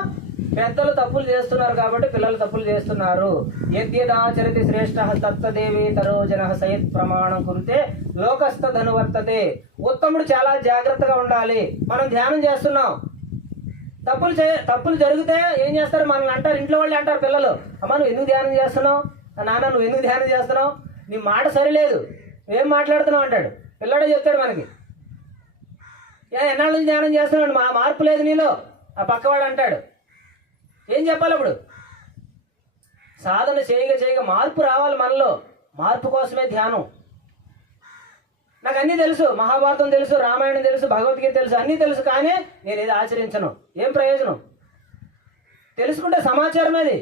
పెద్దలు తప్పులు చేస్తున్నారు కాబట్టి పిల్లలు తప్పులు చేస్తున్నారు. యద్యదాచరతి శ్రేష్ఠ తత్తదేవేతరో జన సయత్ ప్రమాణం కురితే లోకస్థ ధనువర్తతే. ఉత్తముడు చాలా జాగ్రత్తగా ఉండాలి. మనం ధ్యానం చేస్తున్నాం, తప్పులు జరిగితే ఏం చేస్తారు? మనల్ని అంటారు, ఇంట్లో వాళ్ళు అంటారు పిల్లలు, అమ్మ నువ్వు ఎందుకు ధ్యానం చేస్తున్నావు, నాన్న నువ్వు ఎందుకు ధ్యానం చేస్తున్నావు, నీ మాట సరిలేదు, ఏం మాట్లాడుతున్నావు అంటాడు. పిల్లడే చెప్తాడు మనకి, ఎన్నాళ్ళ నుంచి ధ్యానం చేస్తున్నాడు, మార్పు లేదు నీలో, ఆ పక్కవాడు అంటాడు. ఏం చెప్పాలి అప్పుడు? సాధన చేయగా మార్పు రావాలి మనలో. మార్పు కోసమే ధ్యానం. నాకు అన్నీ తెలుసు, మహాభారతం తెలుసు, రామాయణం తెలుసు, భగవద్గీత తెలుసు, అన్నీ తెలుసు, కానీ నేను ఏది ఆచరించను. ఏం ప్రయోజనం? తెలుసుకుంటే సమాచారం అది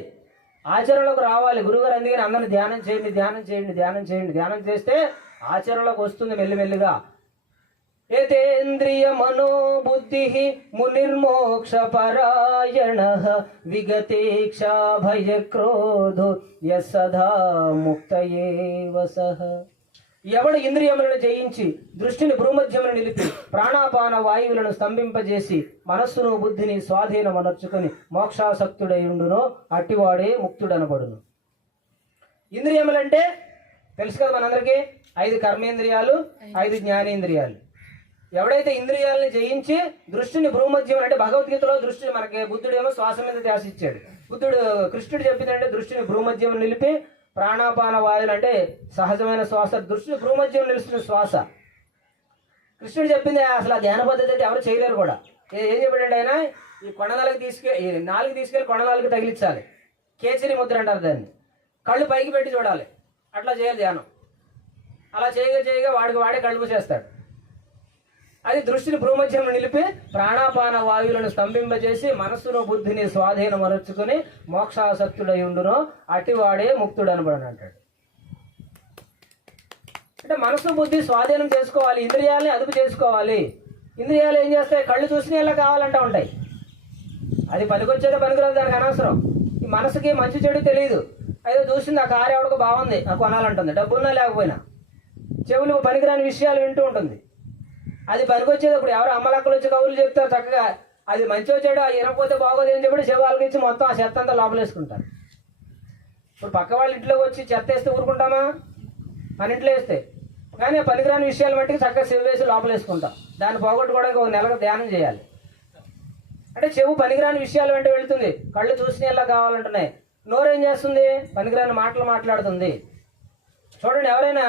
ఆచరణలోకి రావాలి. గురువుగారు అందుకని అందరిని ధ్యానం చేయండి, ధ్యానం చేయండి, ధ్యానం చేయండి. ధ్యానం చేస్తే ఆచరణలోకి వస్తుంది మెల్లిమెల్లిగా. ఏతేంద్రియ మనోబుద్ధి మునిర్మోక్ష పరాయణ విగతేక్షా భయ క్రోధో యసదా ముక్తయేవ సహ. ఎవడు ఇంద్రియములను జయించి దృష్టిని భ్రూమధ్యమును నిలిపి ప్రాణాపాన వాయువులను స్తంభింపజేసి మనస్సును బుద్ధిని స్వాధీనమనర్చుకొని మోక్షాసక్తుడై ఉండునో అట్టివాడే ముక్తుడనబడును. ఇంద్రియములంటే తెలుసు కదా మనందరికీ, 5 కర్మేంద్రియాలు, 5 జ్ఞానేంద్రియాలు. ఎవడైతే ఇంద్రియాలను జయించి దృష్టిని భ్రూమధ్యం అంటే భగవద్గీతలో దృష్టిని మనకి బుద్ధుడేమో శ్వాస మీద ధ్యాస ఇచ్చాడు. కృష్ణుడు చెప్పిందంటే దృష్టిని భ్రూమధ్యం నిలిపి ప్రాణాపాన వాయువులు అంటే సహజమైన శ్వాస, దృష్టిని భ్రూమధ్యం నిలుస్తున్న శ్వాస. కృష్ణుడు చెప్పింది అసలు ఆ ధ్యాన పద్ధతి అయితే ఎవరు చేయలేరు కూడా. ఏం చెప్పాడంటే ఆయన, ఈ నాలుగు తీసుకెళ్ళి కొండనాలకు తగిలించాలి. కేసరి ముద్ర అంటారు దాన్ని. కళ్ళు పైకి పెట్టి చూడాలి, అట్లా చేయాలి ధ్యానం. అలా చేయగా వాడే కళ్ళు మూసేస్తాడు. అది దృష్టిని భ్రూమధ్యంలో నిలిపి ప్రాణాపాన వాయువులను స్తంభింపజేసి మనస్సును బుద్ధిని స్వాధీనం మరచుకుని మోక్షాసక్తుడై ఉండునో అటివాడే ముక్తుడు అనబడని అంటాడు. అంటే మనస్సు బుద్ధి స్వాధీనం చేసుకోవాలి, ఇంద్రియాలని అదుపు చేసుకోవాలి. ఇంద్రియాలు ఏం చేస్తాయి? కళ్ళు చూసిన ఎలా కావాలంటా ఉంటాయి. అది పనికొచ్చేదో పనికిరాదు, దానికి అనవసరం. ఈ మనసుకి మంచి చెడు తెలియదు. అయితే చూసింది ఆ కారు ఎవడికి బాగుంది, నాకు కొనాలంటుంది, డబ్బున్నా లేకపోయినా. చెవులు పనికిరాని విషయాలు వింటూ ఉంటుంది. అది పనికొచ్చేటప్పుడు ఎవరు అమ్మలక్కలు వచ్చి కవులు చెప్తారు చక్కగా, అది మంచి వచ్చాడు వినకపోతే బాగోదు అని చెప్పి చెవాళ్ళకి ఇచ్చి మొత్తం ఆ చెత్త అంతా లోపలేసుకుంటారు. ఇప్పుడు పక్క వాళ్ళ ఇంట్లోకి వచ్చి చెత్త వేస్తే ఊరుకుంటామా? మన ఇంట్లో వేస్తే. కానీ ఆ పనికిరాని విషయాలు మట్టికి చక్కగా చెవి వేసి లోపలేసుకుంటాం. దాన్ని పోగొట్టుకోవడానికి 1 నెలకు ధ్యానం చేయాలి. అంటే చెవు పనికిరాని విషయాలు వెంట వెళుతుంది, కళ్ళు చూసిన ఎలా కావాలంటున్నాయి. నోరు ఏం చేస్తుంది? పనికిరాని మాటలు మాట్లాడుతుంది. చూడండి, ఎవరైనా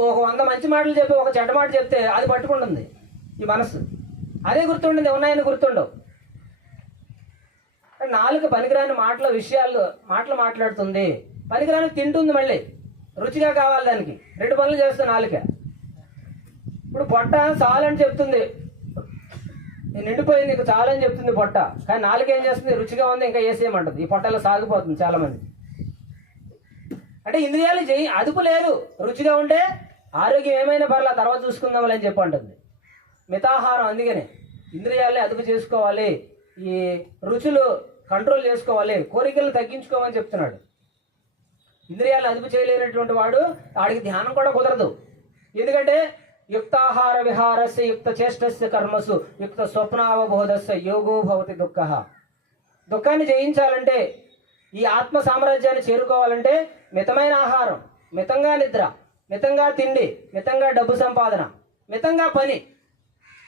ఒక 100 మంచి మాటలు చెప్పి ఒక చెడ్డ మాట చెప్తే అది పట్టుకుంటుంది ఈ మనసు. అదే గుర్తుంటుంది, ఉన్నాయని గుర్తుండవు. నాలుక పనికిరాని మాటలు మాట్లాడుతుంది. పనికిరాని తింటుంది, మళ్ళీ రుచిగా కావాలి దానికి. 2 పనులు చేస్తుంది నాలుక. ఇప్పుడు పొట్ట చాలని చెప్తుంది, నిండిపోయింది, ఇంక చాలని చెప్తుంది పొట్ట. కానీ నాలుక ఏం చేస్తుంది? రుచిగా ఉంది ఇంకా వేసేయమంటుంది. ఈ పొట్టలో సాగిపోతుంది చాలా మంది. అంటే ఇంద్రియాలు అదుపు లేదు. రుచిగా ఉంటే ఆరోగ్యం ఏమైనా పర్లా తర్వాత చూసుకుందామని అని చెప్పి అంటుంది. మితాహారం. అందుకనే ఇంద్రియాలని అదుపు చేసుకోవాలి, ఈ రుచులు కంట్రోల్ చేసుకోవాలి, కోరికలు తగ్గించుకోమని చెప్తున్నాడు. ఇంద్రియాలను అదుపు చేయలేనటువంటి వాడు వాడికి ధ్యానం కూడా కుదరదు. ఎందుకంటే యుక్తాహార విహారస్య యుక్త చేష్టస్య కర్మసు యుక్త స్వప్నావబోధస్య యోగో భవతి దుఃఖ. దుఃఖాన్ని జయించాలంటే, ఈ ఆత్మ సామ్రాజ్యాన్ని చేరుకోవాలంటే మితమైన ఆహారం, మితంగా నిద్ర, మితంగా తిండి, మితంగా డబ్బు సంపాదన, మితంగా పని,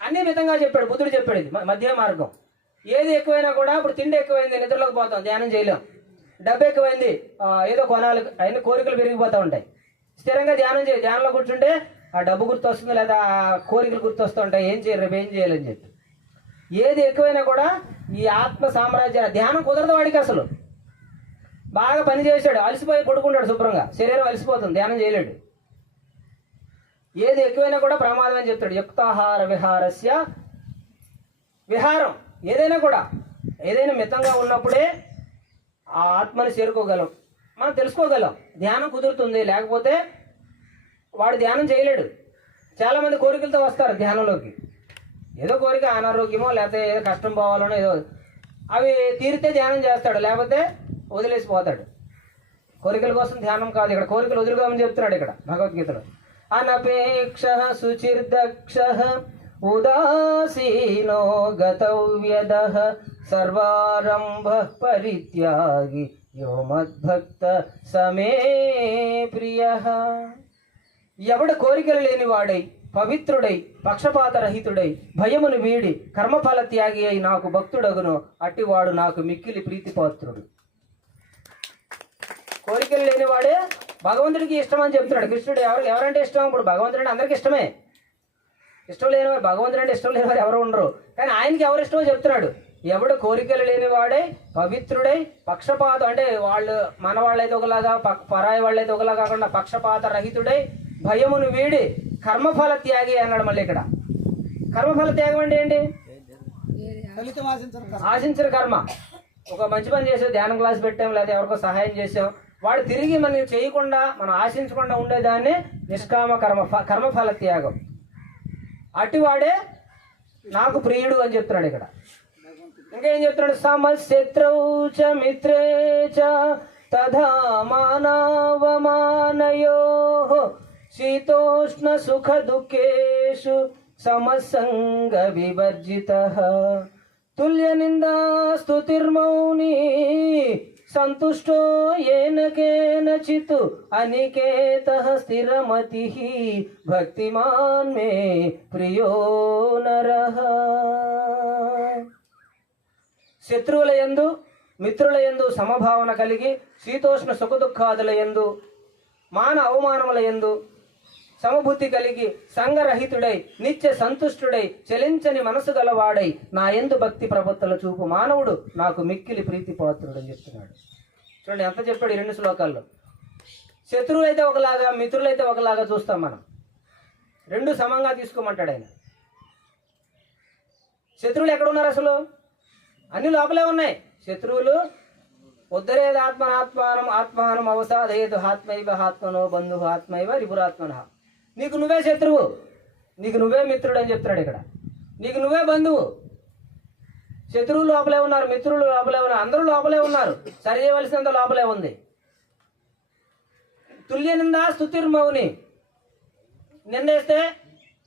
అన్నీ మితంగా చెప్పాడు బుద్ధుడు. చెప్పాడు ఇది మధ్య మార్గం. ఏది ఎక్కువైనా కూడా, ఇప్పుడు తిండి ఎక్కువైంది నిద్రలోకి పోతాం, ధ్యానం చేయలేం. డబ్బు ఎక్కువైంది ఏదో కొనాలి, అవన్నీ కోరికలు పెరిగిపోతూ ఉంటాయి. స్థిరంగా ధ్యానం చేయి. ధ్యానంలో కూర్చుంటే ఆ డబ్బు గుర్తు వస్తుంది, లేదా ఆ కోరికలు గుర్తు వస్తూ ఉంటాయి. ఏం చేయాలి, రేపు ఏం చేయాలని చెప్పి. ఏది ఎక్కువైనా కూడా ఈ ఆత్మ సామ్రాజ్యాన్ని ధ్యానం కుదరదు వాడికి. అసలు బాగా పని చేశాడు, అలసిపోయి పడుకుంటాడు శుభ్రంగా, శరీరం అలసిపోతుంది, ధ్యానం చేయలేడు. ఏది ఎక్కువైనా కూడా ప్రమాదం అని చెప్తాడు. యుక్తాహార విహారస్య. విహారం ఏదైనా కూడా, ఏదైనా మితంగా ఉన్నప్పుడే ఆ ఆత్మని చేరుకోగలం, మనం తెలుసుకోగలం, ధ్యానం కుదురుతుంది. లేకపోతే వాడు ధ్యానం చేయలేడు. చాలామంది కోరికలతో వస్తారు ధ్యానంలోకి. ఏదో కోరిక, అనారోగ్యమో లేకపోతే ఏదో కష్టం పోవాలనో ఏదో, అవి తీరితే ధ్యానం చేస్తాడు, లేకపోతే వదిలేసిపోతాడు. కోరికల కోసం ధ్యానం కాదు ఇక్కడ, కోరికలు వదులుకోమని చెప్తున్నాడు ఇక్కడ భగవద్గీతలో. అనపేక్ష శుచిర్దక్ష ఉదాసీనో గతవ్యద సర్వారంభ పరిత్యాగి యో మద్భక్త సమే ప్రియ. ఎవడు కోరికలు లేనివాడై పవిత్రుడై పక్షపాతరహితుడై భయమును వీడి కర్మఫల త్యాగి అయి నాకు భక్తుడగును అట్టివాడు నాకు మిక్కిలి ప్రీతిపాత్రుడు. కోరికలు లేనివాడే భగవంతుడికి ఇష్టం అని చెప్తున్నాడు కృష్ణుడు. ఎవరంటే ఇష్టం? ఇప్పుడు భగవంతుడు అంటే అందరికి ఇష్టమే. ఇష్టం లేనివారు, భగవంతుడు అంటే ఇష్టం లేనివారు ఎవరు ఉండరు. కానీ ఆయనకి ఎవరు ఇష్టమో చెప్తున్నాడు. ఎవడు కోరికలు లేనివాడై పవిత్రుడై పక్షపాతం అంటే వాళ్ళు మన వాళ్ళైతే ఒకలాగా పరాయి వాళ్ళైతే ఒకలా కాకుండా పక్షపాత రహితుడై భయమును వీడి కర్మఫల త్యాగి అన్నాడు. మళ్ళీ ఇక్కడ కర్మఫల త్యాగం అంటే ఏంటి? ఆశించిన కర్మ. ఒక మంచి పని చేసాం, ధ్యానం క్లాస్ పెట్టాం, లేదా ఎవరికో సహాయం చేసాం, వాడు తిరిగి మనకి చేయకుండా మనం ఆశించకుండా ఉండేదాన్ని నిష్కామ కర్మఫల త్యాగం. అటువాడే నాకు ప్రియుడు అని చెప్తున్నాడు ఇక్కడ. ఇంకా ఏం చెప్తున్నాడు? సమశత్రౌ చ మిత్రే చ తథా మానవమానయోః శీతోష్ణ సుఖ దుఃఖేషు సమసంగ వివర్జితః తుల్య నిందా స్తుతిర్మౌని సంతుష్టో ఏన కేనచిత్ అనికేతః స్థిరమతిః భక్తిమాన్ మే ప్రియో నరః. శత్రువుల యందు మిత్రుల యందు సమభావన కలిగి శీతోష్ణ సుఖ దుఃఖాదుల యందు మాన అవమానముల యందు సమబుద్ధి కలిగి సంగరహితుడై నిత్య సంతుష్టుడై చలించని మనసు గలవాడై నా యందు భక్తి ప్రపత్తుల చూపు మానవుడు నాకు మిక్కిలి ప్రీతిపాత్రుడు అని చెప్తున్నాడు. చూడండి ఎంత చెప్పాడు ఈ 2 శ్లోకాల్లో. శత్రువులైతే ఒకలాగా మిత్రులైతే ఒకలాగా చూస్తాం మనం. 2 సమంగా తీసుకోమంటాడు ఆయన. శత్రువులు ఎక్కడ ఉన్నారు? అసలు అన్ని లోపలే ఉన్నాయి. శత్రువులు ఉద్ధరేది ఆత్మనాత్మానం ఆత్మానం అవసాదయేదు ఆత్మైవ ఆత్మనో బంధు ఆత్మైవ రిపురాత్మన. నీకు నువ్వే శత్రువు, నీకు నువ్వే మిత్రుడు అని చెప్తున్నాడు ఇక్కడ. నీకు నువ్వే బంధువు. శత్రువులు లోపలే ఉన్నారు, మిత్రులు లోపలే ఉన్నారు, అందరూ లోపలే ఉన్నారు. సరి చేయవలసినంత లోపలే ఉంది. తుల్య నిందా స్తుతిర్మౌని. నిందేస్తే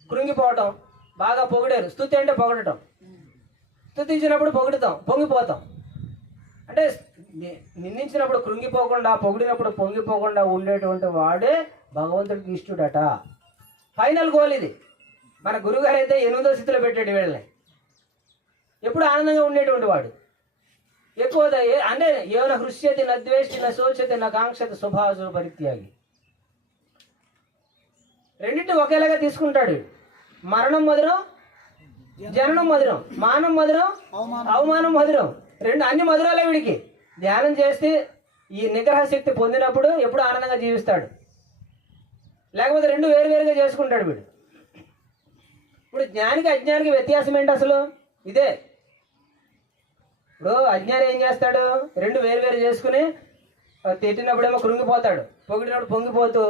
కృంగిపోవటం, బాగా పొగిడారు. స్తుతి అంటే పొగడటం. స్తుతించినప్పుడు పొగుడుతాం, పొంగిపోతాం. అంటే నిందించినప్పుడు కృంగిపోకుండా, పొగిడినప్పుడు పొంగిపోకుండా ఉండేటువంటి వాడే భగవంతుడికి ఇష్టడట. ఫైనల్ గోల్ ఇది. మన గురుగారు అయితే 8వ స్థితిలో పెట్టాడు వీళ్ళని. ఎప్పుడు ఆనందంగా ఉండేటువంటి వాడు. ఎక్కువ అంటే ఏమైనా హృష్యతి నద్వేష్టి న శోచతి నా కాంక్షతి శుభాశు పరిత్యాగి. రెండింటి ఒకేలాగా తీసుకుంటాడు. మరణం మధురం, జననం మధురం, మానం మధురం, అవమానం మధురం. అన్ని మధురాలే వీడికి. ధ్యానం చేస్తే ఈ నిగ్రహ శక్తి పొందినప్పుడు ఎప్పుడు ఆనందంగా జీవిస్తాడు. లేకపోతే 2 వేరువేరుగా చేసుకుంటాడు వీడు. ఇప్పుడు జ్ఞానికి అజ్ఞానికి వ్యత్యాసం ఏంటి అసలు? ఇదే. ఇప్పుడు అజ్ఞాని ఏం చేస్తాడు? 2 వేరువేరు చేసుకుని తిట్టినప్పుడేమో కృంగిపోతాడు, పొగిడినప్పుడు పొంగిపోతూ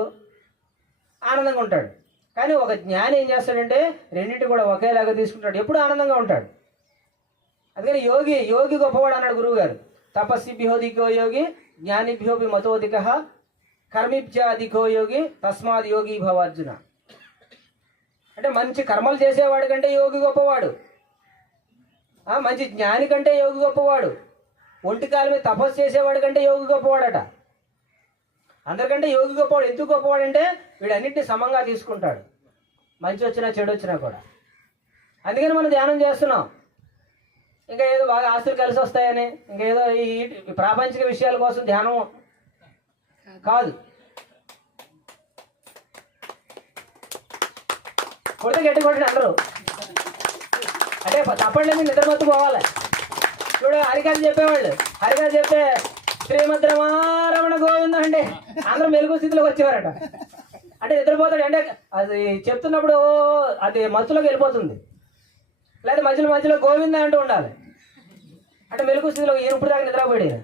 ఆనందంగా ఉంటాడు. కానీ ఒక జ్ఞాని ఏం చేస్తాడంటే రెండింటి కూడా ఒకేలాగా తీసుకుంటాడు, ఎప్పుడు ఆనందంగా ఉంటాడు. అందుకని యోగి గొప్పవాడు అన్నాడు గురువు గారు. తపస్సిభ్యోధికో యోగి జ్ఞానిభ్యోపి మతోధిక కర్మిభ్యాధికో యోగి తస్మాత్ యోగి భవ అర్జున. అంటే మంచి కర్మలు చేసేవాడి కంటే యోగి గొప్పవాడు, మంచి జ్ఞాని కంటే యోగి గొప్పవాడు, ఒంటి కాలు మీద తపస్సు చేసేవాడి కంటే యోగి గొప్పవాడట. అందరికంటే యోగి గొప్పవాడు. ఎందుకు గొప్పవాడు అంటే వీడు అన్నింటినీ సమంగా తీసుకుంటాడు, మంచి వచ్చినా చెడు వచ్చినా కూడా. అందుకని మనం ధ్యానం చేస్తున్నాం. ఇంకా ఏదో బాగా ఆస్తులు కలిసి వస్తాయని, ఇంకా ఏదో ఈ ప్రాపంచిక విషయాల కోసం ధ్యానం కాదు. కొడితే గట్టి కొట్టండి అందరూ. అంటే తప్పండి, నిద్రమత్తు పోవాలి. చూడు హరికథ చెప్పేవాళ్ళు, హరికథ చెప్తే శ్రీమద్ రమణ గోవింద అంటే అందరూ మెలుగు స్థితిలోకి వచ్చేవారట. అంటే నిద్రపోతాడు. అంటే అది చెప్తున్నప్పుడు అది మత్తులోకి వెళ్ళిపోతుంది, లేదా మధ్యలో గోవింద అంటూ ఉండాలి. అంటే మెలుగు స్థితిలో ఈయన ఇప్పుడు దాకా నిద్రపోయాడు.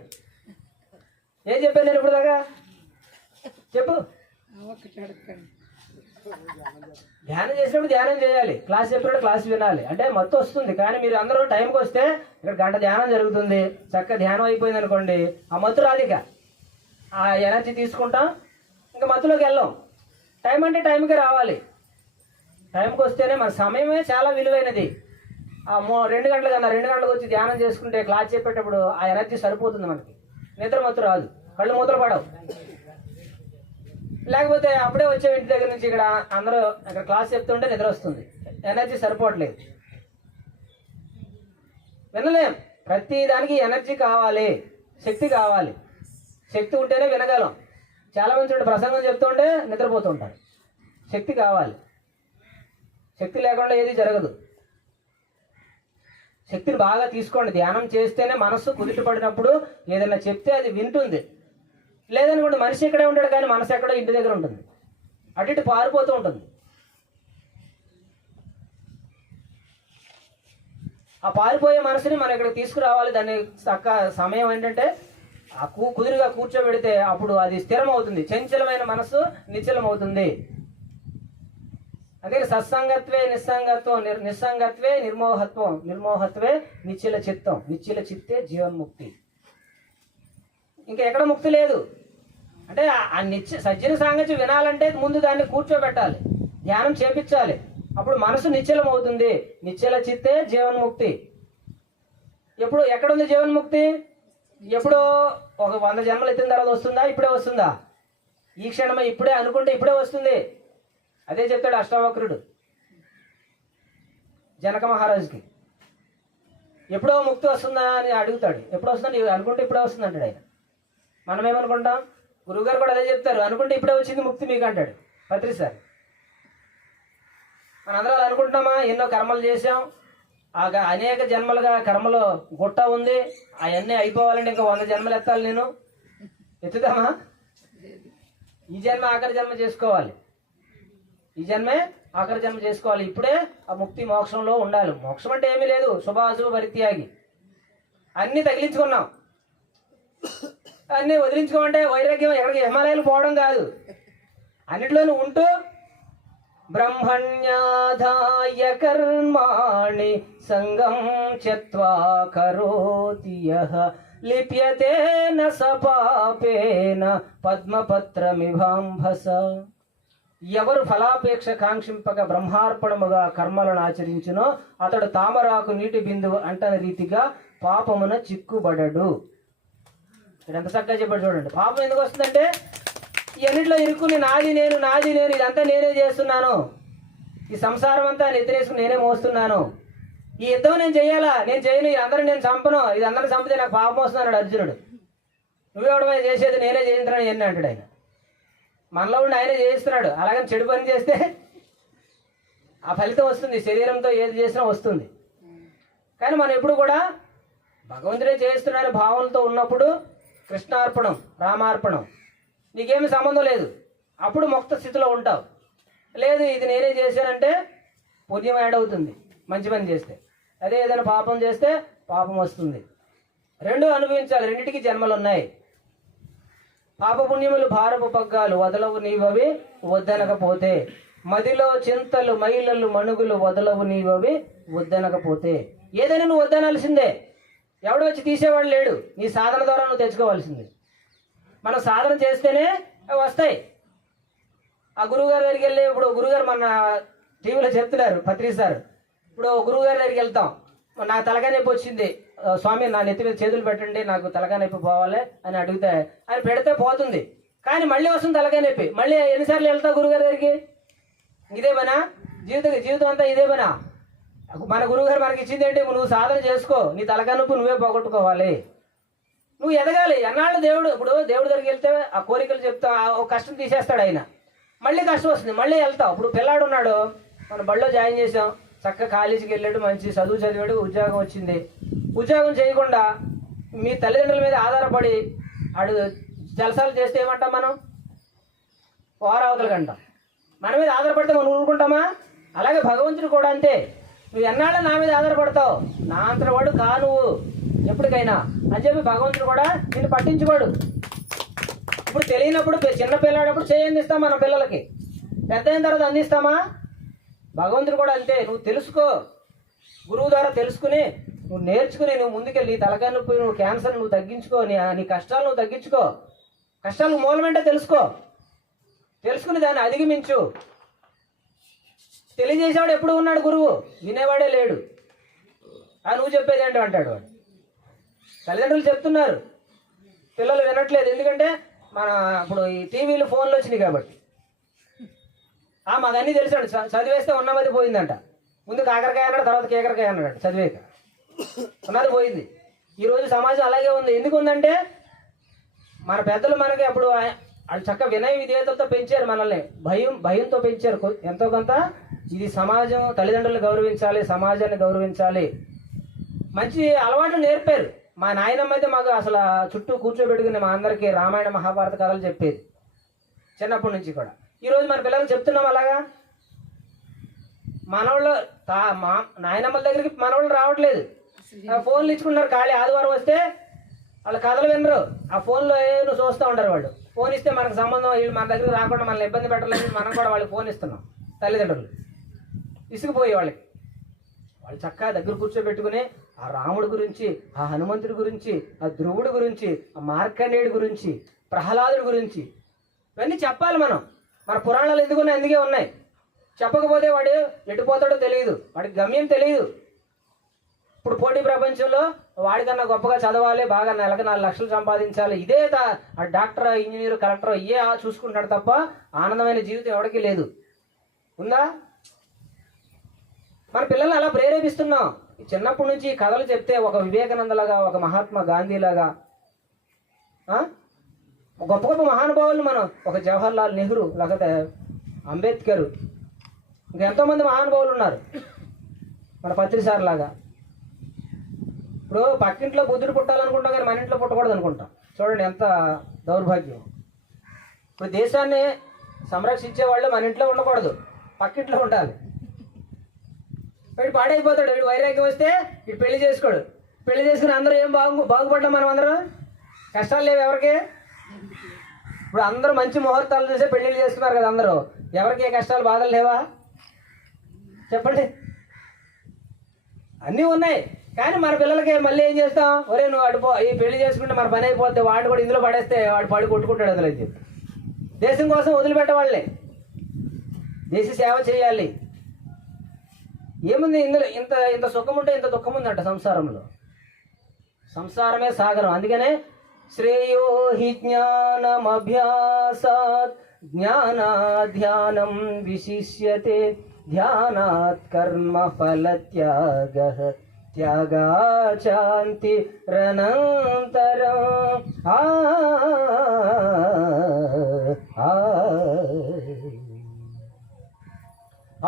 ఏం చెప్పాను నేను ఇప్పుడు దాకా? చెప్పు. ధ్యానం చేసినప్పుడు ధ్యానం చేయాలి, క్లాస్ చెప్పినప్పుడు క్లాస్ వినాలి. అంటే మత్తు వస్తుంది. కానీ మీరు అందరూ టైంకి వస్తే ఇక్కడ 1 గంట ధ్యానం జరుగుతుంది, చక్కగా ధ్యానం అయిపోయింది అనుకోండి, ఆ మత్తు రాదిక. ఆ ఎనర్జీ తీసుకుంటాం, ఇంకా మత్తులోకి వెళ్ళాం. టైం అంటే టైంకి రావాలి. టైంకి వస్తేనే మన సమయమే చాలా విలువైనది. 2 గంటల కన్నా 2 గంటలకు వచ్చి ధ్యానం చేసుకుంటే క్లాస్ చెప్పేటప్పుడు ఆ ఎనర్జీ సరిపోతుంది మనకి. నిద్ర మత్తు రాదు, కళ్ళు మూతలు పడవు. లేకపోతే అప్పుడే వచ్చే ఇంటి దగ్గర నుంచి ఇక్కడ అందరూ ఇక్కడ క్లాస్ చెప్తుంటే నిద్ర వస్తుంది, ఎనర్జీ సరిపోవట్లేదు, వినలేం. ప్రతి దానికి ఎనర్జీ కావాలి, శక్తి కావాలి. శక్తి ఉంటేనే వినగలం. చాలామంది చూడండి ప్రసంగం చెప్తుంటే నిద్రపోతుంటారు. శక్తి కావాలి, శక్తి లేకుండా ఏది జరగదు. శక్తిని బాగా తీసుకోండి. ధ్యానం చేస్తేనే మనస్సు కుదుట పడినప్పుడు ఏదైనా చెప్తే అది వింటుంది. లేదనుకోండి మనిషి ఇక్కడే ఉంటాడు కానీ మనసు ఎక్కడో ఇంటి దగ్గర ఉంటుంది, అటు ఇటు పారిపోతూ ఉంటుంది. ఆ పారిపోయే మనసుని మనం ఇక్కడ తీసుకురావాలి. దాన్ని చక్క సమయం ఏంటంటే ఆ కుదురుగా కూర్చోబెడితే అప్పుడు అది స్థిరం అవుతుంది. చంచలమైన మనస్సు నిశ్చలం అవుతుంది. అదే సత్సంగత్వే నిస్సంగత్వం, నిస్సంగత్వే నిర్మోహత్వం, నిర్మోహత్వే నిశ్చల చిత్తం, నిశ్చల చిత్తే జీవన్ముక్తి. ఇంకా ఎక్కడ ముక్తి లేదు. అంటే ఆ సజ్జన సాంగత్యం వినాలంటే ముందు దాన్ని కూర్చోబెట్టాలి, ధ్యానం చేపించాలి. అప్పుడు మనసు నిశ్చలం అవుతుంది. నిశ్చల చిత్తే జీవన్ముక్తి. ఎప్పుడు ఎక్కడుంది జీవన్ముక్తి? ఎప్పుడో ఒక 100 జన్మలు ఎత్తిన తర్వాత వస్తుందా? ఇప్పుడే వస్తుందా? ఈ క్షణమే ఇప్పుడే అనుకుంటే ఇప్పుడే వస్తుంది. అదే చెప్తాడు అష్టావక్రుడు జనక మహారాజుకి. ఎప్పుడో ముక్తి వస్తుందా అని అడుగుతాడు. ఎప్పుడు వస్తుందని అనుకుంటే ఇప్పుడే వస్తుంది అంటాడు ఆయన. మనం ఏమనుకుంటాం? గురువుగారు కూడా అదే చెప్తారు, అనుకుంటే ఇప్పుడే వచ్చింది ముక్తి మీకు అంటాడు పత్రి సార్. మనందరం అనుకుంటున్నామా? ఎన్నో కర్మలు చేసాం, అనేక జన్మలుగా కర్మలో గుట్ట ఉంది, అవన్నీ అయిపోవాలంటే ఇంకా 100 జన్మలు ఎత్తాలి. నేను ఎత్తుదామా? ఈ జన్మ ఆఖరి జన్మ చేసుకోవాలి, ఈ జన్మే ఆఖరి జన్మ చేసుకోవాలి. ఇప్పుడే ఆ ముక్తి మోక్షంలో ఉండాలి. మోక్షం అంటే ఏమీ లేదు, శుభాశుభ పరిత్యాగి. అన్నీ తగిలించుకున్నాం, అన్నీ వదిలించుకోమంటే వైరాగ్యం ఎక్కడికి హిమాలయాలు పోవడం కాదు, అన్నిట్లోనూ ఉంటూ బ్రహ్మణ్యాధాయ కర్మాణి సంగం త్యక్త్వా కరోతి యః లిప్యతే న స పాపేన పద్మపత్రమివాంభస. ఎవరు ఫలాపేక్ష కాంక్షింపక బ్రహ్మార్పణముగా కర్మలను ఆచరించునో అతడు తామరాకు నీటి బిందువు అంటని రీతిగా పాపమున చిక్కుబడడు. ఇక్కడ ఎంత చక్కగా చెప్పాడు చూడండి. పాపం ఎందుకు వస్తుందంటే ఇవన్నిట్లో ఇరుక్కుని నాది నేను ఇదంతా నేనే చేస్తున్నాను, ఈ సంసారం అంతా నెత్తిరేసుకుని నేనే మోస్తున్నాను, ఈ యుద్ధం నేను చెయ్యాలా, నేను చేయను, అందరూ నేను చంపను, ఇది అందరిని చంపితే నాకు పాపం వస్తుంది అన్నాడు అర్జునుడు. నువ్వెవడమే చేసేది, నేనే చేయించున్నాను ఎన్ని అంటాడు ఆయన. మనలో ఉండి ఆయనే చేయిస్తున్నాడు. అలాగని చెడు పని చేస్తే ఆ ఫలితం వస్తుంది, శరీరంతో ఏది చేసినా వస్తుంది. కానీ మనం ఎప్పుడు కూడా భగవంతుడే చేయిస్తున్నాడు భావంతో ఉన్నప్పుడు కృష్ణార్పణం, రామార్పణం, నీకేమి సంబంధం లేదు, అప్పుడు ముక్త స్థితిలో ఉంటావు. లేదు ఇది నేనే చేశానంటే పుణ్యం యాడ్ అవుతుంది మంచి పని చేస్తే, అదే ఏదైనా పాపం చేస్తే పాపం వస్తుంది. రెండు అనుభవించాలి, రెండింటికి జన్మలు ఉన్నాయి. పాపపుణ్యములు భారపు పగ్గాలు వదలవు నీవవి వద్దనకపోతే, మదిలో చింతలు మైలలు మణుగులు వదలవు నీవవి వద్దనకపోతే. ఏదైనా నువ్వు వద్దనాల్సిందే, ఎవడు వచ్చి తీసేవాడు లేడు, నీ సాధన ద్వారా నువ్వు తెచ్చుకోవాల్సిందే. మనం సాధన చేస్తేనే అవి వస్తాయి. ఆ గురువుగారి దగ్గరికి వెళ్ళి, ఇప్పుడు గురువుగారు మన టీవీలో చెప్తున్నారు పత్రి సార్, ఇప్పుడు గురువుగారి దగ్గరికి వెళ్తాం, నా తలకాయ నొప్పి వచ్చింది స్వామి, నా నెత్తి మీద చేతులు పెట్టండి, నాకు తలకాయ నొప్పి పోవాలి అని అడిగితే ఆయన పెడితే పోతుంది, కానీ మళ్ళీ వస్తుంది తలకాయ నొప్పి. మళ్ళీ ఎన్నిసార్లు వెళ్తావు గురువుగారి దగ్గరికి? ఇదే పనా జీవితం అంతా? ఇదే పనా? మన గురువుగారు మనకి ఇచ్చింది ఏంటి? నువ్వు సాధన చేసుకో, నీ తలకాయ నొప్పి నువ్వే పోగొట్టుకోవాలి, నువ్వు ఎదగాలి. ఎన్నాళ్ళు ఇప్పుడు దేవుడి దగ్గరికి వెళ్తే ఆ కోరికలు చెప్తా ఒక కష్టం తీసేస్తాడు ఆయన, మళ్ళీ కష్టం వస్తుంది, మళ్ళీ వెళ్తావు. ఇప్పుడు పిల్లాడు ఉన్నాడు, మనం బడిలో జాయిన్ చేసాం, చక్కగా కాలేజీకి వెళ్ళాడు, మంచి చదువు చదివాడు, ఉద్యోగం వచ్చింది. ఉద్యోగం చేయకుండా మీ తల్లిదండ్రుల మీద ఆధారపడి ఆడు జలసాలు చేస్తే ఏమంటాం మనం? వారావతలు కంటాం. మన మీద ఆధారపడితే మనం ఊరుకుంటామా? అలాగే భగవంతుడు కూడా అంతే, నువ్వు ఎన్నాళ్ళు నా మీద ఆధారపడతావు, నా అంతటి వాడు కా నువ్వు ఎప్పటికైనా అని చెప్పి భగవంతుడు కూడా నిన్ను పట్టించుకోడు. ఇప్పుడు తెలియనప్పుడు చిన్న పిల్లాడప్పుడు చేయి అందిస్తాం మన పిల్లలకి, పెద్ద అయిన తర్వాత అందిస్తామా? భగవంతుడు కూడా అంతే, నువ్వు తెలుసుకో, గురువు ద్వారా తెలుసుకుని నువ్వు నేర్చుకుని నువ్వు ముందుకెళ్ళి నీ తలకాయ నొప్పి, నువ్వు క్యాన్సర్ నువ్వు తగ్గించుకో, నీ కష్టాలు నువ్వు తగ్గించుకో. కష్టాలకు మూలమేంటో తెలుసుకుని దాన్ని అధిగమించు. తెలియజేసేవాడు ఎప్పుడు ఉన్నాడు? గురువు. వినేవాడే లేడు. నువ్వు చెప్పేది ఏంటో అంటాడు వాడు. తల్లిదండ్రులు చెప్తున్నారు, పిల్లలు వినట్లేదు. ఎందుకంటే ఇప్పుడు ఈ టీవీలు ఫోన్లు వచ్చినాయి కాబట్టి. మాకన్నీ తెలిసాడు, చదివేస్తే ఉన్నమది పోయిందంట. ముందు కాకరకాయ అన్నాడు, తర్వాత కేకరకాయ అన్నాడు. చదివేక ఉన్నది పోయింది. ఈరోజు సమాజం అలాగే ఉంది. ఎందుకు ఉందంటే మన పెద్దలు మనకి అప్పుడు వాళ్ళు చక్కగా వినయ విధేయతలతో పెంచారు మనల్ని, భయంతో పెంచారు ఎంతో కొంత. ఇది సమాజం, తల్లిదండ్రులు గౌరవించాలి, సమాజాన్ని గౌరవించాలి. మంచి అలవాట్లు నేర్పారు. మా నాయనమ్మ అయితే మాకు అసలు చుట్టూ కూర్చోబెట్టుకుని మా అందరికీ రామాయణ మహాభారత కథలు చెప్పేది చిన్నప్పటి నుంచి కూడా. ఈరోజు మన పిల్లలకు చెప్తున్నాం అలాగా. మనవాళ్ళు మా నాయనమ్మల దగ్గరికి మనవాళ్ళు రావట్లేదు, ఫోన్లు ఇచ్చుకుంటారు. ఖాళీ ఆదివారం వస్తే వాళ్ళు కథలు వినరు, ఆ ఫోన్లో నువ్వు చూస్తూ ఉంటారు. వాళ్ళు ఫోన్ ఇస్తే మనకు సంబంధం, వీళ్ళు మన దగ్గరికి రాకుండా మనల్ని ఇబ్బంది పెట్టలేదు, మనం కూడా వాళ్ళకి ఫోన్ ఇస్తున్నాం. తల్లిదండ్రులు విసిగిపోయి వాళ్ళకి. వాళ్ళు చక్కగా దగ్గర కూర్చోబెట్టుకుని ఆ రాముడి గురించి, ఆ హనుమంతుడి గురించి, ఆ ధ్రువుడి గురించి, ఆ మార్కండేయుడి గురించి, ప్రహ్లాదుడి గురించి ఇవన్నీ చెప్పాలి మనం. మన పురాణాలు ఎందుకున్నాయి? అందుకే ఉన్నాయి. చెప్పకపోతే వాడు ఎటుపోతాడో తెలియదు, వాడికి గమ్యం తెలియదు. ఇప్పుడు పోటీ ప్రపంచంలో వాడికన్నా గొప్పగా చదవాలి, బాగా నెలకు 4 లక్షలు సంపాదించాలి, ఇదే ఆ డాక్టర్, ఇంజనీర్, కలెక్టర్ ఇవే చూసుకుంటాడు తప్ప ఆనందమైన జీవితం ఎవరికి లేదు. ఉందా? మన పిల్లల్ని అలా ప్రేరేపిస్తున్నాం. చిన్నప్పటి నుంచి కథలు చెప్తే ఒక వివేకానందలాగా, ఒక మహాత్మా గాంధీలాగా, గొప్ప గొప్ప మహానుభావులు మనం, ఒక జవహర్లాల్ నెహ్రూ, లేకపోతే అంబేద్కర్, ఇంకెంతోమంది మహానుభావులు ఉన్నారు మన పత్రిసార్ లాగా. ఇప్పుడు పక్కింట్లో బుద్ధుడు పుట్టాలనుకుంటాం కానీ మన ఇంట్లో పుట్టకూడదు అనుకుంటాం. చూడండి ఎంత దౌర్భాగ్యం. ఇప్పుడు దేశాన్ని సంరక్షించే వాళ్ళు మన ఇంట్లో ఉండకూడదు, పక్కింట్లో ఉండాలి. వీడు పాడైపోతాడు, వీడు వైరాగ్యం వస్తే వీడు పెళ్లి చేసుకోడు. పెళ్లి చేసుకుని అందరూ ఏం బాగుపడ్డాం మనం అందరం? కష్టాలు లేవు ఎవరికి. ఇప్పుడు అందరూ మంచి ముహూర్తాలు చూసే పెళ్లిళ్ళు చేసుకున్నారు కదా అందరూ. ఎవరికి ఏ కష్టాలు బాధలు లేవా చెప్పండి? అన్నీ ఉన్నాయి. కానీ మన పిల్లలకి మళ్ళీ ఏం చేస్తాం? ఒరే నువ్వు అడుపో, ఈ పెళ్లి చేసుకుంటే మన పని అయిపోతే వాడు కూడా ఇందులో పడేస్తే వాడు పడి కొట్టుకుంటాడు అసలు అని చెప్పి. దేశం కోసం వదిలిపెట్టవాళ్ళే, దేశ సేవ చేయాలి. ఏముంది ఇందులో? ఇంత ఇంత సుఖం ఉంటే ఇంత దుఃఖం ఉందంట సంసారంలో. సంసారమే సాగరం. అందుకనే శ్రేయో హి జ్ఞానమభ్యాసాత్ జ్ఞానాధ్యానం విశిష్యతే ధ్యానాత్ కర్మ ఫల త్యాగాచాంతి రనంతరం.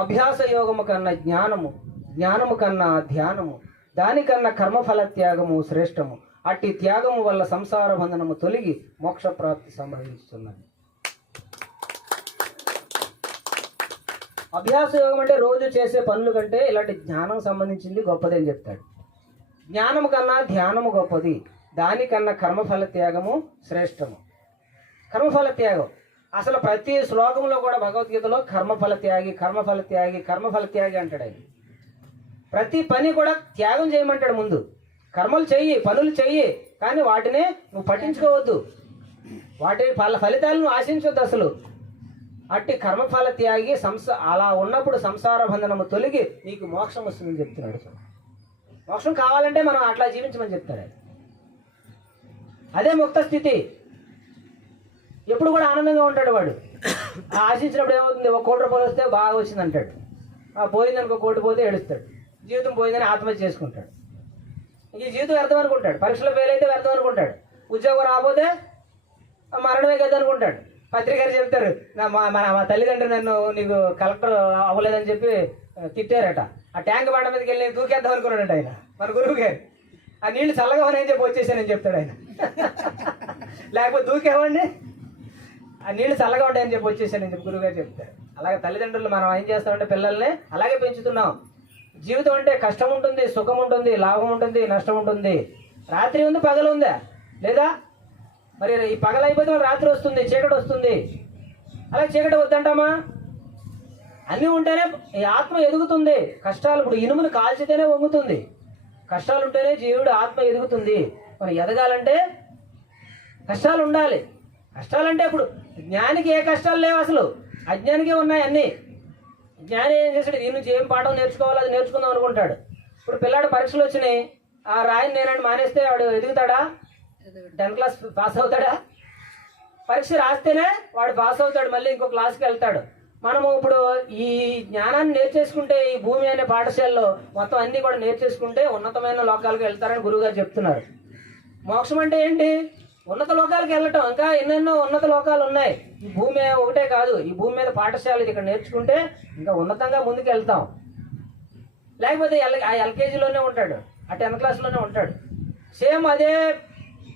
అభ్యాస యోగము కన్నా జ్ఞానము, జ్ఞానము కన్నా ధ్యానము, దానికన్నా కర్మఫల త్యాగము శ్రేష్టము. అట్టి త్యాగము వల్ల సంసార బంధనము తొలగి మోక్ష ప్రాప్తి సంభవిస్తున్నది. అభ్యాస యోగం అంటే రోజు చేసే పనుల కంటే ఇలాంటి జ్ఞానం సంబంధించింది గొప్పది అని చెప్తాడు. జ్ఞానము కన్నా ధ్యానము గొప్పది, దానికన్నా కర్మఫల త్యాగము శ్రేష్టము. కర్మఫల త్యాగం అసలు ప్రతి శ్లోకంలో కూడా భగవద్గీతలో కర్మఫల త్యాగి, కర్మఫల త్యాగి, కర్మఫల త్యాగి అంటాడు ఆయన. ప్రతి పని కూడా త్యాగం చేయమంటాడు. ముందు కర్మలు చెయ్యి, పనులు చెయ్యి, కానీ వాటినే నువ్వు పట్టించుకోవద్దు, వాటి ఫలితాలను ఆశించవద్దు అసలు. అట్టి కర్మఫల త్యాగి అలా ఉన్నప్పుడు సంసార బంధనము తొలగి నీకు మోక్షం వస్తుందని చెప్తున్నాడు. మోక్షం కావాలంటే మనం అట్లా జీవించమని చెప్తాడు. అదే ముక్త స్థితి. ఎప్పుడు కూడా ఆనందంగా ఉంటాడు వాడు. ఆశించినప్పుడు ఏమవుతుంది? 1 కోటి రూపాయలు వస్తే బాగా వచ్చింది అంటాడు, పోయిందనుకో 1 కోటి పోతే ఏడుస్తాడు, జీవితం పోయిందని ఆత్మహత్య చేసుకుంటాడు. ఈ జీవితం వ్యర్థం అనుకుంటాడు, పరీక్షలో ఫెయిల్ అయితే వ్యర్థం అనుకుంటాడు, ఉద్యోగం రాకపోతే మరణమే కదా అనుకుంటాడు. పత్రికారు చెప్తారు, మా తల్లిదండ్రులు నన్ను నీకు కలెక్టర్ అవ్వలేదని చెప్పి తిట్టారట. ఆ ట్యాంక్ బండ మీదకి వెళ్ళి నేను దూకేద్దాం అనుకున్నాడంట ఆయన, మన గురువు గారు. ఆ నీళ్లు చల్లగా ఉన్నాయని చెప్పి వచ్చేసానని చెప్తాడు ఆయన. లేకపోతే దూకేవండి, ఆ నీళ్లు చల్లగా ఉంటాయని చెప్పి వచ్చేసానని చెప్పి గురువు గారు చెప్తారు. అలాగే తల్లిదండ్రులు మనం ఏం చేస్తామంటే పిల్లల్ని అలాగే పెంచుతున్నాం. జీవితం అంటే కష్టం ఉంటుంది, సుఖం ఉంటుంది, లాభం ఉంటుంది, నష్టం ఉంటుంది. రాత్రి ఉంది, పగలు ఉందా లేదా? మరి ఈ పగలు అయిపోతే రాత్రి వస్తుంది, చీకటి వస్తుంది. అలాగే చీకటి వద్దంటామా? అన్నీ ఉంటేనే ఈ ఆత్మ ఎదుగుతుంది. కష్టాలు, ఇప్పుడు ఇనుమును కాల్చితేనే వంగుతుంది. కష్టాలు ఉంటేనే జీవుడు ఆత్మ ఎదుగుతుంది. మరి ఎదగాలంటే కష్టాలు ఉండాలి. కష్టాలంటే ఇప్పుడు జ్ఞానికి ఏ కష్టాలు లేవు అసలు, అజ్ఞానికే ఉన్నాయి అన్నీ. జ్ఞాని ఏం చేశాడు? దీని నుంచి ఏం పాఠం నేర్చుకోవాలో అది నేర్చుకుందాం అనుకుంటాడు. ఇప్పుడు పిల్లాడు పరీక్షలు వచ్చినాయి, ఆ రాయిని నేనండి మానేస్తే వాడు ఎదుగుతాడా? 10th క్లాస్ పాస్ అవుతాడా? పరీక్ష రాస్తేనే వాడు పాస్ అవుతాడు, మళ్ళీ ఇంకో క్లాస్కి వెళ్తాడు. మనము ఇప్పుడు ఈ జ్ఞానాన్ని నేర్చేసుకుంటే ఈ భూమి అనే పాఠశాలలో మొత్తం అన్నీ కూడా నేర్చేసుకుంటే ఉన్నతమైన లోకాలకు వెళ్తారని గురువుగారు చెప్తున్నారు. మోక్షం అంటే ఏంటి? ఉన్నత లోకాలకు వెళ్ళటం. ఇంకా ఎన్నెన్నో ఉన్నత లోకాలు ఉన్నాయి. ఈ భూమి ఒకటే కాదు, ఈ భూమి మీద పాఠశాలలు ఇక్కడ నేర్చుకుంటే ఇంకా ఉన్నతంగా ముందుకు వెళ్తాం. లేకపోతే ఆ ఎల్కేజీలోనే ఉంటాడు, ఆ 10th క్లాస్లోనే ఉంటాడు. సేమ్ అదే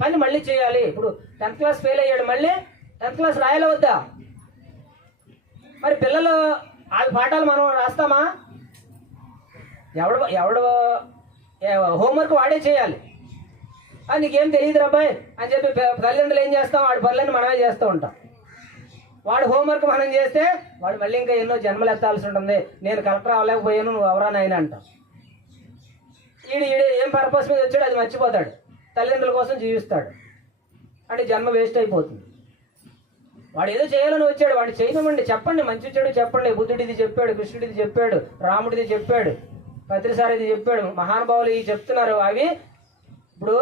పని మళ్ళీ చేయాలి. ఇప్పుడు 10th క్లాస్ ఫెయిల్ అయ్యాడు, మళ్ళీ 10th క్లాస్ రాయాలి వద్దా? మరి పిల్లలు ఆ పాఠాలు మనం రాస్తామా? ఎవడు హోంవర్క్ వాడే చేయాలి. నీకేం తెలియదు అబ్బాయి అని చెప్పి తల్లిదండ్రులు ఏం చేస్తాం, వాడి పనులన్నీ మనమే చేస్తూ ఉంటాం. వాడు హోంవర్క్ మనం చేస్తే వాడు మళ్ళీ ఇంకా ఎన్నో జన్మలు ఎత్తాల్సి ఉంటుంది. నేను కలెక్టర్ అవ్వలేకపోయాను, నువ్వు ఎవరానైనా అంటాం. ఈడు ఏం పర్పస్ మీద వచ్చాడు అది మర్చిపోతాడు, తల్లిదండ్రుల కోసం జీవిస్తాడు. అంటే జన్మ వేస్ట్ అయిపోతుంది. వాడు ఏదో చేయాలని వచ్చాడు, వాడు చేయమండి, చెప్పండి, మంచి చెడు చెప్పండి. బుద్ధుడిది చెప్పాడు, కృష్ణుడిది చెప్పాడు, రాముడిది చెప్పాడు, పత్రిసారిది చెప్పాడు, మహానుభావులు ఇవి చెప్తున్నారు. అవి ఇప్పుడు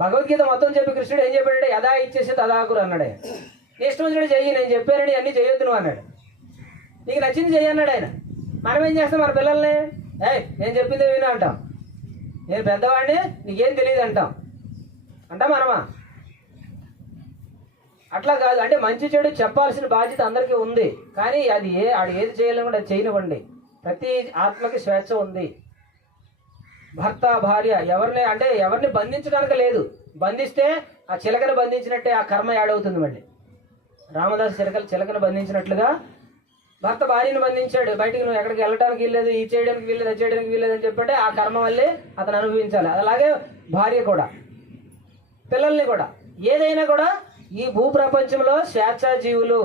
భగవద్గీత మొత్తం చెప్పి కృష్ణుడు ఏం చెప్పాడంటే యథా ఇచ్చేసి తదాకురు అన్నాడు. నీ ఇష్టం వచ్చినట్టు చెయ్యి, నేను చెప్పానని అన్నీ చేయొద్దు నువ్వు అన్నాడు. నీకు నచ్చింది చెయ్యి అన్నాడు ఆయన. మనం ఏం చేస్తాం మన పిల్లల్ని, నేను చెప్పిందే విను అంటాం, నేను పెద్దవాడిని నీకేం తెలియదు అంటాం మనమా? అట్లా కాదు. అంటే మంచి చెడు చెప్పాల్సిన బాధ్యత అందరికీ ఉంది. కానీ అది ఆడు ఏది చేయాలని కూడా అది చేయనివ్వండి. ప్రతి ఆత్మకి స్వేచ్ఛ ఉంది. భర్త భార్య ఎవరిని బంధించడానికి లేదు. బంధిస్తే ఆ చిలకను బంధించినట్టే ఆ కర్మ యాడవుతుంది. మళ్ళీ రామదాసు చిలకను బంధించినట్లుగా భర్త భార్యను బంధించాడు. బయటికి నువ్వు ఎక్కడికి వెళ్ళడానికి వీల్లేదు, ఇది చేయడానికి వీల్లేదు, అది చేయడానికి వీల్లేదు అని చెప్పంటే ఆ కర్మ వల్లే అతను అనుభవించాలి. అలాగే భార్య కూడా, పిల్లల్ని కూడా, ఏదైనా కూడా ఈ భూప్రపంచంలో స్వేచ్ఛా జీవులు.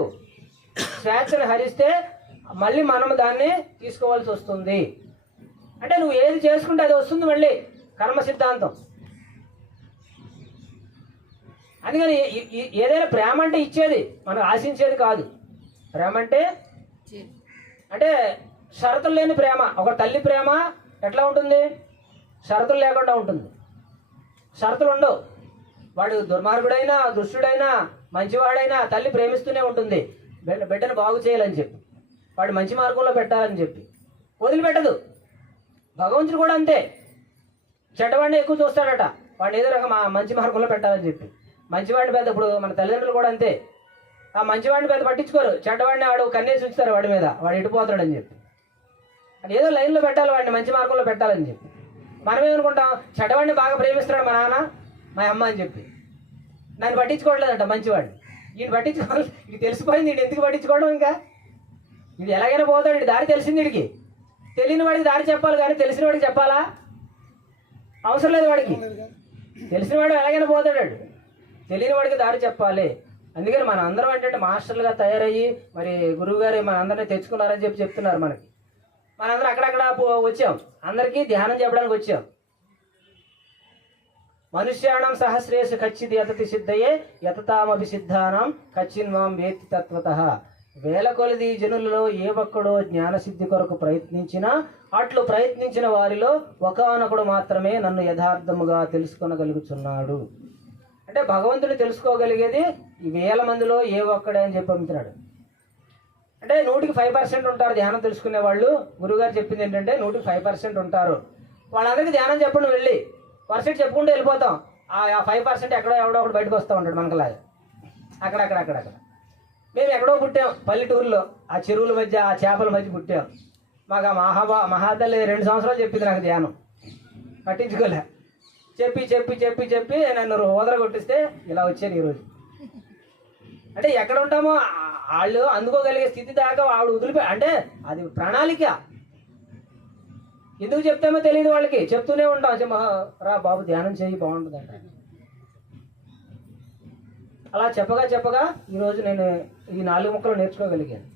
స్వేచ్ఛను హరిస్తే మళ్ళీ మనం దాన్ని తీసుకోవాల్సి వస్తుంది. అంటే నువ్వు ఏది చేసుకుంటే అది వస్తుంది మళ్ళీ, కర్మ సిద్ధాంతం. అందుకని ఏదైనా ప్రేమ అంటే ఇచ్చేది, మనం ఆశించేది కాదు. ప్రేమ అంటే షరతులు లేని ప్రేమ. ఒక తల్లి ప్రేమ ఎట్లా ఉంటుంది? షరతులు లేకుండా ఉంటుంది. షరతులు ఉండవు. వాడు దుర్మార్గుడైనా, దుష్టుడైనా, మంచివాడైనా తల్లి ప్రేమిస్తూనే ఉంటుంది. బిడ్డను బాగు చేయాలని చెప్పి, వాడు మంచి మార్గంలో పెట్టాలని చెప్పి వదిలిపెట్టదు. భగవంతుడు కూడా అంతే. చెడ్డవాడిని ఎక్కువ చూస్తాడట, వాడిని ఏదో రకం మంచి మార్గంలో పెట్టాలని చెప్పి. మంచివాడిని పెద్ద, ఇప్పుడు మన తల్లిదండ్రులు కూడా అంతే, ఆ మంచివాడిని పెద్ద పట్టించుకోరు. చెడ్డవాడిని వాడు కన్నేసి ఉంచుతారు వాడి మీద, వాడు ఎడిపోతాడని చెప్పి. అది ఏదో లైన్లో పెట్టాలి, వాడిని మంచి మార్గంలో పెట్టాలని చెప్పి. మనమేమనుకుంటాం, చెడ్డవాడిని బాగా ప్రేమిస్తున్నాడు మా నాన్న మా అమ్మ అని చెప్పి, నన్ను పట్టించుకోవట్లేదంట మంచివాడిని. వీడిని పట్టించుకోవాలి, ఇది తెలిసిపోయింది, వీడు ఎందుకు పట్టించుకోవడం? ఇంకా వీడు ఎలాగైనా పోతాడు, వీడి దారి తెలిసింది వీడికి. తెలియని వాడికి దారి చెప్పాలి కానీ తెలిసిన వాడికి చెప్పాలా? అవసరం లేదు వాడికి. తెలిసిన వాడు ఎలాగైనా పోతాడు, తెలియని వాడికి దారి చెప్పాలి. అందుకని మన అందరం ఏంటంటే మాస్టర్లుగా తయారయ్యి మరి గురువుగారు మన అందరినీ తెచ్చుకున్నారని చెప్పి చెప్తున్నారు మనకి. మనందరం అక్కడక్కడ వచ్చాం, అందరికీ ధ్యానం చెప్పడానికి వచ్చాం. మనుష్యాణం సహస్రేషు కచ్చిది యతతి సిద్ధయే యతతామభి సిద్ధానం కచ్చిన్వాం వేత్తి తత్వతః. వేల కొలది జనులలో ఏ ఒక్కడో జ్ఞానసిద్ధి కొరకు ప్రయత్నించినా అట్లు ప్రయత్నించిన వారిలో ఒకానొకడు మాత్రమే నన్ను యథార్థముగా తెలుసుకొనగలుగుతున్నాడు. అంటే భగవంతుడు తెలుసుకోగలిగేది ఈ వేల మందిలో ఏ ఒక్కడే అని చెప్పి అమ్ముతున్నాడు. అంటే 100కి 5% ఉంటారు ధ్యానం తెలుసుకునే వాళ్ళు. గురువుగారు చెప్పింది ఏంటంటే 100కి 5% ఉంటారు. వాళ్ళందరికీ ధ్యానం చెప్పండి, వెళ్ళి పర్సెంట్ చెప్పుకుంటూ వెళ్ళిపోతాం. ఆ 5% ఎక్కడో ఎవడో ఒకటి బయటకు వస్తూ ఉంటాడు మనకలాగా. అక్కడక్కడ మేము ఎక్కడో పుట్టాం, పల్లెటూరులో ఆ చెరువుల మధ్య, ఆ చేపల మధ్య పుట్టాం. మాకు ఆ మహాతల్లి 2 సంవత్సరాలు చెప్పింది నాకు ధ్యానం, పట్టించుకోలే. చెప్పి నన్ను కొట్టిస్తే ఇలా వచ్చాను ఈరోజు. అంటే ఎక్కడ ఉంటామో వాళ్ళు అందుకోగలిగే స్థితి దాకా ఆవిడ అంటే అది ప్రణాళిక. ఎందుకు చెప్తామో తెలియదు వాళ్ళకి, చెప్తూనే ఉంటాం. రా బాబు ధ్యానం చేయి బాగుంటుంది అంట. అలా చెప్పగా ఈరోజు నేను ఈ 4 ముక్కలు నేర్చుకోగలిగాను.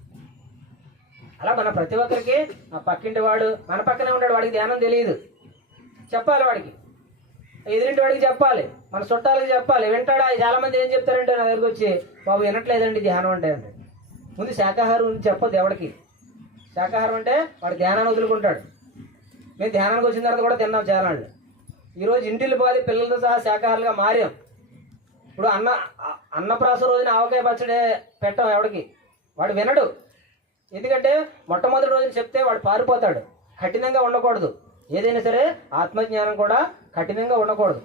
అలా మన ప్రతి ఒక్కరికి, ఆ పక్కింటి వాడు మన పక్కనే ఉంటాడు, వాడికి ధ్యానం తెలియదు, చెప్పాలి. వాడికి ఎదురింటి వాడికి చెప్పాలి, మన చుట్టాలకి చెప్పాలి. వింటాడా? చాలామంది ఏం చెప్తారంటే నా దగ్గరికి వచ్చి, బాబు వినట్లేదండి ధ్యానం అంటే. ముందు శాకాహారం గురించి చెప్పొద్దు ఎవడికి. శాకాహారం అంటే వాడు ధ్యానాన్ని వదులుకుంటాడు. మేము ధ్యానానికి వచ్చిన తర్వాత కూడా తిన్నాం చాలాళ్ళు. ఈరోజు ఇంటిల్లి పోది పిల్లలతో సహా శాకాహారులుగా మారాం. ఇప్పుడు అన్నప్రాస రోజున ఆవకాయ పచ్చడి పెట్టాం ఎవడికి, వాడు వినడు. ఎందుకంటే మొట్టమొదటి రోజున చెప్తే వాడు పారిపోతాడు. కఠినంగా ఉండకూడదు, ఏదైనా సరే ఆత్మజ్ఞానం కూడా కఠినంగా ఉండకూడదు.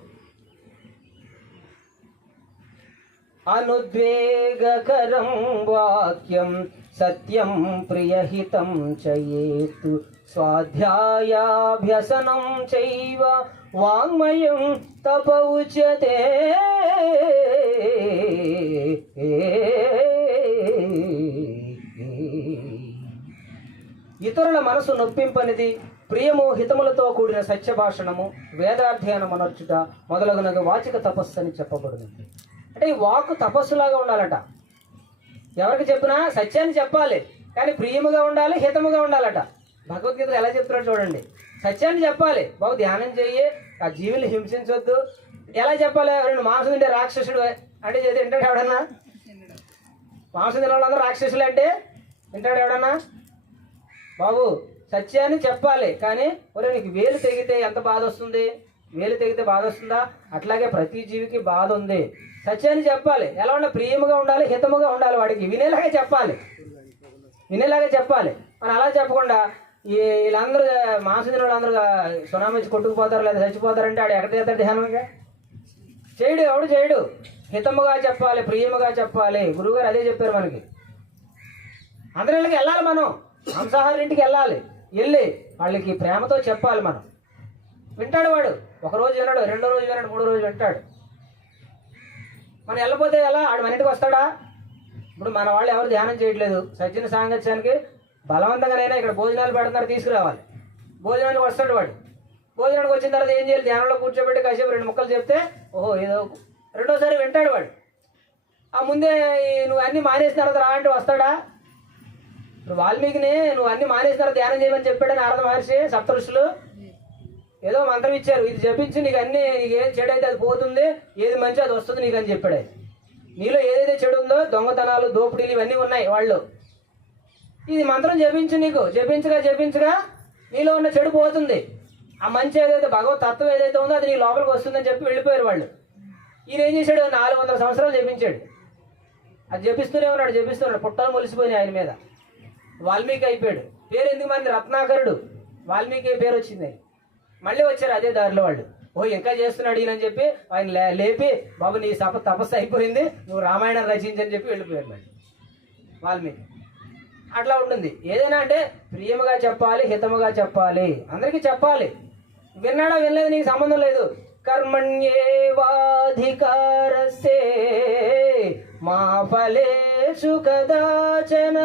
అనుద్వేగకరం వాక్యం సత్యం ప్రియహితం చయేతు స్వాధ్యాయాభ్యసనం చైవ వాంగ్మయం తప ఉచ్యతే. ఇతరుల మనసు నొప్పింపనిది ప్రియము హితములతో కూడిన సత్యభాషణము వేదాధ్యయనం అనర్చుట మొదలగునగా వాచిక తపస్సు అని చెప్పబడింది. అంటే ఈ వాక్కు తపస్సులాగా ఉండాలట. ఎవరికి చెప్పినా సత్యాన్ని చెప్పాలి, కానీ ప్రియముగా ఉండాలి, హితముగా ఉండాలట. భగవద్గీత ఎలా చెప్తున్నాడు చూడండి. సత్యాన్ని చెప్పాలి, బాబు ధ్యానం చెయ్యి, ఆ జీవులు హింసించవద్దు. ఎలా చెప్పాలి? రెండు మాంసం తింటే రాక్షసుడు అంటే తింటాడు ఎవడన్నా? మాంసం తినే వాళ్ళందరూ రాక్షసులు అంటే తింటాడు ఎవడన్నా? బాబు సత్యాన్ని చెప్పాలి, కానీ ఒరే నీకు వేలు తెగితే ఎంత బాధ వస్తుంది? వేలు తెగితే బాధ వస్తుందా? అట్లాగే ప్రతి జీవికి బాధ ఉంది. సత్యాన్ని చెప్పాలి. ఎలా ఉండాలి? ప్రియముగా ఉండాలి, హితముగా ఉండాలి. వాడికి వినేలాగా చెప్పాలి, వినేలాగా చెప్పాలి. మనం అలా చెప్పకుండా వీళ్ళందరూ మాంసం తిన వాళ్ళందరూ సునామీ వచ్చి కొట్టుకుపోతారు లేదా చచ్చిపోతారంటే ఆడు ఎక్కడ చేస్తాడు ధ్యానంగా? చేయడు, ఎవడు చేయడు. హితముగా చెప్పాలి, ప్రియముగా చెప్పాలి. గురువుగారు అదే చెప్పారు మనకి. అందరికి వెళ్ళాలి, మనం మాంసాహారం ఇంటికి వెళ్ళాలి, వెళ్ళి వాళ్ళకి ప్రేమతో చెప్పాలి. మనం వింటాడు వాడు. ఒకరోజు వినడు, రెండో రోజు వినడు, మూడో రోజు వింటాడు. మనం వెళ్ళపోతే ఎలా? ఆడు మన ఇంటికి వస్తాడా? ఇప్పుడు మన వాళ్ళు ఎవరు ధ్యానం చేయట్లేదు, సజ్జన సాంగత్యానికి బలవంతంగానైనా ఇక్కడ భోజనాలు పెడుతున్నారు, తీసుకురావాలి. భోజనానికి వస్తాడు వాడు. భోజనానికి వచ్చిన తర్వాత ఏం చేయాలి? ధ్యానంలో కూర్చోబెట్టి కాసేపు రెండు ముక్కలు చెప్తే ఓహో ఏదో రెండోసారి వింటాడు వాడు. ఆ ముందే నువ్వు అన్నీ మానేసిన తర్వాత రా అంటే వస్తాడా? ఇప్పుడు వాల్మీకిని నువ్వు అన్ని మానేసిన తర్వాత ధ్యానం చేయమని చెప్పాడు నారద మహర్షి. సప్తఋషులు ఏదో మంత్రం ఇచ్చారు, ఇది జపించి నీకు అన్ని, నీకు ఏది చెడు అయితే అది పోతుంది, ఏది మంచి అది వస్తుంది నీకు అని చెప్పాడు. నీలో ఏదైతే చెడు ఉందో, దొంగతనాలు, దోపిడీలు ఇవన్నీ ఉన్నాయి వాళ్ళు. ఇది మంత్రం జపించు, నీకు జపించగా నీలో ఉన్న చెడు పోతుంది. ఆ మంచి ఏదైతే భగవత్ తత్వం ఏదైతే ఉందో అది నీ లోపలికి వస్తుందని చెప్పి వెళ్ళిపోయారు వాళ్ళు. ఈయన ఏం చేశాడు? 400 సంవత్సరాలు జపించాడు. అది జపిస్తూనే ఉన్నాడు. పుట్టాలు మొలిసిపోయినాయి ఆయన మీద. వాల్మీకి అయిపోయాడు. పేరు ఎందుకు మంది? రత్నాకరుడు. వాల్మీకి పేరు వచ్చింది. మళ్ళీ వచ్చారు అదే దారిలో వాళ్ళు. ఓ ఇంకా చేస్తున్నాడు ఈయనని చెప్పి ఆయన లేపి, బాబు నీ తపస్సు అయిపోయింది, నువ్వు రామాయణం రచించని చెప్పి వెళ్ళిపోయారు మళ్ళీ వాల్మీకి. అట్లా ఉంటుంది. ఏదైనా అంటే ప్రియముగా చెప్పాలి, హితముగా చెప్పాలి, అందరికీ చెప్పాలి. విన్నాడా వినలేదు నీకు సంబంధం లేదు. కర్మణ్యేవాధికారస్తే మా ఫలేషు కదాచన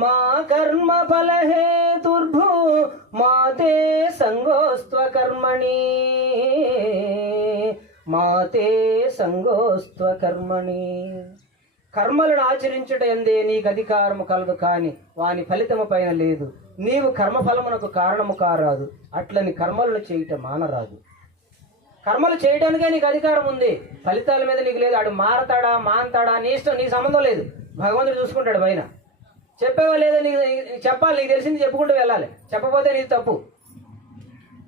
మా కర్మ ఫలహేతుర్భూ మాతే సంగోస్త్వ కర్మణి కర్మలను ఆచరించుట ఎందే నీకు అధికారము కలదు, కానీ వాని ఫలితము పైన లేదు. నీవు కర్మఫలమునకు కారణము కారాదు, అట్లని కర్మలను చేయటం మానరాదు. కర్మలు చేయడానికే నీకు అధికారం ఉంది, ఫలితాల మీద నీకు లేదు. ఆడు మారతాడా మానతాడా నీ ఇష్టం, నీ సంబంధం లేదు. భగవంతుడు చూసుకుంటాడు పైన. చెప్పేవా లేదా? నీకు చెప్పాలి, నీకు తెలిసింది చెప్పుకుంటూ వెళ్ళాలి. చెప్పకపోతే నీది తప్పు.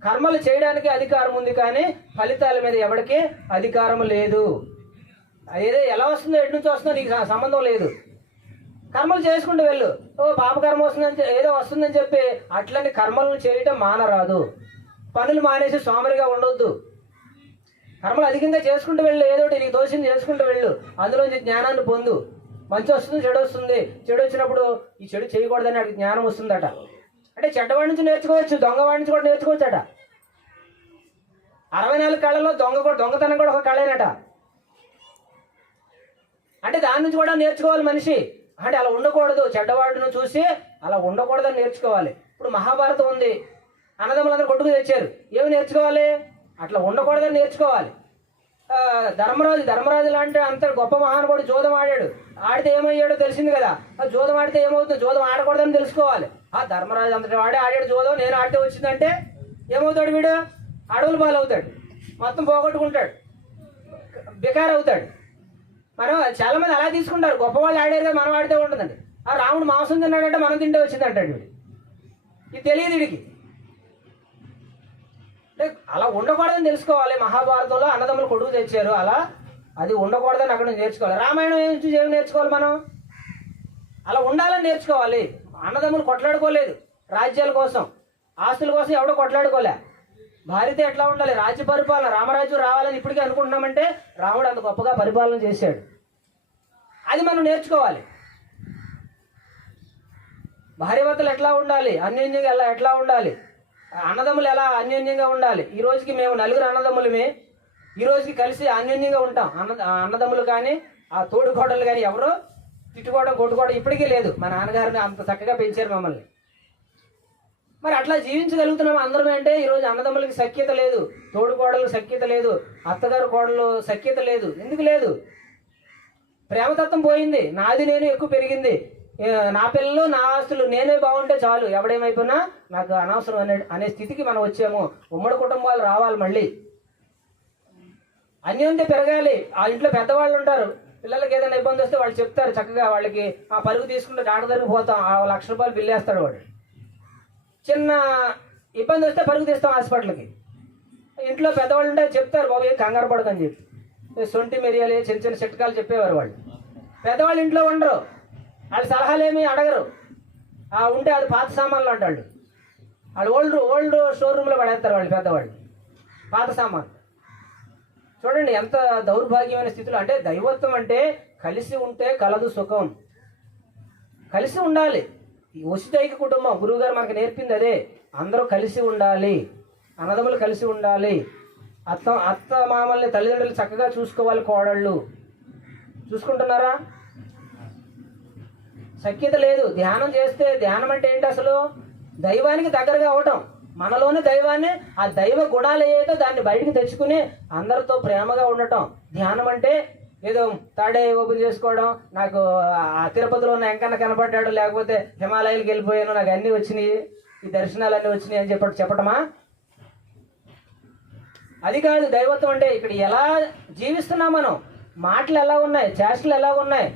కర్మలు చేయడానికి అధికారం ఉంది, కానీ ఫలితాల మీద ఎవరికి అధికారం లేదు. ఏదో ఎలా వస్తుందో, ఎటు నుంచి వస్తుందో నీకు సంబంధం లేదు. కర్మలు చేసుకుంటూ వెళ్ళు. ఓ పాపకర్మ వస్తుందని ఏదో వస్తుందని చెప్పి అట్లని కర్మలను చేయటం మానరాదు. పనులు మానేసి సోమరిగా ఉండొద్దు. కర్మలు అధికంగా చేసుకుంటూ వెళ్ళు. ఏదో ఒకటి నీకు దోషం చేసుకుంటూ వెళ్ళు. అందులోంచి జ్ఞానాన్ని పొందు. మంచి వస్తుంది, చెడు వస్తుంది. చెడు వచ్చినప్పుడు ఈ చెడు చేయకూడదని అడిగి జ్ఞానం వస్తుందట. అంటే చెడ్డవాడి నుంచి నేర్చుకోవచ్చు, దొంగవాడి నుంచి కూడా నేర్చుకోవచ్చట. 64 కళల్లో దొంగతనం కూడా ఒక కళేనట. అంటే దాని నుంచి కూడా నేర్చుకోవాలి మనిషి. అంటే అలా ఉండకూడదు, చెడ్డవాడిని చూసి అలా ఉండకూడదని నేర్చుకోవాలి. ఇప్పుడు మహాభారతం ఉంది, అన్నదమ్ములందరూ కొట్టుకు తెచ్చారు. ఏమి నేర్చుకోవాలి? అట్లా ఉండకూడదని నేర్చుకోవాలి. ధర్మరాజు లాంటి అంత గొప్ప మహానుభావుడు జోదం ఆడాడు. ఆడితే ఏమయ్యాడో తెలిసింది కదా. జోదం ఆడితే ఏమవుతుంది? జోదం ఆడకూడదని తెలుసుకోవాలి. ధర్మరాజు అంతటి వాడే ఆడాడు జోదం, నేను ఆడితే వచ్చిందంటే ఏమవుతాడు? వీడు అడవులు పాలవుతాడు, మొత్తం పోగొట్టుకుంటాడు, బెకార్ అవుతాడు. మనం చాలా మంది అలా తీసుకుంటారు. గొప్పవాళ్ళు ఆడారు కదా, మనం ఆడితే ఉంటుందండి. రాముడు మాంసం తిన్నాడంటే మనం తింటే వచ్చిందంటాడు వీడు. ఇది తెలియదు వీడికి. అంటే అలా ఉండకూడదని తెలుసుకోవాలి. మహాభారతంలో అన్నదమ్ములు కొడుకు తెచ్చారు, అలా అది ఉండకూడదని అక్కడ నేర్చుకోవాలి. రామాయణం ఏం నేర్చుకోవాలి మనం? అలా ఉండాలని నేర్చుకోవాలి. అన్నదమ్ములు కొట్లాడుకోలేదు రాజ్యాల కోసం, ఆస్తుల కోసం ఎవడో కొట్లాడుకోలే. భార్యతో ఎట్లా ఉండాలి? రాజ్య పరిపాలన, రామరాజ్యం రావాలని ఇప్పటికీ అనుకుంటున్నామంటే రాముడు అంత గొప్పగా పరిపాలన చేశాడు. అది మనం నేర్చుకోవాలి. భార్యాభర్తలు ఎట్లా ఉండాలి, అన్యోన్యంగా ఎట్లా ఉండాలి, అన్నదమ్ములు ఎలా అన్యోన్యంగా ఉండాలి. ఈ రోజుకి మేము 4 అన్నదమ్ములమే ఈ రోజుకి కలిసి అన్యోన్యంగా ఉంటాం. అన్నదమ్ములు కానీ ఆ తోడు కోడలు కానీ ఎవరో తిట్టుకోవడం కొట్టుకోవడం ఇప్పటికీ లేదు. మా నాన్నగారిని అంత చక్కగా పెంచారు మమ్మల్ని. మరి అట్లా జీవించగలుగుతున్నాం అందరమే అంటే ఈరోజు అన్నదమ్ములకి సఖ్యత లేదు, తోడు కోడలకు సఖ్యత లేదు, అత్తగారు కోడలు సఖ్యత లేదు. ఎందుకు లేదు? ప్రేమతత్వం పోయింది. నాది నేను ఎక్కువ పెరిగింది. నా పిల్లలు నా ఆస్తులు నేనే బాగుంటే చాలు, ఎవడేమైపోయినా నాకు అనవసరం అనే స్థితికి మనం వచ్చాము. ఉమ్మడి కుటుంబాలు రావాలి, మళ్ళీ అన్యోన్యత పెరగాలి. ఆ ఇంట్లో పెద్దవాళ్ళు ఉంటారు, పిల్లలకి ఏదైనా ఇబ్బంది వస్తే వాళ్ళు చెప్తారు చక్కగా. వాళ్ళకి ఆ పరుగు తీసుకుంటే డాక్టర్ దగ్గరికి పోతాం, ఆ ₹1,00,000 బిల్లు వేస్తాడు వాడు. చిన్న ఇబ్బంది వస్తే పరుగు తీస్తాం హాస్పిటల్కి. ఇంట్లో పెద్దవాళ్ళు ఉంటే చెప్తారు, బాబు ఏం కంగారు పడకని చెప్పి. సొంటి మిరియాలు చిన్న చిన్న చిట్కాలు చెప్పేవారు వాళ్ళు. పెద్దవాళ్ళు ఇంట్లో ఉండరు, వాళ్ళు సలహాలు ఏమీ అడగరు. ఉంటే అది పాత సామాన్లు అంటాడు. వాళ్ళు ఓల్డ్ స్టోర్ రూమ్లో పడేస్తారు వాళ్ళు పెద్దవాళ్ళు, పాత సామాన్లు. చూడండి ఎంత దౌర్భాగ్యమైన స్థితిలో. అంటే దైవత్వం అంటే కలిసి ఉంటే కలదు సుఖం, కలిసి ఉండాలి. ఈ వసుదైక కుటుంబం గురువుగారు మనకు నేర్పింది అదే. అందరూ కలిసి ఉండాలి, అన్నదమ్ములు కలిసి ఉండాలి. అత్త మామల్ని తల్లిదండ్రులు చక్కగా చూసుకోవాలి. కోడళ్ళు చూసుకుంటున్నారా? సఖ్యత లేదు. ధ్యానం చేస్తే, ధ్యానం అంటే ఏంటి అసలు? దైవానికి దగ్గరగా అవటం. మనలోని దైవాన్ని, ఆ దైవ గుణాలు ఏదో దాన్ని బయటికి తెచ్చుకుని అందరితో ప్రేమగా ఉండటం. ధ్యానం అంటే ఏదో తాడే ఓపెన్ చేసుకోవడం, నాకు ఆ తిరుపతిలో ఉన్న వెంకన్న కనపడ్డాడు, లేకపోతే హిమాలయాలకు వెళ్ళిపోయాను, నాకు అన్నీ వచ్చినాయి, ఈ దర్శనాలు అన్నీ వచ్చినాయి అని చెప్పటమా? అది కాదు దైవత్వం అంటే. ఇక్కడ ఎలా జీవిస్తున్నాం మనం, మాటలు ఎలా ఉన్నాయి, చేష్టలు ఎలా ఉన్నాయి,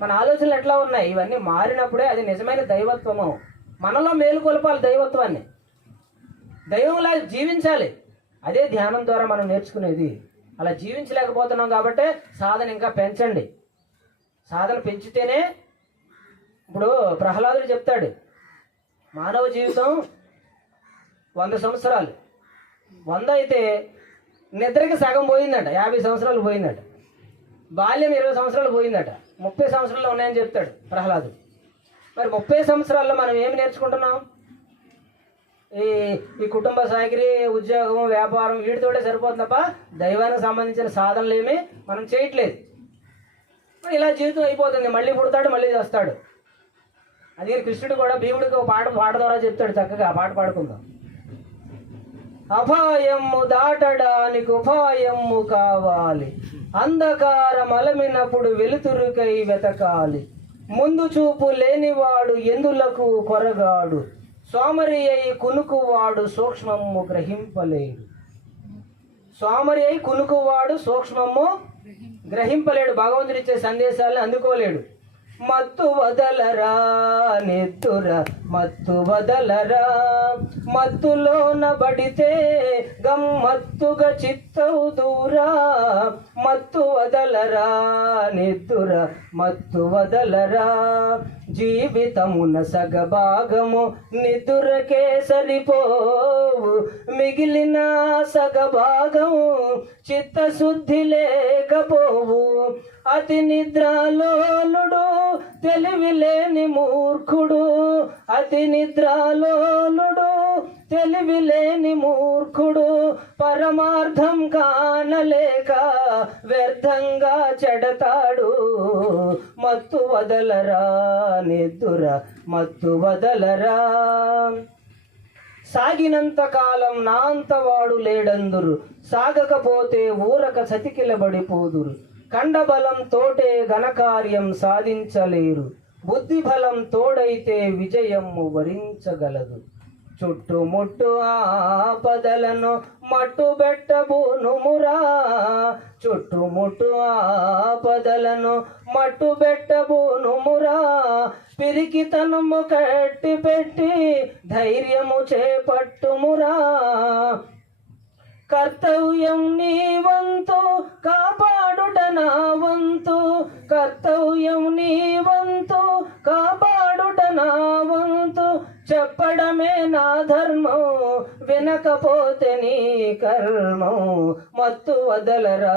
మన ఆలోచనలు ఎట్లా ఉన్నాయి, ఇవన్నీ మారినప్పుడే అది నిజమైన దైవత్వము. మనలో మేలుకొల్పాలి దైవత్వాన్ని, దైవంలా జీవించాలి. అదే ధ్యానం ద్వారా మనం నేర్చుకునేది. అలా జీవించలేకపోతున్నాం కాబట్టి సాధన ఇంకా పెంచండి. సాధన పెంచితేనే. ఇప్పుడు ప్రహ్లాదుడు చెప్తాడు, మానవ జీవితం 100 సంవత్సరాలు. 100 అయితే నిద్రకి సగం పోయిందట, 50 సంవత్సరాలు పోయిందట. బాల్యం 20 సంవత్సరాలు పోయిందట, 30 సంవత్సరాలు ఉన్నాయని చెప్తాడు ప్రహ్లాదుడు. మరి 30 సంవత్సరాల్లో మనం ఏమి నేర్చుకుంటున్నాం? ఈ కుటుంబ సాగిరి, ఉద్యోగం, వ్యాపారం వీటితోటే సరిపోతుంది తప్ప దైవానికి సంబంధించిన సాధనలు ఏమి మనం చేయట్లేదు. ఇలా జీవితం అయిపోతుంది. మళ్ళీ పుడతాడు, మళ్ళీ చేస్తాడు. అది కృష్ణుడు కూడా భీముడికి ఒక పాట ద్వారా చెప్తాడు చక్కగా. ఆ పాట పాడుకుందాం. అపాయము దాటడానికి ఉపాయము కావాలి, అంధకారం అలమినప్పుడు వెలుతురుకై వెతకాలి, ముందు చూపు లేనివాడు ఎందులకు కొరగాడు, సోమరి అయి కునుకువాడు సూక్ష్మము గ్రహింపలేడు. సోమరి అయి కునుకువాడు సూక్ష్మము గ్రహింపలేడు. భగవంతుడు ఇచ్చే సందేశాలను అందుకోలేడు. మత్తు వదలరా నెత్తుర మత్తు వదలరా, మత్తులోన బడితే గమ్మత్తుగా చిత్తవు దూరా, మత్తు వదలరా నెత్తుర మత్తు వదలరా, జీవితమున సగభాగము నిద్దురకే సరిపోవు, మిగిలిన సగభాగము చిత్తశుద్ధి లేకపోవు, అతి నిద్రాలోలుడు తెలివిలేని మూర్ఖుడు, అతి నిద్రాలోలుడు తెలివిలేని మూర్ఖుడు, పరమార్థం కానలేక వ్యర్థంగా చెడతాడు, మత్తు వదలరా నిద్దుర మత్తు వదలరా. సాగినంత కాలం నా అంతవాడు లేడందురు, సాగకపోతే ఊరక సతికిలబడిపోదురు, కండబలం తోటే ఘనకార్యం సాధించలేరు, బుద్ధి బలం తోడైతే విజయము వరించగలదు, చుట్టుముట్టు ఆపదలను మట్టుబెట్టబోనుమురా, చుట్టుముట్టు ఆపదలను మట్టుబెట్టబోనుమురా, పిరికితనము కట్టి పెట్టి ధైర్యము చేపట్టుమురా, కర్తవ్యం నీ వంతు కాపాడుట నా వంతు, కర్తవ్యం నీ వంతు కాపాడుట నా వంతు, చెప్పడమే నా ధర్మం వినకపోతే నీ కర్మం, మత్తు వదలరా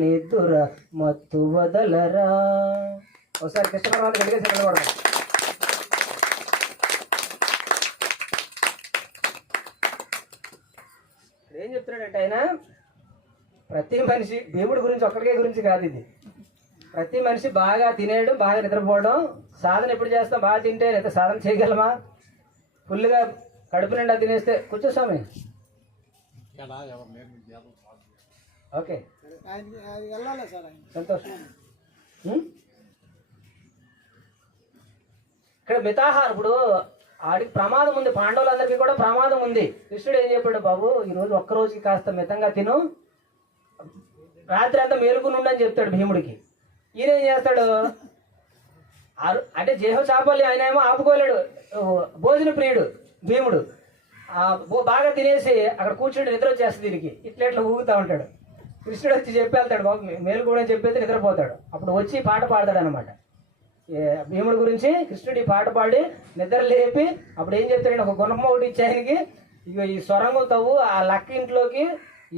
నిద్దుర మత్తు వదలరా. ఒకసారి కృష్ణ గట్టిగా చెప్పడం. చెప్తున్నాడంటే ఆయన ప్రతి మనిషి దేవుడి గురించి ఒక్కడికే గురించి కాదు ఇది. ప్రతి మనిషి బాగా తినేయడం, బాగా నిద్రపోవడం. సాధన ఎప్పుడు చేస్తాం? బాగా తింటే లేదా సాధన చేయగలమా? ఫుల్గా కడుపు నిండా తినేస్తే కూర్చో స్వామి. ఓకే, సంతోషం. ఇక్కడ మితాహారం, ఇప్పుడు ఆడికి ప్రమాదం ఉంది, పాండవులందరికీ కూడా ప్రమాదం ఉంది. కృష్ణుడు ఏం చెప్పాడు? బాబు ఈరోజు ఒక్కరోజుకి కాస్త మితంగా తిను, రాత్రి అంతా మేలుకుని ఉండని చెప్తాడు భీముడికి. ఈయన ఏం చేస్తాడు? అంటే జేహో చాపల్లి ఆయన ఏమో ఆపుకోలేడు, భోజన ప్రియుడు భీముడు. బాగా తినేసి అక్కడ కూర్చుంటే నిద్ర వచ్చేస్తుంది దీనికి, ఇట్లా ఊగుతూ ఉంటాడు. కృష్ణుడు వచ్చి చెప్పి వెళ్తాడు, బాబు మేలు కూడా చెప్పేది నిద్రపోతాడు. అప్పుడు వచ్చి పాట పాడతాడు అనమాట భీముడి గురించి. కృష్ణుడు ఈ పాట పాడి నిద్ర లేపి అప్పుడు ఏం చెప్తాడు? ఒక గుణమ్మ ఒకటి ఇచ్చి ఆయనకి, ఇక ఈ సొరంగం తవ్వు, ఆ లక్క ఇంట్లోకి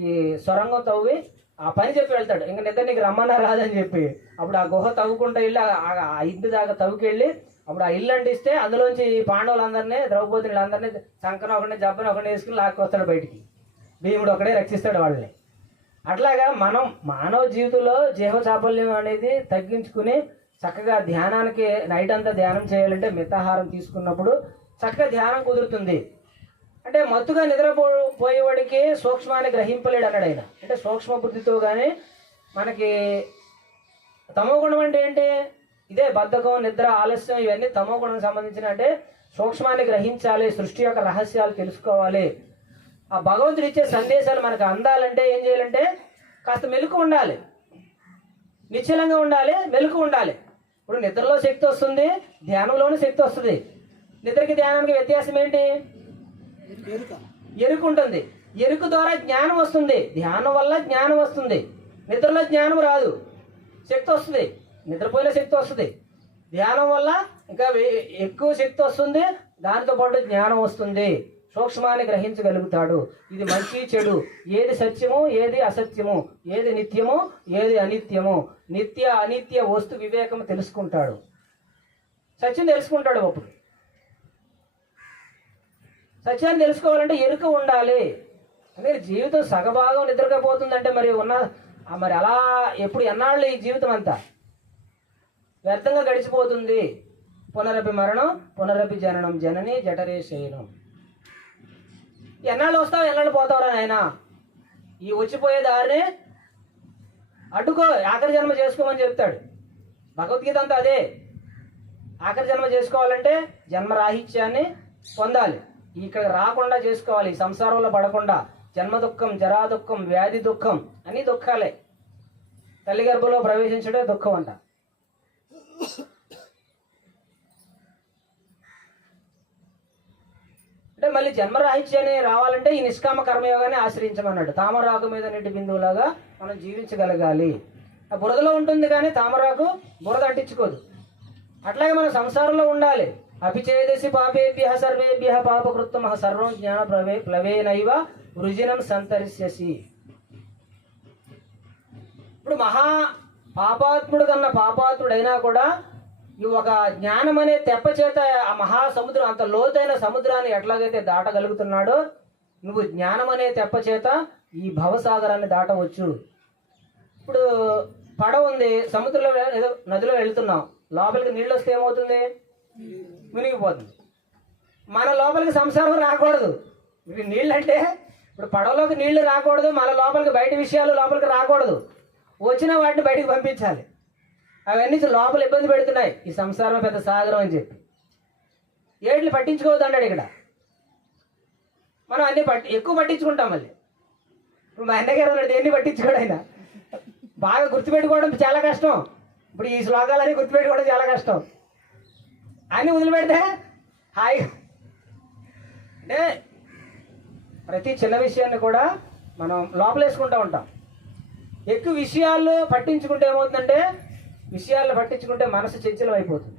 ఈ సొరంగం తవ్వి ఆ పని చెప్పి వెళ్తాడు. ఇంకా నిద్ర నీకు రమ్మన్నా రాదని చెప్పి అప్పుడు ఆ గుహ తవ్వుకుంటూ వెళ్ళి ఆ ఇంటి దాకా తవ్వుకెళ్ళి అప్పుడు ఆ ఇల్లు అంటిస్తే అందులోంచి పాండవులందరినీ, ద్రౌపదులందరినీ శంకరం ఒకరిని, జబ్బని ఒకరిని వేసుకుని లాక్కొస్తాడు బయటికి. భీముడు ఒకడే రక్షిస్తాడు వాళ్ళని. అట్లాగా మనం మానవ జీవితంలో జీవ చాపల్యం అనేది తగ్గించుకుని చక్కగా ధ్యానానికి నైట్ అంతా ధ్యానం చేయాలంటే మితాహారం తీసుకున్నప్పుడు చక్కగా ధ్యానం కుదురుతుంది. అంటే మత్తుగా నిద్రపోయేవాడికి సూక్ష్మాన్ని గ్రహింపలేడు అన్నాడు ఆయన. అంటే సూక్ష్మ బుద్ధితో కానీ మనకి తమో గుణం అంటే ఏంటి? ఇదే బద్ధకం, నిద్ర, ఆలస్యం, ఇవన్నీ తమో గుణానికి సంబంధించిన. అంటే సూక్ష్మాన్ని గ్రహించాలి, సృష్టి యొక్క రహస్యాలు తెలుసుకోవాలి, ఆ భగవంతుడు ఇచ్చే సందేశాలు మనకు అందాలంటే ఏం చేయాలంటే కాస్త మెలకు ఉండాలి, నిశ్చలంగా ఉండాలి, మెలకు ఉండాలి. ఇప్పుడు నిద్రలో శక్తి వస్తుంది, ధ్యానంలోనూ శక్తి వస్తుంది. నిద్రకి ధ్యానానికి వ్యత్యాసం ఏంటి? ఎరుకు ఉంటుంది. ఎరుకు ద్వారా జ్ఞానం వస్తుంది, ధ్యానం వల్ల జ్ఞానం వస్తుంది. నిద్రలో జ్ఞానం రాదు, శక్తి వస్తుంది. నిద్రపోయిన శక్తి వస్తుంది, ధ్యానం వల్ల ఇంకా ఎక్కువ శక్తి వస్తుంది, దానితో పాటు జ్ఞానం వస్తుంది. సూక్ష్మాన్ని గ్రహించగలుగుతాడు. ఇది మంచి చెడు, ఏది సత్యము, ఏది అసత్యము, ఏది నిత్యము, ఏది అనిత్యము, నిత్య అనిత్య వస్తు వివేకము తెలుసుకుంటాడు. సత్యం తెలుసుకుంటాడు. అప్పుడు సత్యాన్ని తెలుసుకోవాలంటే ఎరుక ఉండాలి. అంటే జీవితం సగభాగం నిద్రపోతుందంటే మరి అలా ఎప్పుడు ఎన్నాళ్ళు ఈ జీవితం అంతా వ్యర్థంగా గడిచిపోతుంది. పునరపి మరణం, పునరపి జననం, జనని జఠరే శయనం. ఎన్నాళ్ళు వస్తావు, ఎన్నాళ్ళు పోతావురా నాయన? ఈ వచ్చిపోయే దారిని అడ్డుకో, ఆఖరి జన్మ చేసుకోమని చెప్తాడు భగవద్గీత అంతా అదే. ఆఖరి జన్మ చేసుకోవాలంటే జన్మరాహిత్యాన్ని పొందాలి, ఇక్కడ రాకుండా చేసుకోవాలి, సంసారంలో పడకుండా. జన్మ దుఃఖం, జరా దుఃఖం, వ్యాధి దుఃఖం, అన్ని దుఃఖాలే. తల్లి గర్భంలో ప్రవేశించడే దుఃఖం అంట. అంటే మళ్ళీ జన్మరాహిత్యాన్ని రావాలంటే ఈ నిష్కామ కర్మయోగాన్ని ఆశ్రయించమన్నాడు. తామరాకు మీద నీటి బిందువులాగా మనం జీవించగలగాలి. ఆ బురదలో ఉంటుంది కానీ తామరాకు బురద అంటించుకోదు. అట్లాగే మనం సంసారంలో ఉండాలి. అపిచేదసి పాపేభ్య సర్వేభ్య పాపకృత్వం సర్వం జ్ఞాన ప్లవేనైవ వృజినం సంతరిష్యసి. ఇప్పుడు మహా పాపాత్ముడు కన్నా పాపాత్ముడైనా కూడా ఈ ఒక జ్ఞానం అనే తెప్ప చేత ఆ మహాసముద్రం, అంత లోతైన సముద్రాన్ని ఎట్లాగైతే దాటగలుగుతున్నాడో నువ్వు జ్ఞానం అనే తెప్ప చేత ఈ భవసాగరాన్ని దాటవచ్చు. ఇప్పుడు పడవ ఉంది, సముద్రంలో ఏదో నదిలో వెళ్తున్నాం, లోపలికి నీళ్ళు వస్తే ఏమవుతుంది? మునిగిపోతుంది. మన లోపలికి సంసారం రాకూడదు. ఇప్పుడు నీళ్ళు అంటే ఇప్పుడు పడవలోకి నీళ్లు రాకూడదు, మన లోపలికి బయట విషయాలు లోపలికి రాకూడదు. వచ్చిన వాటిని బయటికి పంపించాలి. అవన్నీ లోపల ఇబ్బంది పెడుతున్నాయి, ఈ సంసారం పెద్ద సాగరం అని చెప్పి. ఏట్లు పట్టించుకోవద్దు అన్నాడు ఇక్కడ. మనం అన్ని ఎక్కువ పట్టించుకుంటాం. మళ్ళీ ఇప్పుడు మా అన్నగారు ఉన్నాడు, దేన్ని పట్టించుకోడు ఆయన. బాగా గుర్తుపెట్టుకోవడం చాలా కష్టం. ఇప్పుడు ఈ శ్లోకాలన్నీ గుర్తుపెట్టుకోవడం చాలా కష్టం. అన్నీ వదిలిపెడితే హాయిగా. అంటే ప్రతి చిన్న విషయాన్ని కూడా మనం లోపలేసుకుంటూ ఉంటాం. ఎక్కువ విషయాలు పట్టించుకుంటే ఏమవుతుందంటే, విషయాలను పట్టించుకుంటే మనసు చంచలం అయిపోతుంది.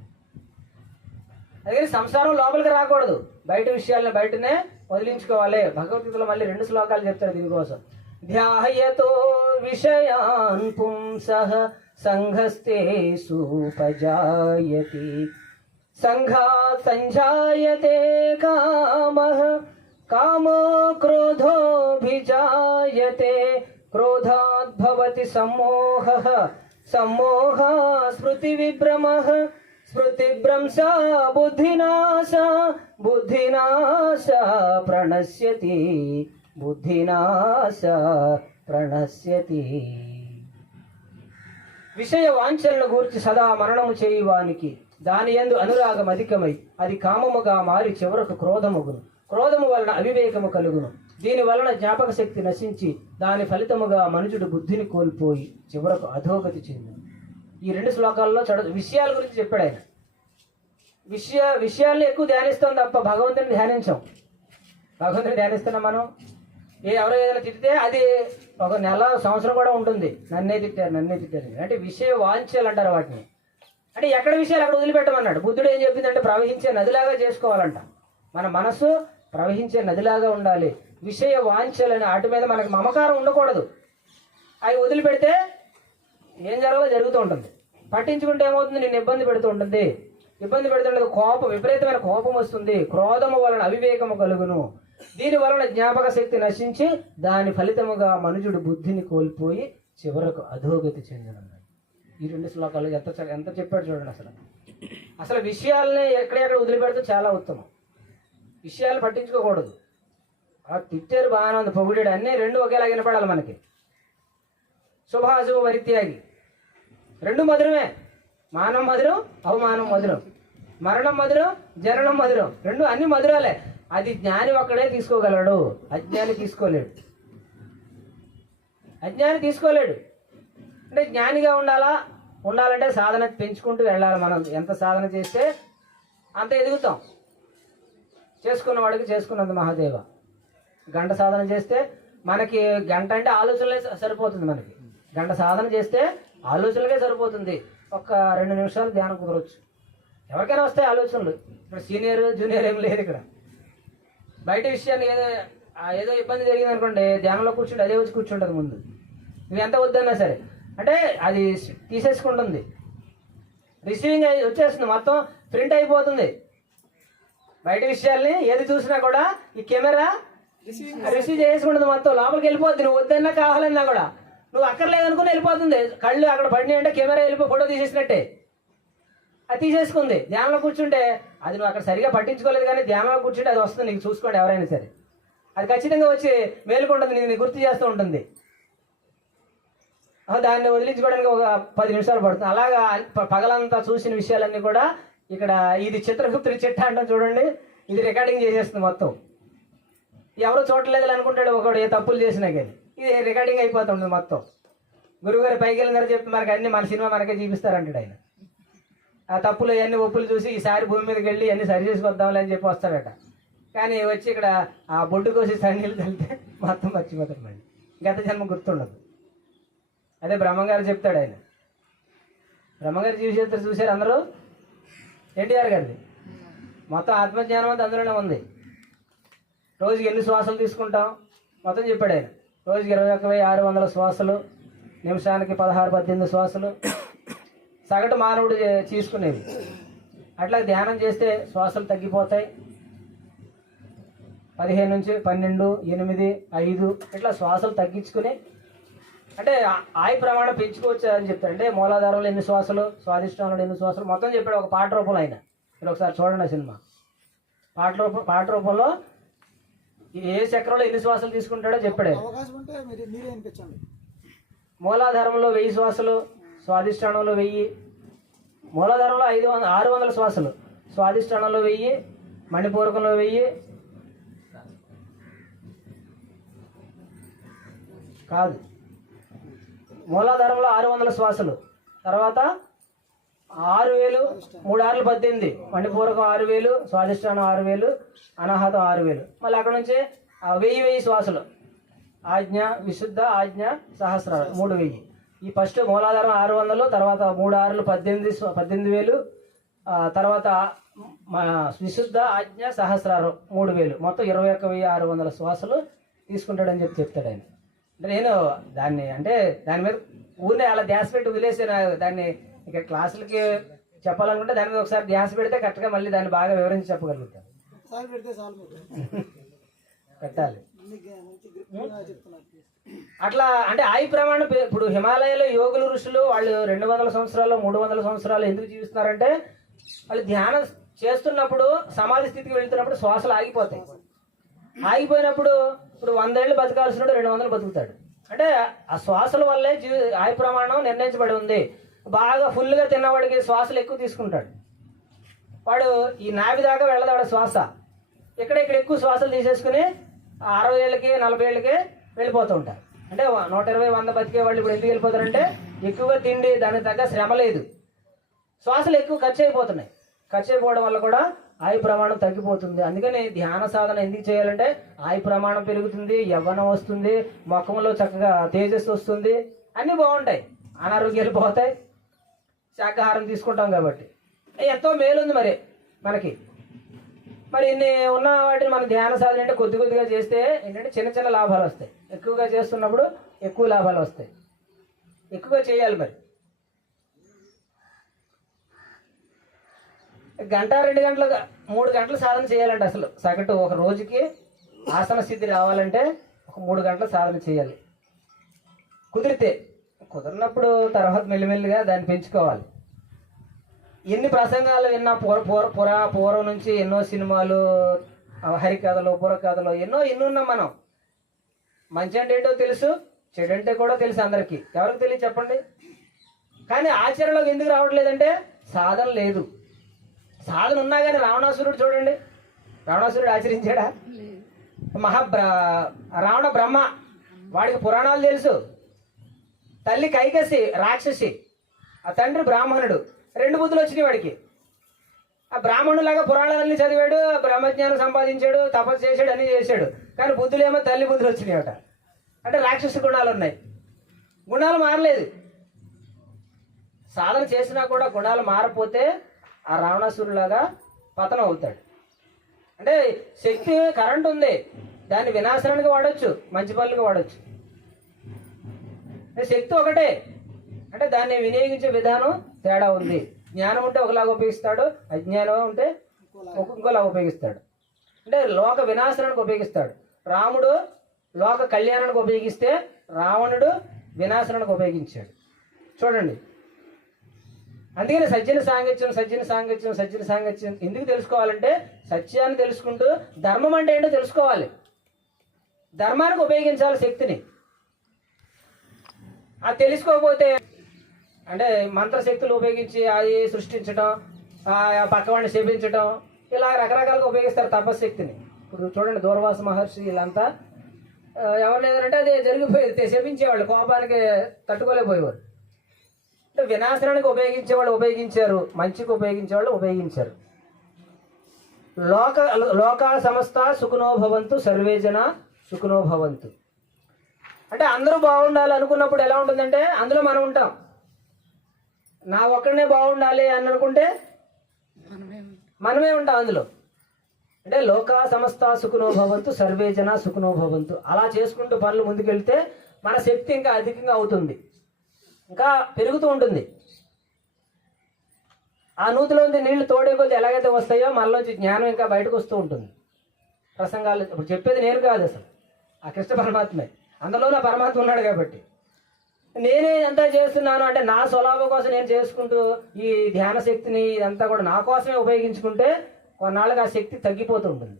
అందుకని సంసారం లోపలికి రాకూడదు, బయట విషయాలను బయటనే వదిలించుకోవాలి. భగవద్గీతలో మళ్ళీ 2 శ్లోకాలు చెప్తారు దీనికోసం. ధ్యాయతో విషయాన్ పుంసః సంఘస్తేషుపజాయతి సంఘాత్ సంజాయతే కామః కామో క్రోధో नाभिजायते क्रोधाद्भवति सम्मोहः सम्मोहा स्मृतिविभ्रमः स्मृतिभ्रंशा बुद्धिनाशा बुद्धिनाशा प्रणश्यति बुद्धिनाशा ప్రణశ్యతి. విషయ వాంఛలను గూర్చి సదా మరణము చేయువానికి దాని యందు అనురాగం అధికమై అది కామముగా మారి చివరకు క్రోధముగును. క్రోధము వలన అవివేకము కలుగును. దీని వలన జ్ఞాపక శక్తి నశించి దాని ఫలితముగా మనుషుడు బుద్ధిని కోల్పోయి చివరకు అధోగతి చెందును. ఈ 2 శ్లోకాల్లో విషయాల గురించి చెప్పాడు ఆయన. విషయాలను ఎక్కువ ధ్యానిస్తాం తప్ప భగవంతుని ధ్యానించాం. భగవంతుని ధ్యానిస్తున్నాం మనం. ఎవరో ఏదైనా తిట్టితే అది ఒక నెల సంవత్సరం కూడా ఉంటుంది. నన్నే తిట్టారు అంటే విషయ వాంఛలు అంటారు వాటిని. అంటే ఎక్కడ విషయాలు అక్కడ వదిలిపెట్టమన్నాడు. బుద్ధుడు ఏం చెప్పిందంటే ప్రవహించే నదిలాగా చేసుకోవాలంట. మన మనసు ప్రవహించే నదిలాగా ఉండాలి. విషయ వాంఛలని వాటి మీద మనకు మమకారం ఉండకూడదు. అవి వదిలిపెడితే ఏం జరగాలో జరుగుతూ ఉంటుంది. పట్టించుకుంటే ఏమవుతుంది, నేను ఇబ్బంది పెడుతూ ఉంటుంది. ఇబ్బంది పెడుతుంటే కోపం, విపరీతమైన కోపం వస్తుంది. క్రోధము వలన అవివేకము కలుగును. దీని వలన జ్ఞాపక శక్తి నశించి దాని ఫలితముగా మనుషుడు బుద్ధిని కోల్పోయి చివరకు అధోగతి చెందనున్నాడు. ఈ 2 శ్లోకాలు ఎంత చెప్పాడు చూడండి. అసలు విషయాలనే ఎక్కడెక్కడ వదిలిపెడితే చాలా ఉత్తమం. విషయాలు పట్టించుకోకూడదు. తిట్టారు బాగానే ఉంది, పొగిడాడు, అన్నీ 2 ఒకేలా వినపడాలి మనకి. శుభాశుభ పరిత్యాగి 2 మధురమే. మానం మధురం, అవమానం మధురం. మరణం మధురం, జననం మధురం. 2 అన్ని మధురాలే. అది జ్ఞాని ఒక్కడే తీసుకోగలడు, అజ్ఞాని తీసుకోలేడు. అజ్ఞాని తీసుకోలేడు. అంటే జ్ఞానిగా ఉండాలంటే సాధన పెంచుకుంటూ వెళ్ళాలి. మనం ఎంత సాధన చేస్తే అంత ఎదుగుతాం. చేసుకున్నవాడికి చేసుకున్నంత మహాదేవ. గంట సాధన చేస్తే మనకి గంట అంటే ఆలోచనలే సరిపోతుంది. మనకి గంట సాధన చేస్తే ఆలోచనలకే సరిపోతుంది. ఒక 2 నిమిషాలు ధ్యానం కుదరవచ్చు. ఎవరికైనా వస్తాయి ఆలోచనలు. ఇప్పుడు సీనియర్ జూనియర్ ఏం లేదు ఇక్కడ. బయట విషయాన్ని ఏదో ఇబ్బంది జరిగింది అనుకోండి, ధ్యానంలో కూర్చుంటే అదే వచ్చి కూర్చుంటుంది ముందు. నువ్వు ఎంత వద్దన్నా సరే అంటే అది తీసేసుకుంటుంది. రిసీవింగ్ వచ్చేస్తుంది, మొత్తం ప్రింట్ అయిపోతుంది. బయట విషయాల్ని ఏది చూసినా కూడా ఈ కెమెరా రిసీవ్ చేసుకుంటుంది. మొత్తం లోపలికి వెళ్ళిపోద్ది. నువ్వు వద్దన్నా కావాలన్నా కూడా నువ్వు అక్కర్లేదనుకుని వెళ్ళిపోతుంది. కళ్ళు అక్కడ పడినాయి అంటే కెమెరా వెళ్ళిపోయి ఫోటో తీసేసినట్టే. అది తీసేసుకుంది. ధ్యానంలో కూర్చుంటే అది నువ్వు అక్కడ సరిగా పట్టించుకోలేదు, కానీ ధ్యానంలో కూర్చుంటే అది వస్తుంది. నీకు చూసుకోండి ఎవరైనా సరే, అది ఖచ్చితంగా వచ్చి మేలుకుంటుంది, నీకు గుర్తు చేస్తూ ఉంటుంది. దాన్ని వదిలించుకోవడానికి ఒక 10 నిమిషాలు పడుతుంది. అలాగా పగలంతా చూసిన విషయాలన్నీ కూడా ఇక్కడ ఇది చిత్రగుప్తుడి చిట్ట అంటాం చూడండి, ఇది రికార్డింగ్ చేసేస్తుంది మొత్తం. ఎవరు చూడలేదు అనుకుంటాడు ఒకడు ఏ తప్పులు చేసినా కానీ, ఇది రికార్డింగ్ అయిపోతుంది మొత్తం. గురువుగారు పైకి వెళ్ళిన చెప్పి మనకి అన్ని మన సినిమా మనకే చూపిస్తారంటాడు ఆయన. ఆ తప్పులు అవన్నీ ఒప్పులు చూసి ఈసారి భూమి మీదకి వెళ్ళి అన్ని సరి చేసుకొద్దాంలే అని చెప్పి వస్తాడట. కానీ వచ్చి ఇక్కడ ఆ బొడ్డు కోసి సన్నీళ్ళు కలిపితే మొత్తం మర్చిపోతాడు. మళ్ళీ గత జన్మ గుర్తుండదు. అదే బ్రహ్మంగారు చెప్తాడు ఆయన. బ్రహ్మంగారి జీవిత చూశారు అందరూ. ఎన్టీఆర్ గారిది మొత్తం ఆత్మజ్ఞానం అంతా అందులోనే ఉంది. రోజుకి ఎన్ని శ్వాసలు తీసుకుంటాం మొత్తం చెప్పాడు ఆయన. రోజుకి 21,600 శ్వాసలు, నిమిషానికి 16-18 శ్వాసలు సగటు మానవుడు తీసుకునేది. అట్లా ధ్యానం చేస్తే శ్వాసలు తగ్గిపోతాయి. 15 నుంచి 12, 8, 5 ఇట్లా శ్వాసలు తగ్గించుకుని అంటే ఆయు ప్రమాణం పెంచుకోవచ్చు అని చెప్తాడు. అంటే మూలాధారంలో ఎన్ని శ్వాసలు, స్వాదిష్టానంలో ఎన్ని శ్వాసలు మొత్తం చెప్పాడు ఒక పాట రూపంలో ఆయన. మీరు ఒకసారి చూడండి ఆ సినిమా. పాట రూపంలో ఏ చక్రంలో ఎన్ని శ్వాసలు తీసుకుంటాడో చెప్పాడు. మూలాధారంలో 1000 శ్వాసలు, స్వాదిష్టానంలో 1000, మూలాధారంలో 600 శ్వాసలు, స్వాదిష్టానంలో 1000, మణిపూరకంలో 1000 కాదు. మూలాధారంలో 600 శ్వాసలు, తర్వాత 6000, 3 6 18, మణిపూరకం 6000, స్వాదిష్టానం 6000, అనాహతం 6000. మళ్ళీ అక్కడ నుంచి 1000 శ్వాసలు, ఆజ్ఞ, విశుద్ధ, ఆజ్ఞ, సహస్రాలు 3000. ఈ ఫస్ట్ మూలాధారం 600, తర్వాత 3 6 18,000, తర్వాత విశుద్ధ, ఆజ్ఞ, సహస్రారం 3000, మొత్తం 21,600 శ్వాసలు తీసుకుంటాడని చెప్తాడు ఆయన. నేను దాన్ని అంటే దాని మీద ఊరినే అలా ధ్యాస పెట్టి వదిలేసి దాన్ని ఇక క్లాసులకి చెప్పాలనుకుంటే దాని మీద ఒకసారి ధ్యాస పెడితే కరెక్ట్గా మళ్ళీ దాన్ని బాగా వివరించి చెప్పగలుగుతాను. పెట్టాలి. అట్లా అంటే ఆయు ప్రమాణం ఇప్పుడు హిమాలయాలో యోగులు ఋషులు వాళ్ళు 200 సంవత్సరాలు 300 సంవత్సరాలు ఎందుకు జీవిస్తున్నారంటే వాళ్ళు ధ్యానం చేస్తున్నప్పుడు సమాధి స్థితికి వెళ్తున్నప్పుడు శ్వాసలు ఆగిపోతాయి. ఆగిపోయినప్పుడు ఇప్పుడు 100 ఏళ్ళు బతకాల్సినప్పుడు 200 బతుకుతాడు. అంటే ఆ శ్వాసల వల్లే ఆయు ప్రమాణం నిర్ణయించబడి ఉంది. బాగా ఫుల్గా తిన్నవాడికి శ్వాసలు ఎక్కువ తీసుకుంటాడు, వాడు ఈ నాభి దాకా వెళ్ళదు వాడు శ్వాస. ఇక్కడ ఎక్కువ శ్వాసలు తీసేసుకుని 60 ఏళ్ళకి 40 ఏళ్ళకి వెళ్ళిపోతూ ఉంటారు. అంటే 120 100 బతికే వాళ్ళు ఇప్పుడు ఎందుకు వెళ్ళిపోతారంటే ఎక్కువగా తిండి, దానికి తగ్గ శ్రమ లేదు, శ్వాసలు ఎక్కువ ఖర్చు అయిపోతున్నాయి. ఖర్చు అయిపోవడం వల్ల కూడా ఆయు ప్రమాణం తగ్గిపోతుంది. అందుకని ధ్యాన సాధన ఎందుకు చేయాలంటే ఆయు ప్రమాణం పెరుగుతుంది, యవ్వనం వస్తుంది, ముఖంలో చక్కగా తేజస్సు వస్తుంది, అన్నీ బాగుంటాయి, అనారోగ్యాలు పోతాయి, శాకాహారం తీసుకుంటాం కాబట్టి ఎంతో మేలుంది మరి మనకి. మరి ఇన్ని ఉన్న వాటిని మన ధ్యాన సాధన అంటే కొద్ది కొద్దిగా చేస్తే ఏంటంటే చిన్న చిన్న లాభాలు వస్తాయి, ఎక్కువగా చేస్తున్నప్పుడు ఎక్కువ లాభాలు వస్తాయి. ఎక్కువగా చేయాలి. మరి గంట 2 గంటలు 3 గంటలు సాధన చేయాలంటే అసలు సగటు ఒక రోజుకి ఆసన స్థితి రావాలంటే ఒక 3 గంటలు సాధన చేయాలి కుదిరితే. కుదిరినప్పుడు తర్వాత మెల్లిమెల్లిగా దాన్ని పెంచుకోవాలి. ఎన్ని ప్రసంగాలు విన్నా పూర్వం నుంచి ఎన్నో సినిమాలు, హరికథలు, బుర్రకథలు ఎన్నో ఉన్నాం మనం. మంచి అంటే ఏంటో తెలుసు, చెడు అంటే కూడా తెలుసు అందరికీ. ఎవరికి తెలియదు చెప్పండి? కానీ ఆచరణలోకి ఎందుకు రావట్లేదంటే సాధన లేదు. సాధన ఉన్నా కానీ రావణాసురుడు చూడండి, రావణాసురుడు ఆచరించాడా? రావణ బ్రహ్మ, వాడికి పురాణాలు తెలుసు. తల్లి కైకసి రాక్షసి, ఆ తండ్రి బ్రాహ్మణుడు, 2 బుద్ధులు వచ్చినాయి వాడికి. ఆ బ్రాహ్మణులాగా పురాణాలన్నీ చదివాడు, బ్రహ్మజ్ఞానం సంపాదించాడు, తపస్సు చేశాడు, అన్నీ చేశాడు. కానీ బుద్ధులేమో తల్లి బుద్ధులు వచ్చినాయట. అంటే రాక్షస గుణాలు ఉన్నాయి, గుణాలు మారలేదు. సాధన చేసినా కూడా గుణాలు మారపోతే ఆ రావణాసురులాగా పతనం అవుతాడు. అంటే శక్తి కరెంట్ ఉంది, దాన్ని వినాశనానికి వాడచ్చు, మంచి పనులకు వాడచ్చు. శక్తి ఒకటే, అంటే దాన్ని వినియోగించే విధానం తేడా ఉంది. జ్ఞానం ఉంటే ఒకలాగా ఉపయోగిస్తాడు, అజ్ఞానం ఉంటే ఇంకోలాగా ఉపయోగిస్తాడు. అంటే లోక వినాశనానికి ఉపయోగిస్తాడు. రాముడు లోక కళ్యాణానికి ఉపయోగిస్తే రావణుడు వినాశనానికి ఉపయోగించాడు. చూడండి, అందుకని సజ్జన సాంగత్యం ఎందుకు తెలుసుకోవాలంటే సత్యాన్ని తెలుసుకుంటూ ధర్మం అంటే ఏంటో తెలుసుకోవాలి. ధర్మానికి ఉపయోగించాలి శక్తిని. అది తెలుసుకోకపోతే అంటే మంత్రశక్తులు ఉపయోగించి అది సృష్టించడం, పక్కవాడిని శపించడం, ఇలా రకరకాలుగా ఉపయోగిస్తారు తపశక్తిని. ఇప్పుడు చూడండి, దూర్వాస మహర్షి వీళ్ళంతా ఎవరు లేదంటే అది జరిగిపోయేది, శపించేవాళ్ళు, కోపానికి తట్టుకోలేకపోయేవారు. అంటే వినాశనానికి ఉపయోగించేవాళ్ళు ఉపయోగించారు, మంచికి ఉపయోగించేవాళ్ళు ఉపయోగించారు. లోకా సమస్త సుఖనో భవంతు, సర్వే జన సుఖనో భవంతు. అంటే అందరూ బాగుండాలి అనుకున్నప్పుడు ఎలా ఉంటుందంటే అందులో మనం ఉంటాం. నా ఒక్కడనే బాగుండాలి అని అనుకుంటే మనమే ఉంటాం అందులో. అంటే లోకా సమస్త సుఖనో భవంతు, సర్వే జన సుఖనో భవంతు. అలా చేసుకుంటూ పనులు ముందుకెళ్తే మన శక్తి ఇంకా అధికంగా అవుతుంది, ఇంకా పెరుగుతూ ఉంటుంది. ఆ నూతిలోంచి నీళ్లు తోడే కొద్ది ఎలాగైతే వస్తాయో మనలోంచి జ్ఞానం ఇంకా బయటకు వస్తూ ఉంటుంది. ప్రసంగాలు ఇప్పుడు చెప్పేది నేను కాదు, అసలు ఆ కృష్ణ పరమాత్మే, అందులో నా పరమాత్మ ఉన్నాడు కాబట్టి. నేనే ఇదంతా చేస్తున్నాను అంటే నా స్వలాభం కోసం నేను చేసుకుంటూ ఈ ధ్యాన శక్తిని ఇదంతా కూడా నా కోసమే ఉపయోగించుకుంటే కొన్నాళ్ళకి ఆ శక్తి తగ్గిపోతూ ఉంటుంది.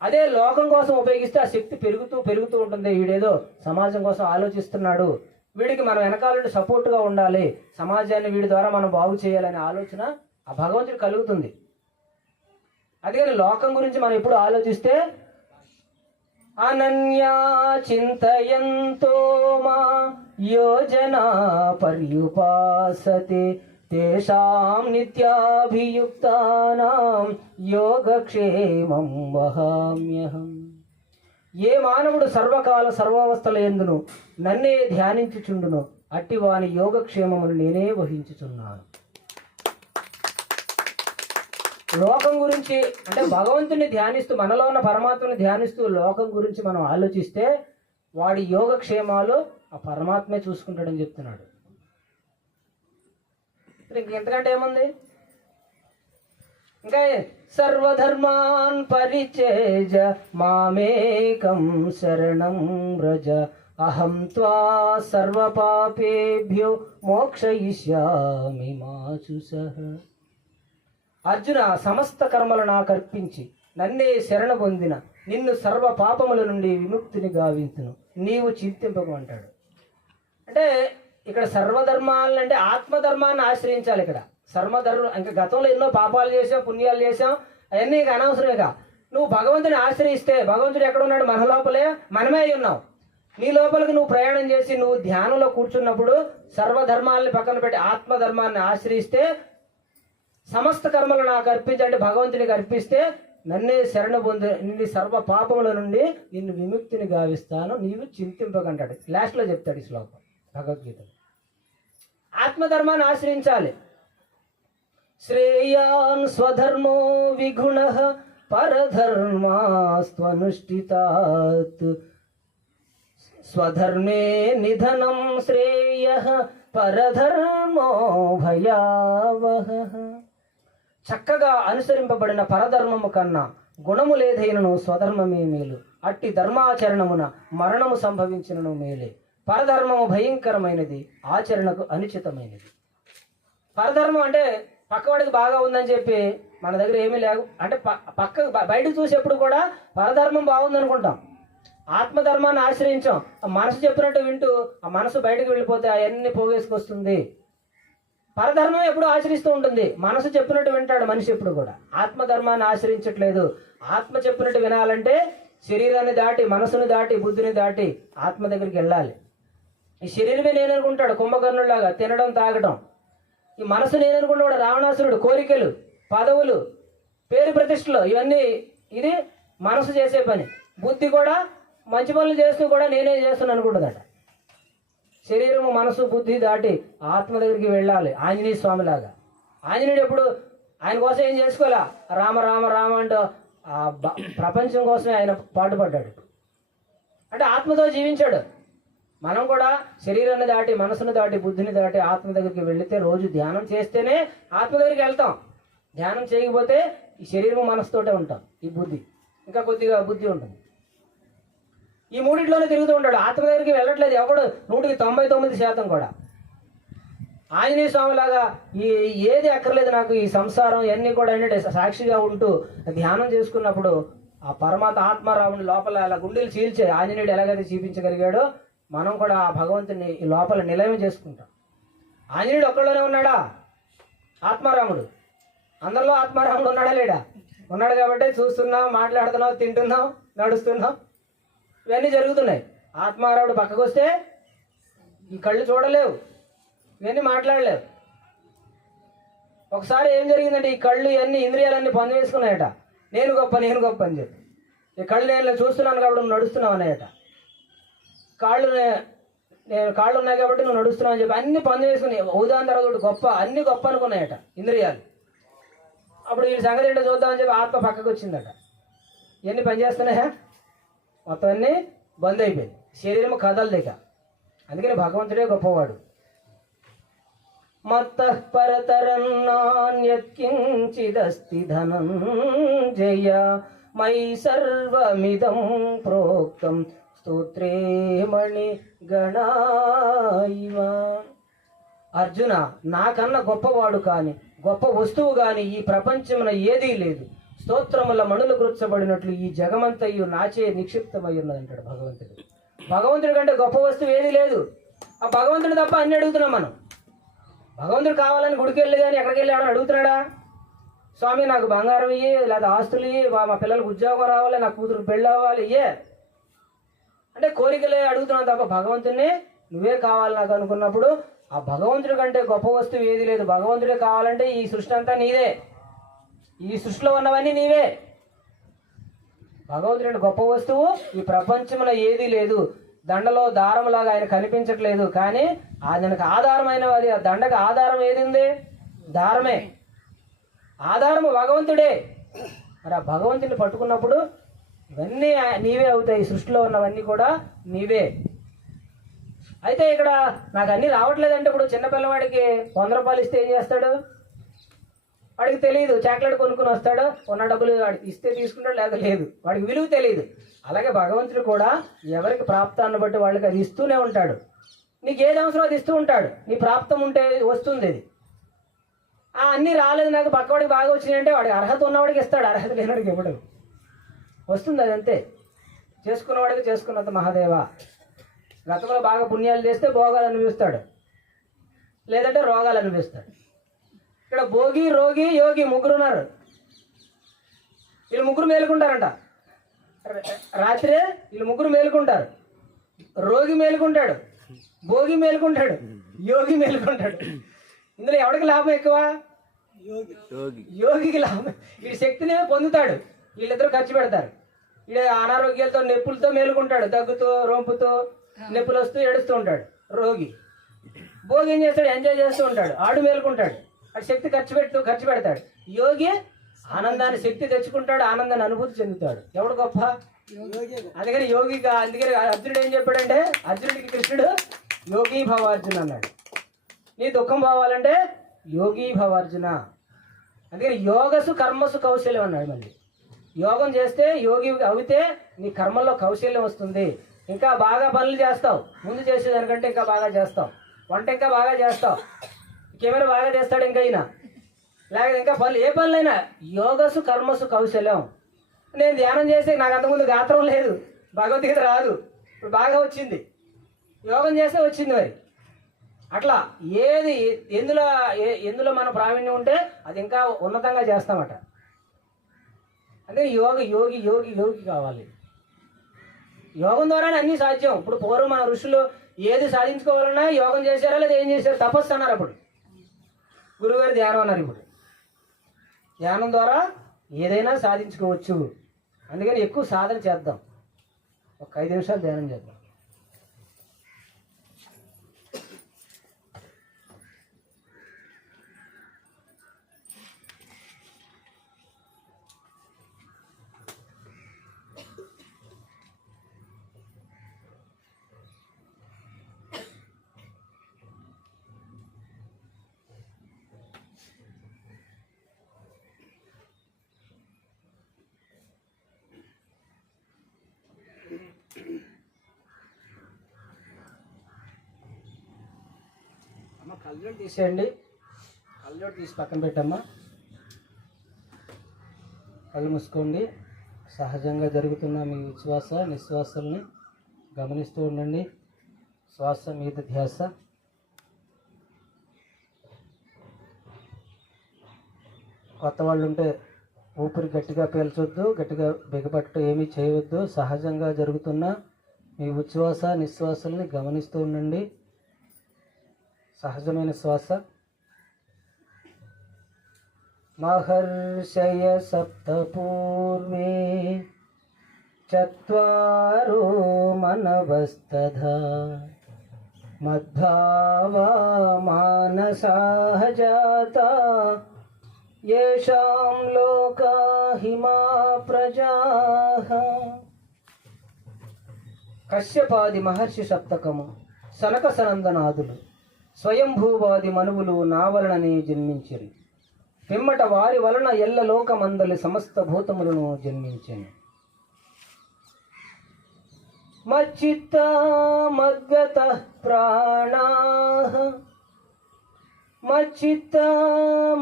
అదే లోకం కోసం ఉపయోగిస్తే ఆ శక్తి పెరుగుతూ ఉంటుంది. వీడేదో సమాజం కోసం ఆలోచిస్తున్నాడు, వీడికి మనం వెనకాల సపోర్ట్గా ఉండాలి, సమాజాన్ని వీడి ద్వారా మనం బాగు చేయాలనే ఆలోచన ఆ భగవంతుడు కలుగుతుంది. అందుకని లోకం గురించి మనం ఎప్పుడు ఆలోచిస్తే అనన్యా చింతయంతో మా యోజనా పర్యుపాసతే తేషాం నిత్యాభియుక్తానాం యోగక్షేమం వహామ్యహం. ఏ మానవుడు సర్వకాల సర్వావస్థల యందును నన్నే ధ్యానించుచుండును అట్టి వాని యోగక్షేమమును నేనే వహించుచున్నాను. లోకం గురించి అంటే భగవంతుని ధ్యానిస్తూ, మనలో ఉన్న పరమాత్మని ధ్యానిస్తూ లోకం గురించి మనం ఆలోచిస్తే వాడి యోగక్షేమాలు ఆ పరమాత్మే చూసుకుంటాడని చెప్తున్నాడు. ఇంకెంతకంటే ఏముంది? ఇంకా సర్వధర్మాన్ పరిచేజ మామేకం శరణం వ్రజ అహం త్వా సర్వపాపేభ్యో మోక్షయిష్యామి మా శుచః. అర్జున, సమస్త కర్మలు నాకు అర్పించి నన్నే శరణ పొందిన నిన్ను సర్వ పాపముల నుండి విముక్తిని గావించును, నీవు చింతింపకు అంటాడు. అంటే ఇక్కడ సర్వధర్మాలు అంటే ఆత్మధర్మాన్ని ఆశ్రయించాలి. ఇక్కడ ఇంకా గతంలో ఎన్నో పాపాలు చేసాం, పుణ్యాలు చేసాం, అవన్నీ ఇక అనవసరమేగా. నువ్వు భగవంతుని ఆశ్రయిస్తే భగవంతుడు ఎక్కడ ఉన్నాడు? మన లోపలే, మనమే అయి ఉన్నావు. నీ లోపలికి నువ్వు ప్రయాణం చేసి నువ్వు ధ్యానంలో కూర్చున్నప్పుడు సర్వధర్మాలని పక్కన పెట్టి ఆత్మధర్మాన్ని ఆశ్రయిస్తే, సమస్త కర్మలు నాకు అర్పించండి భగవంతునికి అర్పిస్తే నన్నే శరణ పొంది నిన్ను సర్వ పాపముల నుండి నిన్ను విముక్తిని గావిస్తాను, నీవు చింతింపకంటాడు. లాస్ట్లో చెప్తాడు ఈ శ్లోకం భగవద్గీత. ఆత్మధర్మాన్ని ఆశ్రయించాలి. శ్రేయాన్ స్వధర్మో విగుణః పరధర్మాస్త్వనుష్ఠితాత్ స్వధర్మే నిధనం శ్రేయః పరధర్మో భయావహః. చక్కగా అనుసరింపబడిన పరధర్మము కన్నా గుణము లేదైనను స్వధర్మమే మేలు. అట్టి ధర్మాచరణమున మరణము సంభవించినను మేలే. పరధర్మము భయంకరమైనది, ఆచరణకు అనుచితమైనది. పరధర్మం అంటే పక్కవాడికి బాగా ఉందని చెప్పి మన దగ్గర ఏమీ లేవు అంటే పక్క బయటకు చూసేప్పుడు కూడా పరధర్మం బాగుంది అనుకుంటాం. ఆత్మధర్మాన్ని ఆశ్రయించాం, ఆ మనసు చెప్పినట్టు వింటూ ఆ మనసు బయటకు వెళ్ళిపోతే అవన్నీ పోగేసుకొస్తుంది. పరధర్మం ఎప్పుడు ఆచరిస్తూ ఉంటుంది, మనసు చెప్పినట్టు వింటాడు మనిషి ఎప్పుడు కూడా. ఆత్మధర్మాన్ని ఆశ్రయించట్లేదు. ఆత్మ చెప్పినట్టు వినాలంటే శరీరాన్ని దాటి, మనసుని దాటి, బుద్ధిని దాటి ఆత్మ దగ్గరికి వెళ్ళాలి. ఈ శరీరమే నేననుకుంటాడు కుంభకర్ణులాగా, తినడం తాగడం. ఈ మనసు నేననుకుంటాడు రావణాసురుడు, కోరికలు, పదవులు, పేరు ప్రతిష్టలు, ఇవన్నీ ఇది మనసు చేసే పని. బుద్ధి కూడా మంచి పనులు చేస్తూ కూడా నేనే చేస్తున్నాను అనుకుంటుందట. శరీరము, మనసు, బుద్ధి దాటి ఆత్మ దగ్గరికి వెళ్ళాలి. ఆంజనేయ స్వామిలాగా. ఆంజనేయుడు ఎప్పుడు ఆయన కోసం ఏం చేసుకోవాలా? రామ రామ రామ అంటూ ఆ ప్రపంచం కోసమే ఆయన పాటుపడ్డాడు. అంటే ఆత్మతో జీవించాడు. మనం కూడా శరీరాన్ని దాటి, మనసును దాటి, బుద్ధిని దాటి ఆత్మ దగ్గరికి వెళితే, రోజు ధ్యానం చేస్తేనే ఆత్మ దగ్గరికి వెళ్తాం. ధ్యానం చేయకపోతే ఈ శరీరము మనసుతోటే ఉంటాం. ఈ బుద్ధి ఇంకా కొద్దిగా బుద్ధి ఉంటుంది. ఈ మూడింట్లోనే తిరుగుతూ ఉంటాడు. ఆత్మ దగ్గరికి వెళ్ళట్లేదు ఎవడు 99% కూడా. ఆంజనేయ స్వామిలాగా ఏది అక్కర్లేదు నాకు, ఈ సంసారం ఇవన్నీ కూడా ఏంటంటే సాక్షిగా ఉంటూ ధ్యానం చేసుకున్నప్పుడు ఆ పరమాత్మ ఆత్మారాముని లోపల అలా గుండెలు చీల్చే ఆంజనేయుడు ఎలాగైతే చూపించగలిగాడో మనం కూడా ఆ భగవంతుని ఈ లోపల నిలయం చేసుకుంటాం. ఆంజనేయుడు ఒక్కళ్ళలోనే ఉన్నాడా? ఆత్మారాముడు. అందరిలో ఆత్మారాముడు ఉన్నాడా లేడా? ఉన్నాడు కాబట్టి చూస్తున్నాం, మాట్లాడుతున్నాం, తింటున్నాం, నడుస్తున్నాం, ఇవన్నీ జరుగుతున్నాయి. ఆత్మారాముడు పక్కకు వస్తే ఈ కళ్ళు చూడలేవు, ఇవన్నీ మాట్లాడలేవు. ఒకసారి ఏం జరిగిందంటే ఈ కళ్ళు ఇవన్నీ ఇంద్రియాలన్నీ పని వేసుకున్నాయట. నేను గొప్ప నేను గొప్ప అని చెప్పి ఈ కళ్ళు నేను చూస్తున్నాను కాబట్టి నువ్వు నడుస్తున్నావు అన్నాయట. నేను కాళ్ళు ఉన్నాయి కాబట్టి నువ్వు నడుస్తున్నావు అని చెప్పి అన్ని పని వేసుకుని ఉదాహరణ తర్వాత గొప్ప అన్ని గొప్ప అనుకున్నాయట ఇంద్రియాలు. అప్పుడు వీడి సంగతి ఏంటో చూద్దామని చెప్పి ఆత్మ పక్కకు వచ్చిందట. ఇవన్నీ పనిచేస్తున్నాయా? మొత్తం అన్నీ బంద్ అయిపోయింది. శరీరం కదలలేక. అందుకని భగవంతుడే గొప్పవాడు. మత్తః పరతరన్నాన్యత్కించిదస్తి ధనంజయ మై సర్వమిదం ప్రోక్తం స్తోత్రే మణి గణాయివ. అర్జున, నాకన్నా గొప్పవాడు కాని, గొప్ప వస్తువు కాని ఈ ప్రపంచమున ఏదీ లేదు. స్తోత్రముల మణులు గుర్చబడినట్లు ఈ జగమంతయు నాచే నిక్షిప్తమై ఉన్నదంటాడు భగవంతుడు. భగవంతుడి కంటే గొప్ప వస్తువు ఏదీ లేదు. ఆ భగవంతుడు తప్ప అన్ని అడుగుతున్నాం మనం. భగవంతుడు కావాలని గుడికి వెళ్ళి కానీ ఎక్కడికి వెళ్ళి ఆడని అడుగుతున్నాడా? స్వామి నాకు బంగారం ఇయ్యి, లేదా ఆస్తులు ఇయ్యి, మా పిల్లలకు ఉద్యోగం రావాలి, నా కూతురు పెళ్ళి అవ్వాలి, ఇయ్యే అంటే కోరికలే అడుగుతున్నావు తప్ప భగవంతుడిని నువ్వే కావాలి నాకు అనుకున్నప్పుడు ఆ భగవంతుడి కంటే గొప్ప వస్తువు ఏది లేదు. భగవంతుడే కావాలంటే ఈ సృష్టి అంతా నీదే, ఈ సృష్టిలో ఉన్నవన్నీ నీవే. భగవంతుడి గొప్ప వస్తువు ఈ ప్రపంచంలో ఏదీ లేదు. దండలో దారంలాగా ఆయన కనిపించట్లేదు, కానీ ఆయనకు ఆధారమైనది. ఆ దండకు ఆధారం ఏది ఉంది? దారమే. ఆధారము భగవంతుడే. మరి ఆ భగవంతుని పట్టుకున్నప్పుడు ఇవన్నీ నీవే అవుతాయి. సృష్టిలో ఉన్నవన్నీ కూడా నీవే. అయితే ఇక్కడ నాకు అన్నీ రావట్లేదంటే ఇప్పుడు చిన్న పిల్లవాడికి 100 రూపాయలు ఇస్తే ఏం చేస్తాడు? వాడికి తెలియదు. చాక్లెట్ కొనుక్కుని వస్తాడు, ఉన్న డబ్బులు వాడికి ఇస్తే తీసుకుంటాడు, లేదా లేదు. వాడికి విలువ తెలియదు. అలాగే భగవంతుడు కూడా ఎవరికి ప్రాప్తాన్ని బట్టి వాళ్ళకి అది ఇస్తూనే ఉంటాడు. నీకు ఏది అవసరం అది ఇస్తూ ఉంటాడు. నీ ప్రాప్తం ఉంటే వస్తుంది అది. అన్నీ రాలేదు నాకు పక్కవాడికి బాగా వచ్చినాయంటే వాడికి అర్హత ఉన్నవాడికి ఇస్తాడు, అర్హత లేనివాడికి ఇవ్వడు. వస్తుంది అది అంతే. చేసుకున్నవాడికి చేసుకున్నంత మహాదేవ. గతంలో బాగా పుణ్యాలు చేస్తే భోగాలు అనిపిస్తాడు, లేదంటే రోగాలు అనిపిస్తాడు. ఇక్కడ భోగి, రోగి, యోగి ముగ్గురు ఉన్నారు. వీళ్ళు ముగ్గురు మేలుకుంటారంట. రాత్రే వీళ్ళు ముగ్గురు మేలుకుంటారు. రోగి మేలుకుంటాడు, భోగి మేలుకుంటాడు, యోగి మేలుకుంటాడు. ఇందులో ఎవరికి లాభం ఎక్కువ? యోగికి లాభం. వీడి శక్తినే పొందుతాడు. వీళ్ళిద్దరూ ఖర్చు పెడతారు. వీడు అనారోగ్యాలతో నొప్పులతో మేలుకుంటాడు, దగ్గుతో రొంపుతో నొప్పులు వస్తూ ఏడుస్తూ ఉంటాడు రోగి. భోగి ఏం చేస్తాడు? ఎంజాయ్ చేస్తూ ఉంటాడు, ఆడు మేలుకుంటాడు. అటు శక్తి ఖర్చు పెడతాడు. యోగి ఆనందాన్ని శక్తి తెచ్చుకుంటాడు, ఆనందాన్ని అనుభూతి చెందుతాడు. ఎవడు గొప్ప? అందుకని యోగిగా. అందుకని అర్జునుడు ఏం చెప్పాడంటే, అర్జునుడికి కృష్ణుడు యోగి భవ అర్జున అన్నాడు. నీ దుఃఖం పోవాలంటే యోగి భవ అర్జున. అందుకని యోగసు కర్మసు కౌశల్యం అన్నాడు. మళ్ళీ యోగం చేస్తే, యోగి అవితే నీ కర్మల్లో కౌశల్యం వస్తుంది. ఇంకా బాగా పనులు చేస్తావు, ముందు చేసేదానికంటే ఇంకా బాగా చేస్తావు. వంట ఇంకా బాగా చేస్తావు, కెమెరా బాగా చేస్తాడు ఇంకా అయినా, లేకపోతే ఇంకా పనులు ఏ పనులైనా యోగసు కర్మసు కౌశల్యం. నేను ధ్యానం చేస్తే నాకు అంతకుముందు గాత్రం లేదు, భగవద్గీత రాదు, ఇప్పుడు బాగా వచ్చింది. యోగం చేస్తే వచ్చింది. మరి అట్లా ఏది ఎందులో మన ప్రావీణ్యం ఉంటే అది ఇంకా ఉన్నతంగా చేస్తామట. అంటే యోగి యోగి యోగి యోగి కావాలి. యోగం ద్వారానే అన్నీ సాధ్యం. ఇప్పుడు పూర్వం మన ఋషులు ఏది సాధించుకోవాలన్నా యోగం చేశారా లేదా ఏం చేశారు? తపస్సు అన్నారు. అప్పుడు గురువుగారు ధ్యానం అన్నారు. ఇప్పుడు ధ్యానం ద్వారా ఏదైనా సాధించుకోవచ్చు. అందుకని ఎక్కువ సాధన చేద్దాం. ఒక 5 నిమిషాలు ధ్యానం చేద్దాం. అమ్మ కళ్ళజోడు తీసేయండి. కళ్ళజోడు తీసి పక్కన పెట్టమ్మా. కళ్ళు మూసుకోండి. సహజంగా జరుగుతున్న మీ ఉచ్ఛ్వాస నిశ్వాసాలని గమనిస్తూ ఉండండి. శ్వాస మీద ధ్యాస. కొత్త వాళ్ళు ఉంటే ఊపిరి గట్టిగా పీల్చొద్దు, గట్టిగా బిగపట్టు ఏమీ చేయవద్దు. సహజంగా జరుగుతున్న మీ ఉచ్ఛ్వాస నిశ్వాసాలని గమనిస్తూ ఉండండి. సహజమైన శ్వాస. మహర్షయ సప్త పూర్వే చత్వారో మనవస్తథా మద్భావా మానసాః జాతా యేషాం లోకా హిమా ప్రజాః. కశ్యపాది మహర్షి సప్తకము సనక సనందనాదులు స్వయంభూవాది మనువులు నా వలననే జన్మించిరి. పిమ్మట వారి వలన ఎల్ల లోకమందలి సమస్త భూతములను జన్మించెను. మచ్చిత్త మద్గత ప్రాణాః మచ్చిత్త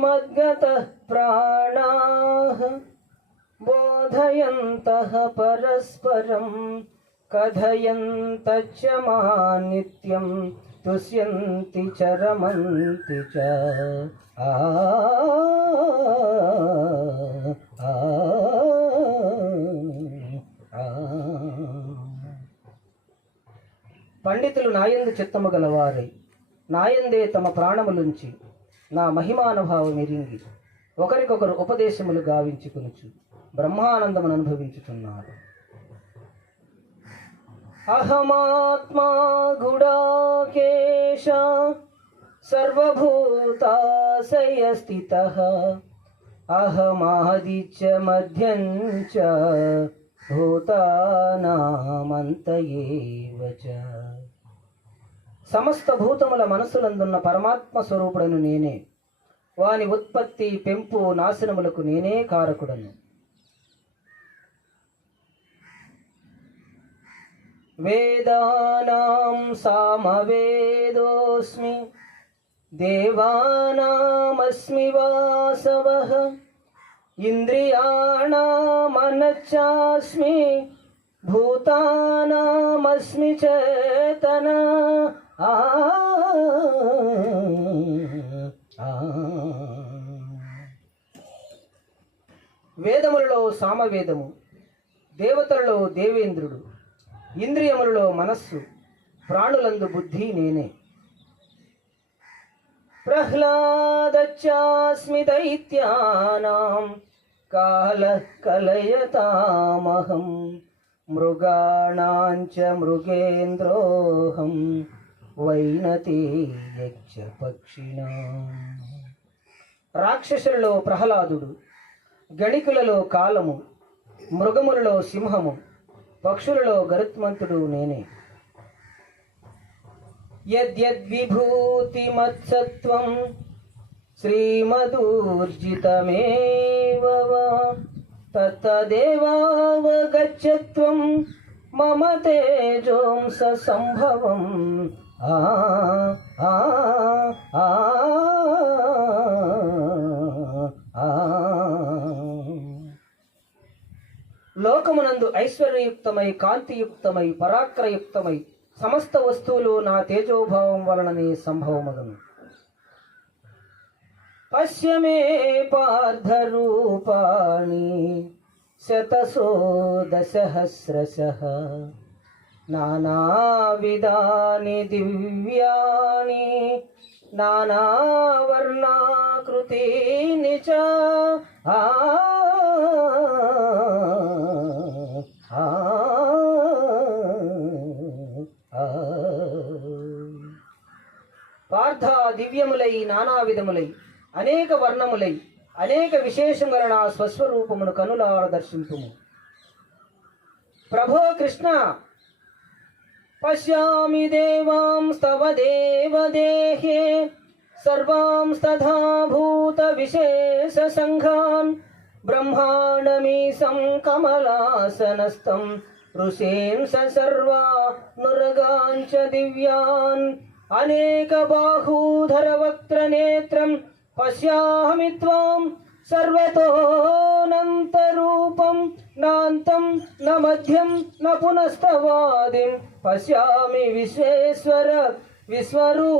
మద్గత ప్రాణాః బోధయంతః పరస్పరం కథయంతచ్చ మానిత్యం తుష్యంతి చ రమంతి చ. పండితులు నాయందు చిత్తము గలవారై నాయందే తమ ప్రాణములుంచి నా మహిమానుభావం ఎరింగి ఒకరికొకరు ఉపదేశములు గావించుకొనుచు బ్రహ్మానందమును అనుభవించుతున్నారు. అహమాత్మా గుడాకేశ సర్వభూతాశయ స్థితః అహమాదిత్య మధ్యం చ భూతానామంత ఏవ చ. సమస్త భూతముల మనస్సులందున్న పరమాత్మ స్వరూపుడను నేనే. వాని ఉత్పత్తి పెంపు నాశనములకు నేనే కారకుడను. వేదానాం సామవేదోస్మి దేవానామస్మి వాసవః ఇంద్రియాణామనచ్చాస్మి భూతానామస్మి చేతన. వేదములలో సామవేదము, దేవతలలో దేవేంద్రుడు, ఇంద్రియములలో మనస్సు, ప్రాణులందు బుద్ధి నేనే. ప్రహ్లాదచ్చాస్మి దైత్యానాం కాలః కలయతామహం మృగాణాంచ మృగేంద్రోహం వైనతేయచ్చ పక్షిణాం. రాక్షసులలో ప్రహ్లాదుడు, గణికులలో కాలము, మృగములలో సింహము, పక్షులలో గరుత్మంతుడు నేనే. యద్యద్విభూతిమత్సత్వం శ్రీమదూర్జితమేవ వా తత్తదేవావగచ్చత్వం మమ తేజోంస సంభవం. ఆ ఆ ఆ ఆ. లోకమునందు ఐశ్వర్యయుక్తమై కాంతియుక్తమై పరాక్రయుక్తమై సమస్త వస్తువులు నా తేజోభావం వలననే సంభవమగును. పశ్య మే పార్థరూపాణి శతశో దశహస్రశః నానావిధాని దివ్యాని నానావర్ణాకృతీని చ. పార్థ, దివ్యములై నానా విధములై అనేక వర్ణములై అనేక విశేషముల నా స్వస్వరూపమును కనులార దర్శింపుము. ప్రభో కృష్ణ, పశ్యామి దేవాంస్తవ దేవదేహే సర్వాంస్తథా భూత విశేష సంఘాన్ బ్రహ్మాండమీశం కమలాసనస్థం ఋషేంస సర్వా నురగాంచ దివ్యాన్ అనేక బాహూధర వక్త్ర నేత్రం పశ్యామి త్వాం సర్వతోనంతరూపం నాంతం న మధ్యం న పునస్తవాదిం పశ్యామి విశ్వేశ్వర విశ్వరూ